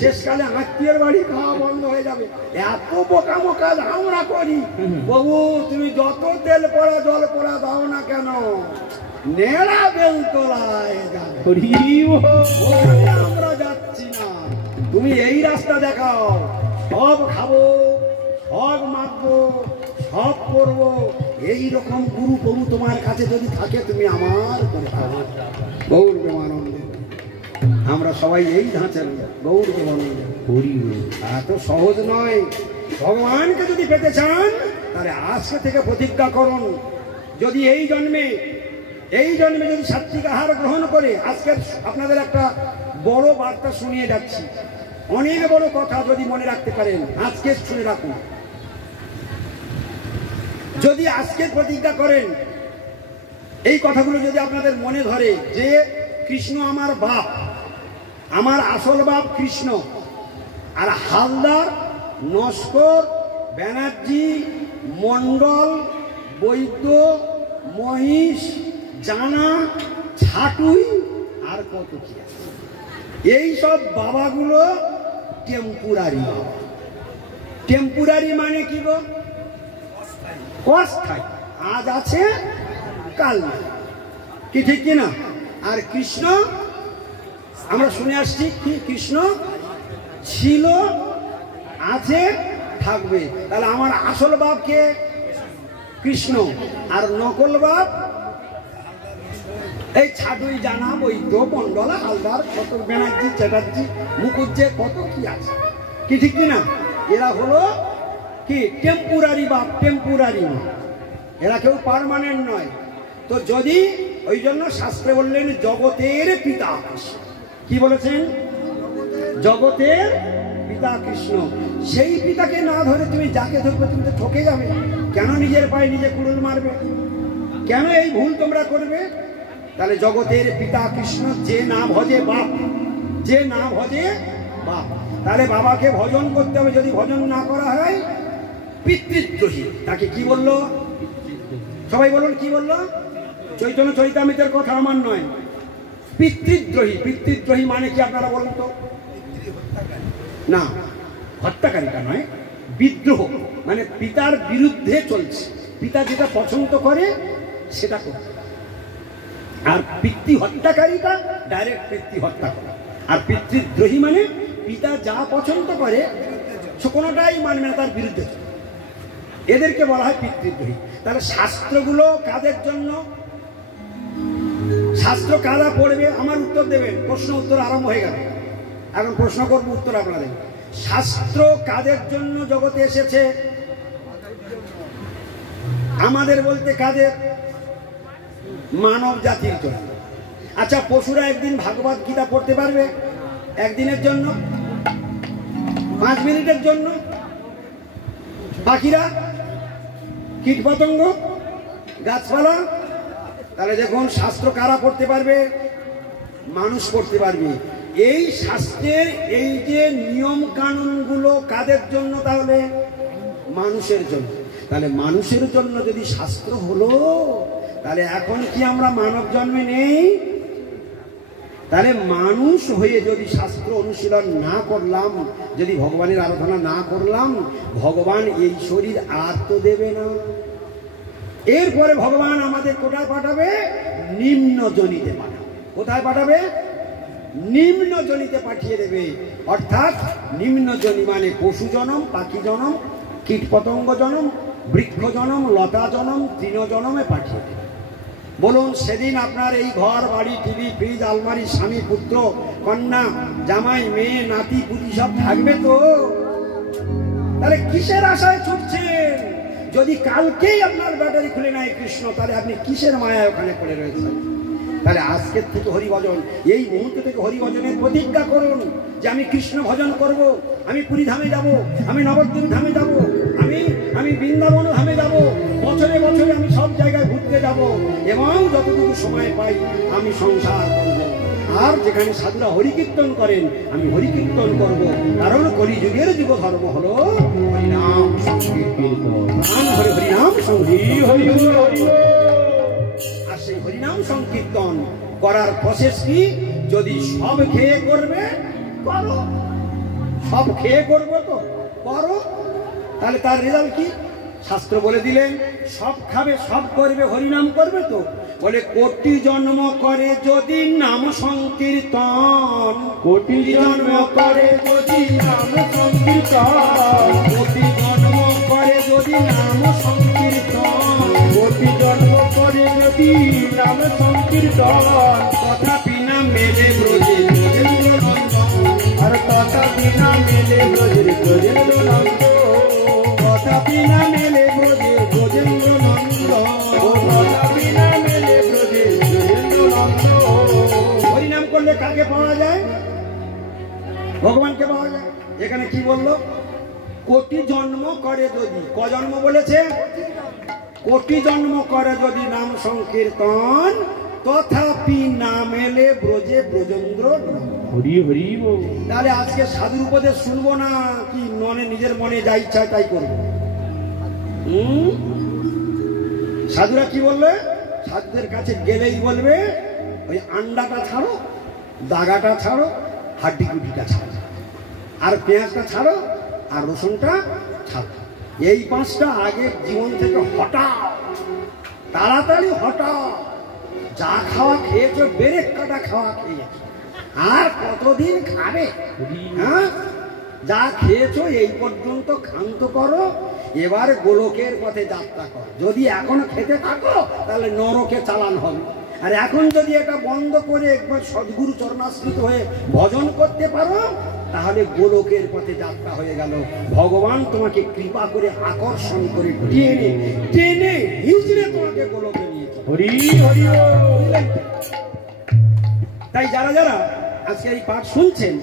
শেষকালে আত্মীয়ের বাড়ি খাওয়া বন্ধ হয়ে যাবে। এত বোকামো কাজ আমরা করি। বাবু, তুমি যত তেল পড়া জল পড়া দাও না কেন, নেড়া বেলতলায় যাবে, আমরা যাচ্ছি না। তুমি এই রাস্তা দেখাও, সব খাবো, সব মাখবো, সব করবো। এইরকম গুরু প্রভু তোমার কাছে যদি থাকে, তুমি আমার করে খাবো। গৌর প্রেমানন্দে আমরা সবাই এই ধাঁচের গৌর প্রেমানন্দে। এত সহজ নয়। ভগবানকে যদি পেতে চান, তাহলে আজকে থেকে প্রতিজ্ঞা করুন, যদি এই জন্মে যদি সাত্বিক আহার গ্রহণ করে, আজকে আপনাদের একটা বড় বার্তা শুনিয়ে যাচ্ছি, অনেক বড় কথা যদি মনে রাখতে পারেন, আজকে শুনে রাখুন। যদি আজকে প্রতিজ্ঞা করেন, এই কথাগুলো যদি আপনাদের মনে ধরে যে কৃষ্ণ আমার বাপ, আমার আসল বাপ কৃষ্ণ, আর হালদার, নস্কর, ব্যানার্জি, মণ্ডল, বৈদ্য, মহিষ, জানা, ছাটুই, আর কত কি আছে, এই সব বাবাগুলো টেম্পুরারি বাবা। টেম্পুরারি মানে কি গো? অস্থায়ী, আজ আছে কাল না, কি ঠিক কিনা? আর কৃষ্ণ আমরা শুনে আসছি কি, কৃষ্ণ ছিল, আছে, থাকবে। তাহলে আমার আসল বাপ কে? কৃষ্ণ। আর নকল বাপ এই ছাটুই, জানা, বৈদ্য, মন্ডলা, হালদার, কত ব্যানার্জি, চ্যাটার্জি, মুখুজ্জে, কত কি আছে, কি ঠিক কিনা? এরা হলো কি টেম্পুরারি বাপ, টেম্পুরারি, এরা কেউ পার্মানেন্ট নয়। তো যদি ওই জন্য শাস্ত্রে বললেন জগতের পিতা কৃষ্ণ। কি বলেছেন? জগতের পিতা কৃষ্ণ। সেই পিতাকে না ধরে তুমি যাকে ধরবে তুমি তো ঠকে যাবে। কেন নিজের পায়ে নিজে কুড়ুল মারবে? কেন এই ভুল তোমরা করবে? তাহলে জগতের পিতা কৃষ্ণ, যে না ভজে বাপ, যে না ভজে বাপ। তাহলে বাবাকে ভজন করতে হবে, যদি ভজন না করা হয় পিতৃদ্রোহী। তাকে কি বললো? সবাই বলুন কি বললো? চৈতন্য চরিতামৃতের কথা আমার নয়, পিতৃদ্রোহী। পিতৃদ্রোহী মানে কি আপনারা বলুন তো? না, হত্যাকারীটা নয়, বিদ্রোহ মানে পিতার বিরুদ্ধে চলছে, পিতা যেটা পছন্দ করে সেটা করবে। আর পিতৃ হত্যাকারীটা ডাইরেক্ট পিতৃ হত্যা করে। আর পিতৃদ্রোহী মানে পিতা যা পছন্দ করে সে কোনোটাই মানবে না, তার বিরুদ্ধে চলে, এদেরকে বলা হয় পিতৃদ্রোহী। তাহলে শাস্ত্রগুলো কাদের জন্য? শাস্ত্র কারা পড়বে? আমার উত্তর দেবেন, প্রশ্ন উত্তর আরম্ভ হয়ে গেল। এখন প্রশ্ন করবো, উত্তর আপনারা দেবেন। শাস্ত্র কাদের জন্য জগতে এসেছে? আমাদের বলতে কাদের? মানব জাতির জন্য। আচ্ছা, পশুরা একদিন ভাগবত গীতা পড়তে পারবে? একদিনের জন্য, 5 মিনিটের জন্য। পাখিরা, কীটপতঙ্গ, গাছপালা। তাহলে দেখুন, শাস্ত্র কারা পড়তে পারবে? মানুষ পড়তে পারবে। এই শাস্ত্রের এই যে নিয়ম কানুনগুলো কাদের জন্য? তাহলে মানুষের জন্য। তাহলে মানুষের জন্য যদি শাস্ত্র হলো, তাহলে এখন কি আমরা মানব জন্মে নেই? তাহলে মানুষ হয়ে যদি শাস্ত্র অনুশীলন না করলাম, যদি ভগবানের আরাধনা না করলাম, ভগবান এই শরীর আর তো দেবে না। এরপরে ভগবান আমাদের কোথায় পাঠাবে? নিম্ন জনিতে পাঠাবে। কোথায় পাঠাবে? নিম্ন জনিতে পাঠিয়ে দেবে। অর্থাৎ নিম্ন জনি মানে পশু জনম, পাখি জনম, কীটপতঙ্গ জনম, বৃক্ষ জনম, লতা জনম, তৃণ জনমে পাঠিয়ে দেবে। বলুন, সেদিন আপনার এই ঘর বাড়ি, টিভি, ফ্রিজ, আলমারি, স্বামী, পুত্র, কন্যা, জামাই, মেয়ে, নাতি, পুতি সব থাকবে তো? তাহলে কিসের আশায় ছুটছেন? যদি কালকেই আপনার ব্যাটারি খুলে নেয় কৃষ্ণ, তাহলে আপনি কিসের মায়ায় ওখানে পড়ে রয়েছেন? তাহলে আজকের থেকে হরিভজন, এই মুহূর্ত থেকে হরিভজনের প্রতিজ্ঞা করুন যে আমি কৃষ্ণ ভজন করব, আমি পুরী ধামে যাব, আমি নবদ্বীপ ধামে যাব, আমি বৃন্দাবন ধামে যাব, বছরে বছরে আমি সব জায়গায় ঘুরতে যাব, এবং যতটুকু সময় পাই আমি সংসার করব। আর যেখানে সাধুরা হরিকীর্তন করেন, আমি হরিকীর্তন করব। কারণ কলিযুগের যুগ ধর্ম হলো হরিনাম সংকীর্তন। হরিনাম সংকীর্তন। আর সেই হরিনাম সংকীর্তন করার প্রসেস কি? যদি সব খেয়ে করবে, করো। সব খেয়ে করবো তো করো। তাহলে তার রেজাল্ট কি? শাস্ত্র বলে দিলেন, সব খাবে, সব করবে, হরিনাম করবে তো। বলে কোটি জন্ম করে যদি নাম সংকীর্তন, কোটি জন্ম করে যদি নাম সংকীর্তন, কোটি জন্ম করে যদি নাম সংকীর্তন, কোটি জন্ম করে যদি নাম সংকীর্তন, তথাপি না মেলে ব্রজে ব্রজেন্দ্র নন্দন। আর তথাপি না মেলে ব্রজের ব্রজেন্দ্র নন্দন, তথাপি না মেলে ব্রজে ব্রজেন্দ্র নন্দন, তথাপি না মেলে ব্রজে ব্রজেন্দ্র নন্দন। হরিনাম করলে কাকে পাওয়া যায়? ভগবানকে পাওয়া যায়। এখানে কি বললো? কোটি জন্ম করে যদি। ক জন্ম বলেছে? কোটি জন্ম করে যদি নাম সংকীর্তন, তথাপি না মেলে ব্রজে ব্রজেন্দ্র নন্দন। হরি হরি বল। তাহলে আজকে সাধুর উপদেশ শুনবো না, কি মনে নিজের মনে যা ইচ্ছা তাই করবো? সাধুরা কি বলবে? সাধুদের কাছে গেলেই বলবে ওই আন্ডাটা ছাড়ো, দাগাটা ছাড়ো, হাড্ডি গুটিটা ছাড়ো, আর পেঁয়াজটা ছাড়ো, আর রসুনটা ছাড়ো। এই 5টা আগে জীবন থেকে হটাও, তাড়াতাড়ি হটাও। যা খাওয়া খেয়েছো, বেরেক কাটা খাওয়া খেয়েছো, আর কতদিন খাবে? হ্যাঁ, যা খেয়েছো এই পর্যন্ত ক্ষান্ত করো, এবার গোলকের পথে যাত্রা করো। যদি এখন খেতে থাকো তাহলে নরকে চালান হবে। আর এখন যদি এটা বন্ধ করে একবার সদ্গুরু চরণাশ্রিত হয়ে ভজন করতে পারো, তাহলে গোলকের পথে যাত্রা হয়ে গেল। ভগবান তোমাকে কৃপা করে আকর্ষণ করে টেনে টেনে হিজড়ে তোমাকে গোলকে নিয়েছে। হরি হরি বল। তাই যারা যারা আজকে এই পাঠ শুনছেন,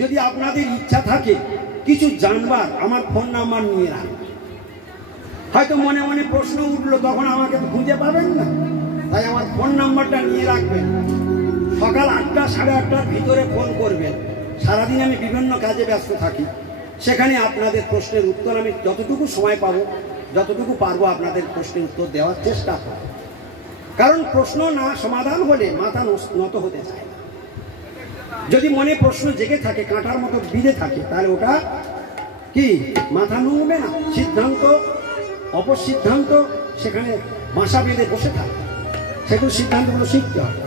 যদি আপনাদের ইচ্ছা থাকে কিছু জানবার, আমার ফোন নাম্বার নিয়ে রাখবেন। হয়তো মনে মনে প্রশ্ন উঠলো, তখন আমাকে তো খুঁজে পাবেন না। তাই আমার ফোন নাম্বারটা নিয়ে রাখবেন। সকাল 8টা 8:30টার ভিতরে ফোন করবেন। সারাদিন আমি বিভিন্ন কাজে ব্যস্ত থাকি, সেখানে আপনাদের প্রশ্নের উত্তর আমি যতটুকু সময় পাবো, যতটুকু পারবো আপনাদের প্রশ্নের উত্তর দেওয়ার চেষ্টা করব। কারণ প্রশ্ন না সমাধান হলে মাথা নত হতে চায় না। যদি মনে প্রশ্ন জেগে থাকে, কাঁটার মতো বিঁধে থাকে, তাহলে ওটা কি মাথা নুনবে না। সিদ্ধান্ত অপসিদ্ধান্ত সেখানে বাসা বেঁধে বসে থাকে। সেগুলো সিদ্ধান্তগুলো শিখতে হবে।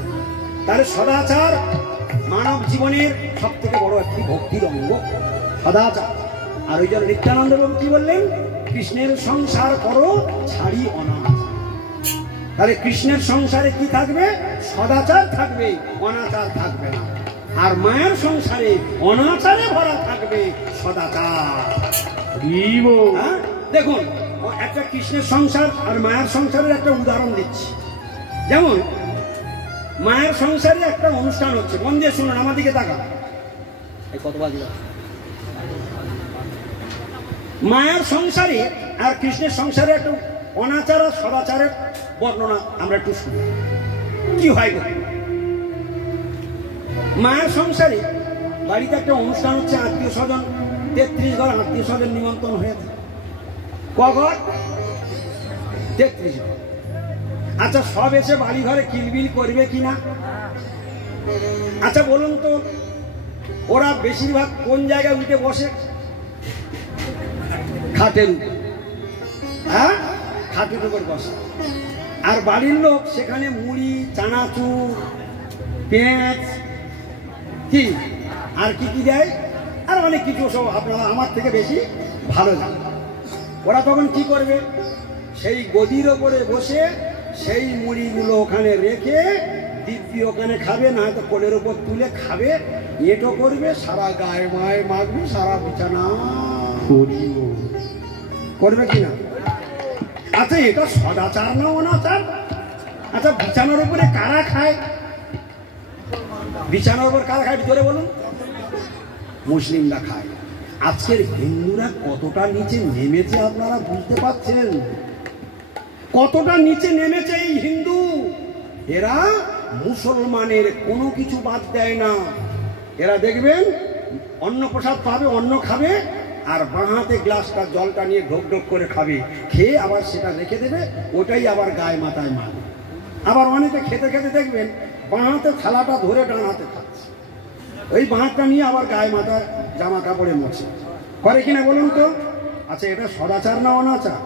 তাহলে সদাচার মানব জীবনের সব থেকে বড় একটি ভক্তির অঙ্গ, সদাচার। আর ওই জন্য নিত্যানন্দ বাবু কি বললেন? কৃষ্ণের সংসার করো, ছাড়ি অনাচার। তাহলে কৃষ্ণের সংসারে কি থাকবে? সদাচার থাকবে, অনাচার থাকবে না। আর মায়ের সংসারে অনাচারে ভরা থাকবে, সদাচার। হ্যাঁ, দেখুন একটা কৃষ্ণের সংসার আর মায়ের সংসারের একটা উদাহরণ দিচ্ছি। যেমন মায়ের সংসারে একটা অনুষ্ঠান হচ্ছে, মন দিয়ে শুনুন, আমার দিকে তাকান। এই কত বাজলো? মায়ের সংসারে আর কৃষ্ণের সংসারে একটা অনাচার আর সদাচারের বর্ণনা আমরা একটু শুনি। কি হয় গো? মায়ের সংসারে বাড়িতে একটা অনুষ্ঠান হচ্ছে, আত্মীয় স্বজন 33 ঘর আত্মীয় স্বজন নিমন্ত্রণ হয়েছে। কঘর? 33 ঘর। আচ্ছা, সব এসে বাড়ি ঘরে কিলবিল করবে কিনা? আচ্ছা বলুন তো, ওরা বেশিরভাগ কোন জায়গায় উঠে বসে? খাটের উপর। হ্যাঁ, খাটের উপর বসে। আর বাড়ির লোক সেখানে মুড়ি, চানাচুর, পেঁয়াজ, কি আর কি কি দেয়, আর অনেক কিছু, সব আপনারা আমার থেকে বেশি ভালো জানেন। ওরা তখন কি করবে? সেই গদির ওপরে বসে সেই মুড়িগুলো ওখানে রেখে দিব্যি ওখানে খাবে, না হয়তো কোলের ওপর তুলে খাবে, এটো করবে, সারা গায়ে মায়ে মাখবে, সারা বিছানা করবে কিনা? আচ্ছা, এটা সদাচার না অনাচার? আচ্ছা, বিছানার উপরে কারা খায়? বিছানার উপর কারা খায় জোরে বলুন? মুসলিমরা খায়। আজকের হিন্দুরা কতটা নিচে নেমেছে আপনারা বুঝতে পারছেন? কতটা নিচে নেমেছে এই হিন্দু। এরা মুসলমানের কোনো কিছু বাদ দেয় না। এরা দেখবেন অন্ন প্রসাদ পাবে, অন্ন খাবে, আর বাঁ হাতে গ্লাসটা জলটা নিয়ে ঢোক ঢোক করে খাবে, খেয়ে আবার সেটা রেখে দেবে, ওটাই আবার গায়ে মাথায় মারবে। আবার অনেকে খেতে খেতে দেখবেন বাঁ হাতে থালাটা ধরে ডান হাতে খাচ্ছে, ওই বাঁ হাতটা নিয়ে আবার গায়ে মাথায় জামা কাপড়ে মোছে। করে কিনা বলুন তো? আচ্ছা, এটা সদাচার না অনাচার?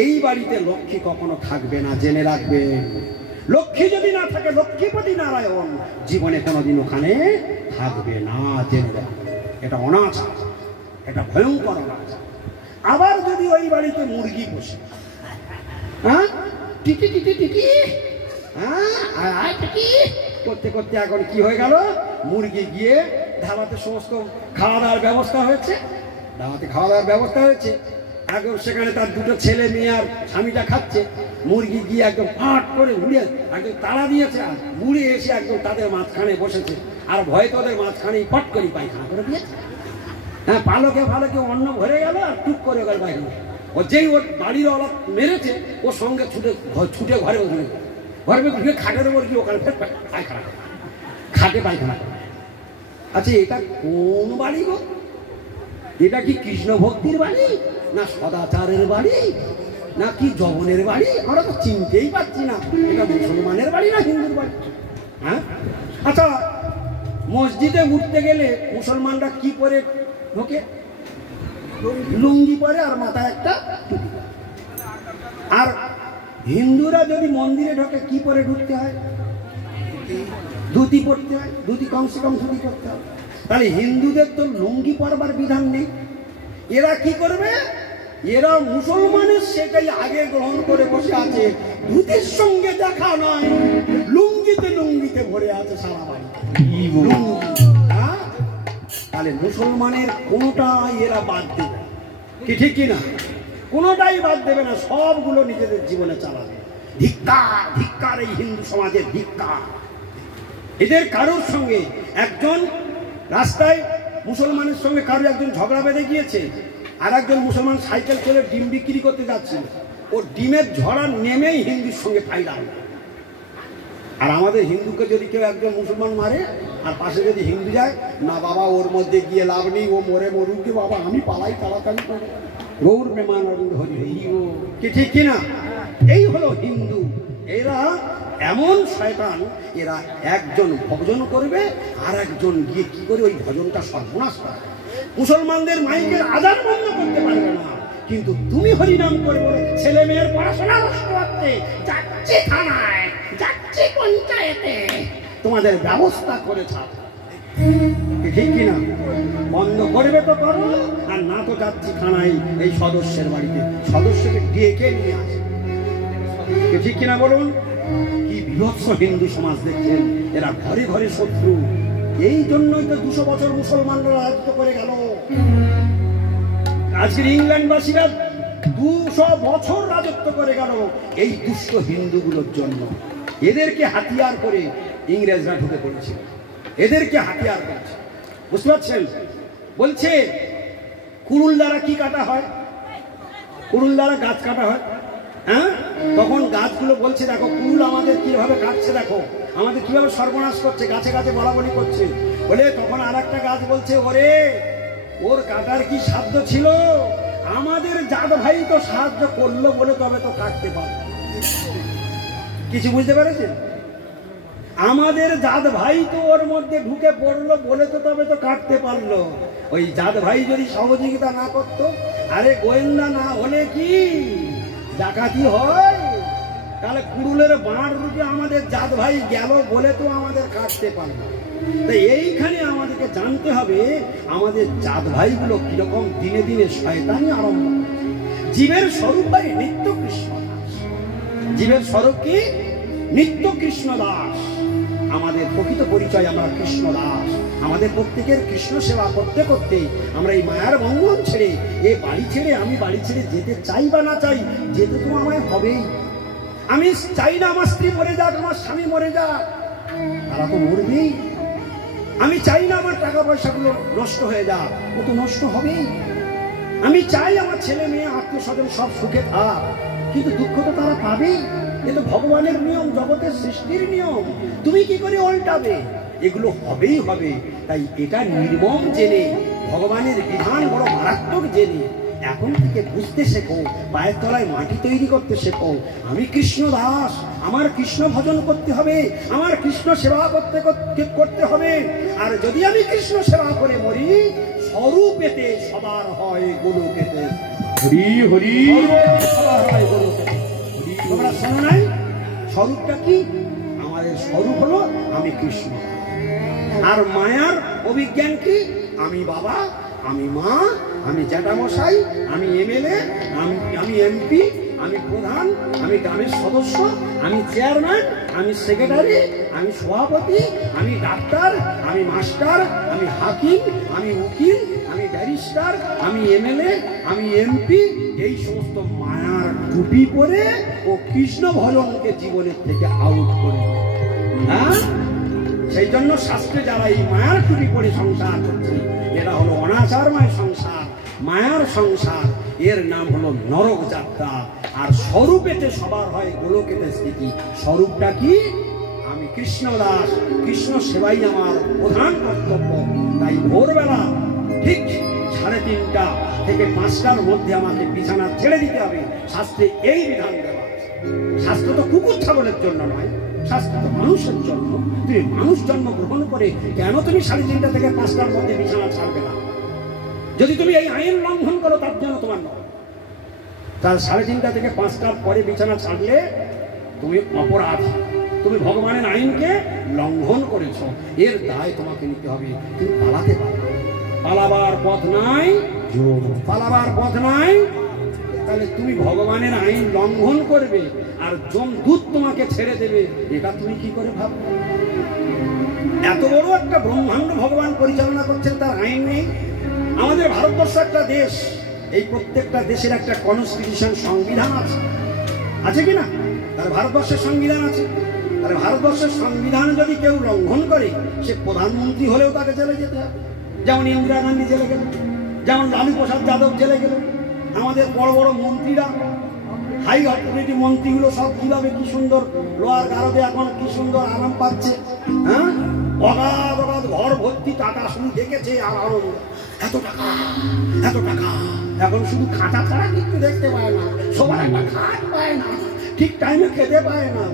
এই বাড়িতে লক্ষ্মী কখনো থাকবে না, জেনে রাখবেন। লক্ষ্মী যদি না থাকে, লক্ষ্মীপতি নারায়ণ জীবনে কোনোদিন ওখানে থাকবে না, জেনে রাখবেন। এটা অনাচার, এটা ভয়ঙ্কর অনাচার। আবার যদি ওই বাড়িতে মুরগি বসে, হ্যাঁ, টিকি টিকি টিকি, হ্যাঁ টিকি করতে করতে এখন কি হয়ে গেল? মুরগি গিয়ে ধাবাতে সমস্ত খাওয়া দাওয়ার ব্যবস্থা হয়েছে, ধাবাতে খাওয়া দাওয়ার ব্যবস্থা হয়েছে, এখন সেখানে তার দুটো ছেলে মেয়ে আর স্বামীটা খাচ্ছে। মুরগি গিয়ে একদম ফাট করে উড়ে একদম তাড়া দিয়েছে, আর উড়ে এসে একদম তাদের মাঝখানে বসেছে, আর ভয়ে তোদের মাঝখানেই ফট করে পায়খানা করে দিয়েছে। হ্যাঁ, পালকে ফালকে অন্ন ভরে গেল, আর টুক করে গেল বাইরে। ও যেই ওর বাড়ির ওলা মেরেছে, ওর সঙ্গে ছুটে ঘরে ঢুকে খাটের ওপর গিয়ে ওখানে পায়খানা করে, খাটে পায়খানা করে। আচ্ছা, এটা কোন বাড়ি গো? এটা কি কৃষ্ণ ভক্তির বাড়ি, না সদাচারের বাড়ি, না কি জবনের বাড়ি? আমরা তো চিনতেই পারছি না এটা মুসলমানের বাড়ি না হিন্দুর বাড়ি। হ্যাঁ, আচ্ছা, মসজিদে উঠতে গেলে মুসলমানরা কি পরে ঢোকে? লুঙ্গি পরে আর মাথায় একটা টুপি। আর হিন্দুরা যদি মন্দিরে ঢোকে কি পরে ঢুকতে হয়? ধুতি পরতে হয়, ধুতি কমসে কম ধুতি করতে হয়। তাহলে হিন্দুদের তো লুঙ্গি পরবার বিধান নেই। এরা কি করবে? এরা মুসলমানের সেটাই আগে গ্রহণ করে বসে আছে। ধুতির সঙ্গে দেখা নয়, লুঙ্গিতে ভরে আছে সারা বাড়ি। তাহলে মুসলমানের কোনোটাই এরা বাদ দেবে, কি ঠিক কিনা? কোনোটাই বাদ দেবে না, সবগুলো নিজেদের জীবনে চালাবে। ধিক্কার, ধিক্কার এই হিন্দু সমাজের ধিক্কার। এদের কারোর সঙ্গে একজন রাস্তায় মুসলমানের সঙ্গে কারো একজন ঝগড়া বেঁধে গিয়েছে, আর একজন মুসলমান সাইকেল চলে ডিম বিক্রি করতে যাচ্ছিল, ও ডিমের ঝড়া নেমেই হিন্দুর সঙ্গে ফাইল। আর আমাদের হিন্দুকে যদি কেউ একজন মুসলমান মারে আর পাশে যদি হিন্দু যায়, না বাবা ওর মধ্যে গিয়ে লাভ নেই, ও মরে মরুকে, বাবা আমি পালাই তাড়াতাড়ি করে। গৌর প্রেমানন্দ হরি হরি ও কি ঠিক কিনা? এই হলো হিন্দু। এরা এমন শয়তান, এরা একজন ভজন করবে আর একজন গিয়ে কি করে ওই ভজনটা সর্বনাশ করে। মুসলমানদের মাইকের আজান বন্ধ করতে পারবে না, কিন্তু তুমি হরিনাম করে বলে ছেলে মেয়ের পড়াশোনা নষ্ট করতে, যাচ্ছে থানায়, যাচ্ছে পঞ্চায়েতে, তোমাদের ব্যবস্থা করে ছাড়। ঠিক কিনা? বন্ধ করবে তো করো, আর না তো যাচ্ছি থানায় এই সদস্যের বাড়িতে, সদস্যকে ডেকে নিয়ে আসে। ঠিক কিনা বলুন? কি বিভৎস হিন্দু সমাজ দেখছেন, এরা ঘরে ঘরে শত্রু। এই জন্যই তো 200 বছর মুসলমানরা রাজত্ব করে গেল। আজকের ইংল্যান্ডবাসীরা 200 বছর রাজত্ব করে গেল এই দুষ্ট হিন্দুগুলোর জন্য। এদেরকে হাতিয়ার করে ইংরেজরা ঢুকে পড়েছিল, এদেরকে হাতিয়ার করেছে। বুঝতে পারছেন? বলছে কুড়ুল দ্বারা কি কাটা হয়? কুড়ুল দ্বারা গাছ কাটা হয়। হ্যাঁ, তখন গাছগুলো বলছে দেখো কুড়ুল আমাদের কিভাবে কাটছে, দেখো আমাদের কিভাবে সর্বনাশ করছে, গাছে গাছে বলাবলি করছে। বলে তখন আর একটা গাছ বলছে ওরে ওর কাটার কি সাধ্য ছিল, আমাদের জাত ভাই তো সাহায্য করলো বলে তবে তো কাটতে পারবে। কিছু বুঝতে পেরেছেন? আমাদের জাত ভাই তো ওর মধ্যে ঢুকে পড়লো বলে তো তবে তো কাটতে পারলো। ওই জাত ভাই যদি সহযোগিতা না করতো, আরে গোয়েন্দা না হলে কি ডাকাতি হয়? তাহলে কুড়ুলের বাঁড় রূপে আমাদের জাত ভাই গেল বলে তো আমাদের কাটতে পারলো। তাই এইখানে আমাদেরকে জানতে হবে আমাদের জাত ভাইগুলো কিরকম দিনে দিনে শয়তানি আরম্ভ করে। জীবের স্বরূপ ভাই নিত্য কৃষ্ণ দাস। জীবের স্বরূপ কি? নিত্য কৃষ্ণ দাস। আমাদের প্রকৃত পরিচয় আমরা কৃষ্ণ দাস। আমাদের প্রত্যেকের কৃষ্ণ সেবা করতে করতে আমরা এই মায়ার বন্ধন ছেড়ে, এই বাড়ি ছেড়ে, আমি বাড়ি ছেড়ে যেতে চাই বা না চাই, যেতে তো আমায় হবেই। আমি চাই না আমার স্ত্রী মরে যাক, আমার স্বামী মরে যাক, তারা তো মরবেই। আমি চাই না আমার টাকা পয়সাগুলো নষ্ট হয়ে যাক, ও তো নষ্ট হবেই। আমি চাই আমার ছেলে মেয়ে আত্মীয় স্বজন সব সুখে থাক, কিন্তু দুঃখ তো তারা পাবেই। এ তো ভগবানের নিয়ম, জগতের সৃষ্টির নিয়ম, তুমি কি করে উল্টাবে? এগুলো হবেই হবে। তাই এটা নির্মম জেনে, ভগবানের বিধান বড় মারাত্মক জেনে এখন থেকে বুঝতে শেখো, পায়ের তলায় মাটি তৈরি করতে শেখো। আমি কৃষ্ণ দাস, আমার কৃষ্ণ ভজন করতে হবে, আমার কৃষ্ণ সেবা করতে হবে। আর যদি আমি কৃষ্ণ সেবা করে মরি, স্বরূপেতে সবার হয় গোলকেতে। হরি হরি সবার হয় গোলকেতে। তোমরা শোনো নাই? স্বরূপটা কি? আমাদের স্বরূপ হলো আমি কৃষ্ণ। আর মায়ার অভিজ্ঞান কি? আমি বাবা, আমি মা, আমি জ্যাঠামশাই, আমি এমএলএ, আমি এমপি, আমি প্রধান, আমি গ্রামের সদস্য, আমি চেয়ারম্যান, আমি সেক্রেটারি, আমি সভাপতি, আমি ডাক্তার, আমি মাস্টার, আমি হাকিম, আমি উকিল, আমি ব্যারিস্টার, আমি এমএলএ, আমি এমপি। এই সমস্ত মায়ার টুপি পরে ও কৃষ্ণ ভজনকে জীবনের থেকে আউট করে। হ্যাঁ, সেই জন্য শাস্ত্রে যারা এই মায়ার টুপি পরে সংসার করছে, এরা হলো অনাচারময় সংসার, মায়ার সংসার। এর নাম হলো নরক যাত্রা। আর স্বরূপেতে সবার হয় গোলকেতে স্থিতি। স্বরূপটা কি? আমি কৃষ্ণ দাস, কৃষ্ণ সেবাই আমার প্রধান কর্তব্য। তাই ভোরবেলা ঠিক 3:30 থেকে 5টার মধ্যে আমাকে বিছানা ছেড়ে দিতে হবে। শাস্ত্রে এই বিধান দেওয়া। শাস্ত্র তো কুকুর ছাগলের জন্য নয়, শাস্ত্র তো মানুষের জন্য। তুমি মানুষ জন্ম গ্রহণ করে কেন তুমি 3:30 থেকে 5টার মধ্যে বিছানা ছাড়বে না? যদি তুমি এই আইন লঙ্ঘন করো তার জন্য তোমার নয়। তার 3:30 থেকে 5টার পরে বিছানা ছাড়লে তুমি অপরাধী, তুমি ভগবানের আইনকে লঙ্ঘন করেছ। এর দায় তোমাকে নিতে হবে। তুমি পালাতে পারবে, পালাবার পথ নাই, পালাবার পথ নাই। তাহলে তুমি ভগবানের আইন লঙ্ঘন করবে আর যমদূত তোমাকে ছেড়ে দেবে, এটা তুমি কি করে ভাববে? এত বড় একটা ব্রহ্মাণ্ড ভগবান পরিচালনা করছেন, তার আইন নেই। আমাদের ভারতবর্ষ একটা দেশ, এই প্রত্যেকটা দেশের একটা কনস্টিটিউশন, সংবিধান আছে, আছে কিনা? তার ভারতবর্ষের সংবিধান আছে। তার ভারতবর্ষের সংবিধান যদি কেউ লঙ্ঘন করে, সে প্রধানমন্ত্রী হলেও তাকে জেলে যেতে হবে। যেমন ইন্দিরা গান্ধী জেলে গেল, যেমন লালু প্রসাদ যাদব জেলে গেল, আমাদের বড় বড় মন্ত্রীরা হাই অথরিটি মন্ত্রীগুলো সব কিভাবে কি সুন্দর লোহার গারদে এখন কি সুন্দর আরাম পাচ্ছে, হ্যাঁ, অগাধ অগাধ ঘর ভর্তি টাকা শুধু দেখেছে আর আনন্দ, এত টাকা এত টাকা। এখন শুধু খাঁচা ছাড়া কিছু দেখতে পায় না, সবার একটা খাট পায় না, ঠিক টাইমে খেতে পায় না,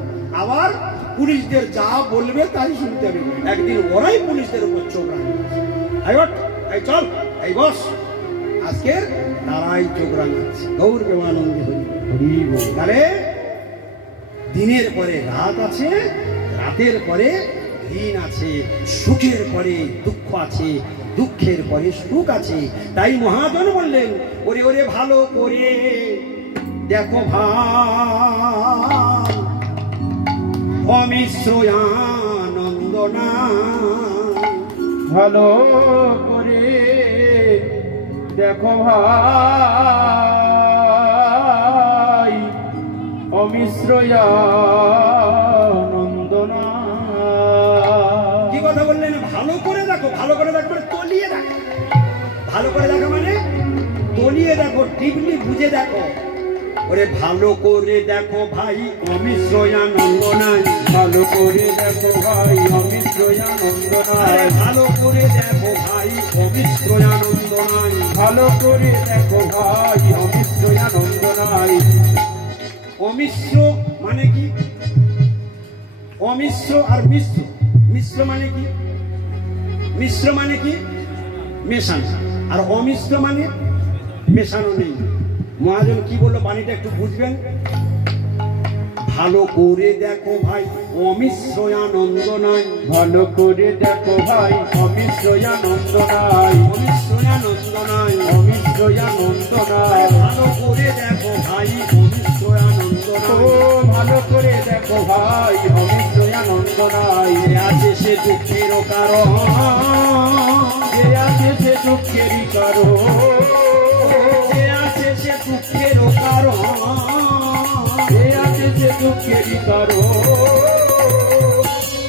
আবার পুলিশদের যা বলবে তাই শুনতে হবে। একদিন ওরাই পুলিশদের উপর চোখ রাখবে, এই চল এই বস, আজকের তারাই চোখ রাঙাচ্ছে, গৌর প্রেমানন্দে হরি। তাহলে দিনের পরে রাত আছে, রাতের পরে দিন আছে, সুখের পরে দুঃখ আছে, দুঃখের পরে সুখ আছে। তাই মহাজন বললেন, ওরে ওরে ভালো করে দেখো ভাই, অমিশ্র আনন্দ না, ভালো করে দেখো ভাই, অমিশ্র আনন্দ না। কি কথা বললেন? ভালো করে দেখো, ভালো করে দেখো মানে তলিয়ে দেখো, ভালো করে দেখো মানে তলিয়ে দেখো, টিপলি বুঝে দেখো। ওরে ভালো করে দেখো ভাই, অমিশ্র আনন্দ নাই, ভালো করে দেখো ভাই, অমিশ্র আনন্দ নাই, ভালো করে দেখো ভাই, অমিশ্র আনন্দ নাই, ভালো করে দেখো ভাই, অমিশ্র আনন্দ নাই। অমিশ্র মানে কি? অমিশ্র আর মিশ্র, মিশ্র মানে কি? মিশ্র মানে কি? মেশানো, আর অমিশ্র মানে মেশানো নেই। মহাজন কি বললো বাণীটা একটু বুঝবেন। ভালো করে দেখো ভাই, অমিশ্র আনন্দ নাই, ভালো করে দেখো ভাই, অমিশ্র আনন্দ নাই, অমিশ্র আনন্দ নাই, অমিশ্র আনন্দ নাই। ভালো করে দেখো ভাই, অমিশ্র আনন্দ ও নাই, ভালো করে দেখো ভাই, অমিশ্র আনন্দ নাই। যে আছে সে দুঃখেরও কারণ, যে আছে সে দুঃখেরই কারণ, যে আছে সে দুঃখেরও কারণ, যে আছে সে দুঃখেরই কারণ।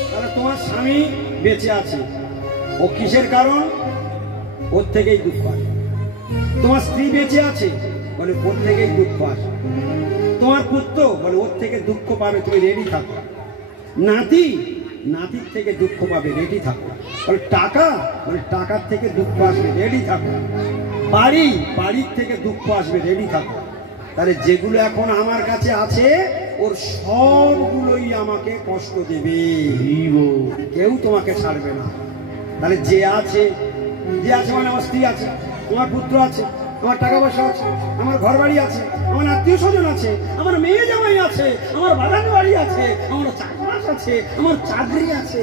তাহলে তোমার স্বামী বেঁচে আছে, ও কিসের কারণ? ওর থেকেই দুঃখ আসে। তোমার স্ত্রী বেঁচে আছে, বলে ওর থেকেই দুঃখ আসে। তোমার পুত্র, বলে ওর থেকে দুঃখ পাবে, তুমি রেডি থাকো। নাতি, নাতির থেকে দুঃখ পাবে, রেডি থাকো। বলে টাকা, বলে টাকার থেকে দুঃখ আসবে, রেডি থাকো। বাড়ি, বাড়ির থেকে দুঃখ আসবে, রেডি থাকো। তাহলে যেগুলো এখন আমার কাছে আছে, ওর সবগুলোই আমাকে কষ্ট দেবে, কেউ তোমাকে ছাড়বে না। তাহলে যে আছে, যে আছে মানে আমার স্ত্রী আছে, আমার পুত্র আছে, আমার টাকা পয়সা আছে, আমার ঘর বাড়ি আছে, আমার আত্মীয় স্বজন আছে, আমার মেয়ে জামাই আছে, আমার বাগান বাড়ি আছে, আমার চাষবাস আছে, আমার চাকরি আছে।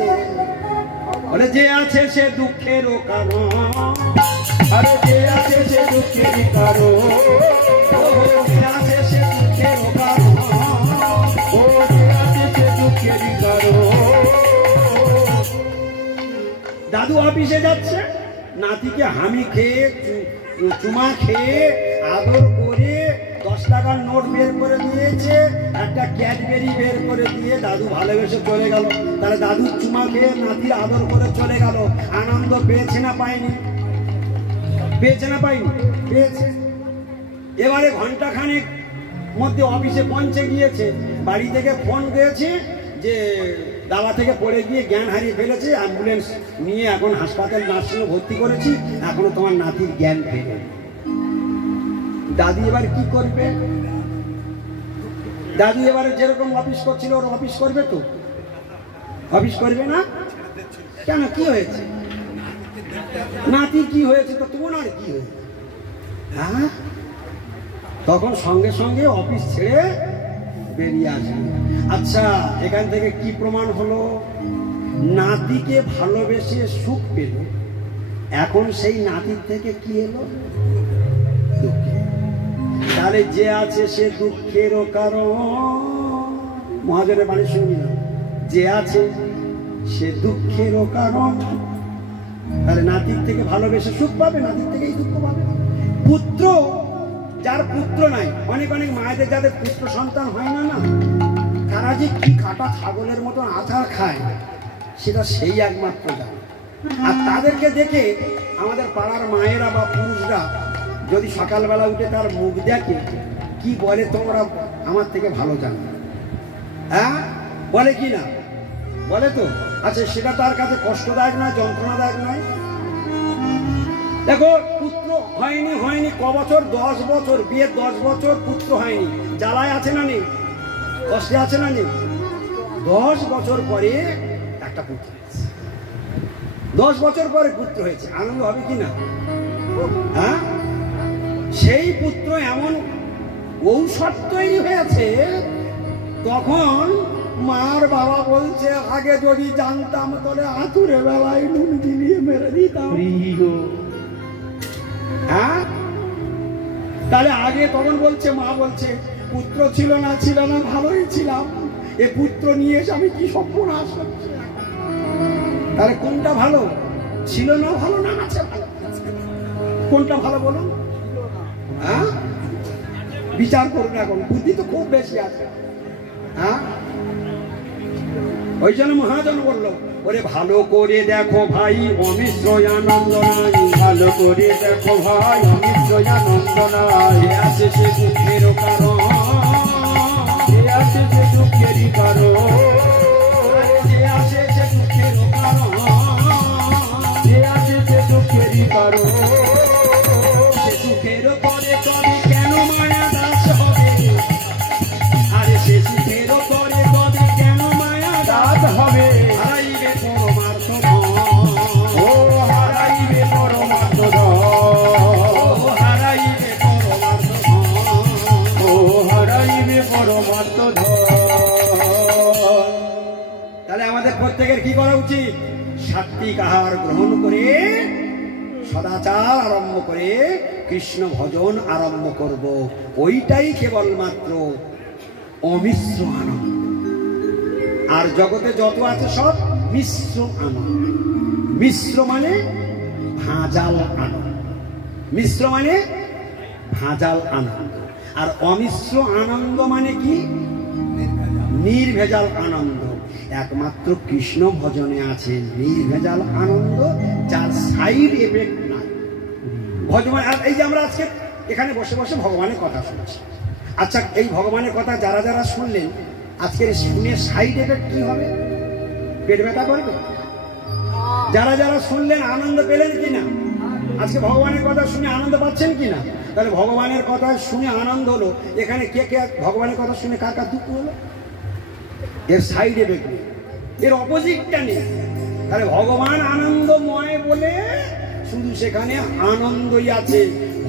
বলে যে আছে সে দুঃখেরও কারণ, আরে যে আছে সে দুঃখেরই কারণ, যে আছে সে দুঃখেরও কারণ, ও যে আছে সে দুঃখেরই কারণ। দাদু অফিসে যাচ্ছে, নাতিকে হামি খেয়ে চুমা খেয়ে আদর করে 10 টাকার নোট বের করে দিয়েছে, একটা ক্যাডবেরি বের করে দিয়ে দাদু ভালোবেসে চলে গেল। তাহলে দাদু চুমা খেয়ে নাতির আদর করে চলে গেল, আনন্দ পেয়েছে না পায়নি? পেয়েছে না পাইনি? পেয়েছে। এবারে ঘন্টাখানেক মধ্যে অফিসে পৌঁছে গিয়েছে, বাড়ি থেকে ফোন দিয়েছে যে দাবা থেকে পড়ে গিয়ে জ্ঞান হারিয়ে ফেলেছে, অ্যাম্বুলেন্স নিয়ে এখন হাসপাতাল নার্সিংয়ে ভর্তি করেছি, এখনো তোমার নাতির জ্ঞান ফেরে। দাদু এবার কি করবে? দাদু এবারে যেরকম অফিস করছিল ওর অফিস করবে তো? অফিস করবে না কেন? কি হয়েছে? নাতি কি হয়েছে তো তোমার কি হয়েছে? হ্যাঁ, তখন সঙ্গে সঙ্গে অফিস ছেড়ে বেরিয়ে আসবে। আচ্ছা, এখান থেকে কি প্রমাণ হলো? নাতিকে ভালোবেসে সুখ পেল, এখন সেই নাতির থেকে কি এলো? দুঃখ। তাহলে যে আছে সে দুঃখেরও কারণ। মহাজনের বাণী শুনলাম, যে আছে সে দুঃখেরও কারণ। তাহলে নাতির থেকে ভালোবেসে সুখ পাবে, নাতির থেকেই দুঃখ পাবে। পুত্র, যার পুত্র নাই, অনেক অনেক মায়েদের যাদের পুত্র সন্তান হয় না, না তারা যে কি কাটা ছাগলের মতন আচার খায়, সেটা সেই একমাত্র জানে। আর তাদেরকে দেখে আমাদের পাড়ার মায়েরা বা পুরুষরা যদি সকালবেলা উঠে তার মুখ দেখে, কি বলে তোমরা আমার থেকে ভালো জানে। হ্যাঁ বলে কি না? বলে তো। আচ্ছা সেটা তার কাছে কষ্টদায়ক নয়, যন্ত্রণাদায়ক নয়? দেখো পুত্র হয়নি ক বছর, 10 বছর, বিয়ের 10 বছর পুত্র হয়নি, জ্বালায় আছে না নেই? কষ্টে আছে না নেই? 10 বছর পরে একটা পুত্র হয়েছে, 10 বছর পরে পুত্র হয়েছে, আনন্দ হবে কি না? হ্যাঁ, সেই পুত্র এমন ঔষধ তৈরি হয়েছে, তখন মার বাবা বলছে আগে যদি জানতাম তাহলে আতুরে বেলায় নুন দিয়ে মেরে দিতাম। হ্যাঁ, তাহলে আগে তখন বলছে, মা বলছে পুত্র ছিল না ভালোই ছিলাম, এ পুত্র নিয়ে এসে আমি কি সর্বনাশ হচ্ছে। তাহলে কোনটা ভালো? ছিল না ভালো না আছে ভালো? কোনটা ভালো বলুন? হ্যাঁ, বিচার করুন, এখন বুদ্ধি তো খুব বেশি আছে। হ্যাঁ, ওই জন্য মহাজন বলল, ওরে ভালো করে দেখো ভাই অমিশ্র আনন্দ নাই, ভালো করে দেখো ভাই অমিশ্র আনন্দ নাই, যে আছে সে দুঃখের কারণ, যে আছে সে দুঃখেরই কারণ, যে আছে সে দুঃখের কারণ, যে আছে সে দুঃখেরই কারণ, সে সুখের পরে কবি কেন মায়া দাস হবে, আরে সে সুখের পরে কবি কেন মায়া দাস হবে, হারাইবে পরমার্থ ধন, ও হারাইবে পরমার্থ ধন, হারাইবে পরমার্থ ধন, ও হারাইবে পরমার্থ ধন। তাহলে আমাদের প্রত্যেকের কি করা উচিত? সাত্বিক আহার গ্রহণ করে সদাচার আরম্ভ করে কৃষ্ণ ভজন আরম্ভ করব, ওইটাই কেবলমাত্র অমিশ্র আনন্দ। আর জগতে যত আছে সব মিশ্র আনন্দ। মিশ্র মানে ভাঁজাল আনন্দ, মিশ্র মানে ভাঁজাল আনন্দ। আর অমিশ্র আনন্দ মানে কি? নির্ভেজাল আনন্দ। একমাত্র কৃষ্ণ ভজনে আছে নির্ভেজাল আনন্দ, যার সাইড এফেক্ট নাই। ভজন আর এই যে আমরা আজকে এখানে বসে বসে ভগবানের কথা শুনছি, আচ্ছা এই ভগবানের কথা যারা যারা শুনলেন আজকের শুনে সাইড এফেক্ট কি হবে? পেট ব্যথা করবে? যারা যারা শুনলেন আনন্দ পেলেন কিনা? আজকে ভগবানের কথা শুনে আনন্দ পাচ্ছেন কিনা? তাহলে ভগবানের কথা শুনে আনন্দ হলো, এখানে কে কে ভগবানের কথা শুনে কার কার দুঃখ হলো? এর সাইড এফেক্ট নেই, এর অপোজিটটা নেই। তাহলে ভগবান আনন্দময় বলে শুধু সেখানে আনন্দই আছে।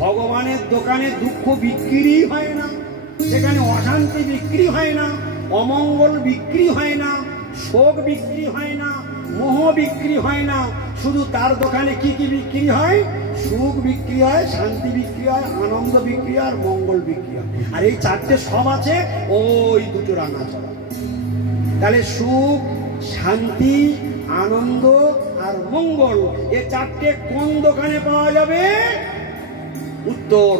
ভগবানের দোকানে দুঃখ বিক্রি হয় না, সেখানে অশান্তি বিক্রি হয় না, অমঙ্গল বিক্রি হয় না, শোক বিক্রি হয় না, মোহ বিক্রি হয় না। শুধু তার দোকানে কি কি বিক্রি হয়? সুখ বিক্রি হয়, শান্তি বিক্রি হয়, আনন্দ বিক্রি হয়, আর মঙ্গল বিক্রি হয়। আর এই চারটে সব আছে ওই দুটো রান্না চলা। তাহলে সুখ, শান্তি, আনন্দ আর মঙ্গল, এ চারটে কোন দোকানে পাওয়া যাবে? উত্তর,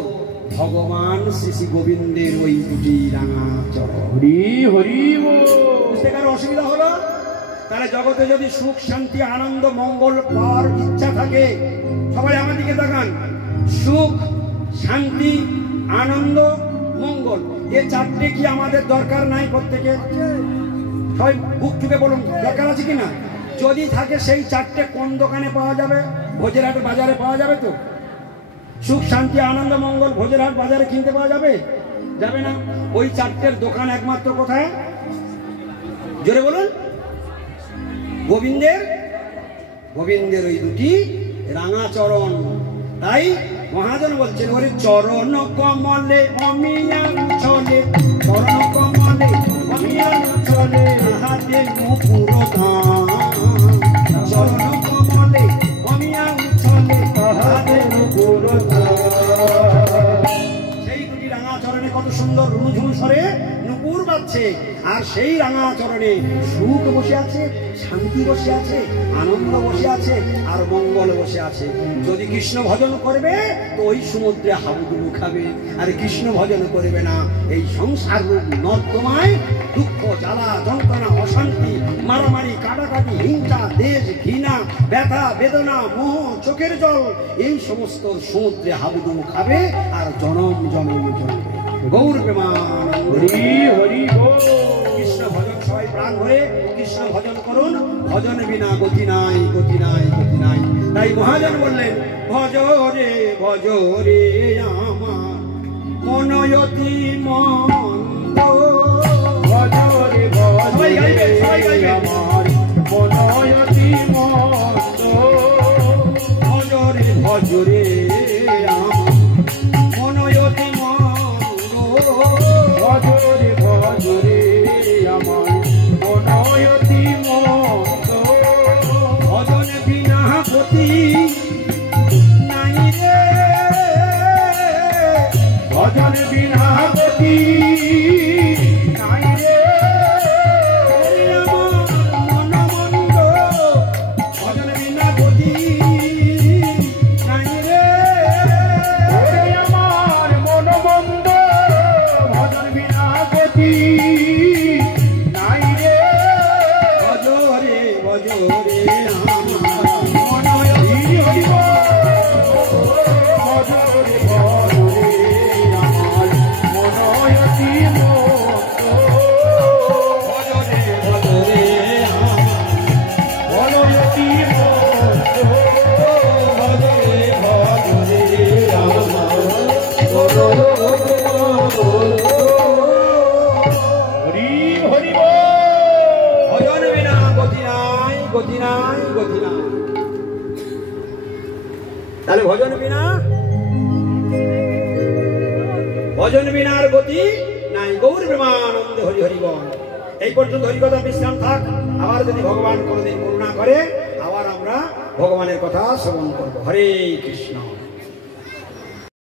ভগবান শ্রী গোবিন্দের ওই দুটি রাঙা চরণ। হরি হরি বল। বুঝতে কারো অসুবিধা হলো? তাহলে জগতে যদি সুখ, শান্তি, আনন্দ, মঙ্গল পাওয়ার ইচ্ছা থাকে, সবাই আমার দিকে তাকান। সুখ, শান্তি, আনন্দ, মঙ্গল, এ চারটে কি আমাদের দরকার নাই? প্রত্যেকের সবাই বুক টুকে বলুন, দরকার আছে কিনা? যদি থাকে সেই চারটে কোন দোকানে পাওয়া যাবে? ভোজেরহাট বাজারে পাওয়া যাবে তো? সুখ, শান্তি, আনন্দ, মঙ্গল ভোজেরহাট বাজারে কিনতে পাওয়া যাবে? যাবে না। ওই চারটের দোকান একমাত্র কোথায়? জোরে বলুন। গোবিন্দের, গোবিন্দের ওই দুটি রাঙা চরণ। তাই মহাজন বলছেন, ওরে চরণ কমলে অমিয়ান চলে, চরণ কমলে অমিয়ান চলে, হাতে নুপুর ধাম, চরণ কমলে অমিয়ান চলে, হাতে নুপুর ধাম। সেই দুটি রাঙা চরণে কত সুন্দর রুঝুন স্বরে নুপুর বাজছে, আর সেই রাঙা চরণে সুখ বসে আছে, শান্তি বসে আছে, আনন্দ বসে আছে, আর মঙ্গল বসে আছে। যদি কৃষ্ণ ভজন করবে তো ওই সমুদ্রে হাবুডুবু খাবে, আর কৃষ্ণ ভজন করবে না এই সংসার রূপ নর্দমায় দুঃখ, জ্বালা, যন্ত্রণা, অশান্তি, মারামারি, কাটাকাটি, হিংসা, দেশ, ঘৃণা, ব্যথা, বেদনা, মোহ, চোখের জল, এই সমস্ত সমুদ্রে হাবুডুবু খাবে আর জনম জনম চলবে। গৌর প্রেমানন্দ। হরি হরি বল। কৃষ্ণ ভজন সবাই প্রাণ ভরে কৃষ্ণ ভজন করুন, ভজন বিনা গতি নাই, গতি নাই, গতি নাই। তাই মহাজন বললেন ভজ রে আমার মনয়তি মন্দ। ভজরে সবাই গাইবে, সবাই গাইবে। আমার মনয়তি মন্দ। ভজরে আমার মনয়তি মন্দ। ভজরে আমার মনয়তি মন্দ। ভজন বিনা গতি নাই রে, ভজন বিনা গতি নাই রে। আমার মন মন্দ। ভজন বিনা গতি নাই রে, ওরে আমার মন মন্দ। ভজন বিনা গতি নাই রে। ভজরে আমার হরি হরি বল। ভজরে আমার মনয়তি মন্দ। ভজরে মনয়তি মন্দ। হরি হরি বল। ভজন বিনা গতি নাই, গতি নাই, গতি নাই। তাহলে ভজন বিনার গতি নাই। গৌর প্রেমানন্দ হরি হরি বল। এই পর্যন্ত হরিকথা বিশ্রাম থাক। আবার যদি ভগবান কোনোদিন করুণা করে আবার আমরা ভগবানের কথা শ্রবণ করবো। হরে কৃষ্ণ।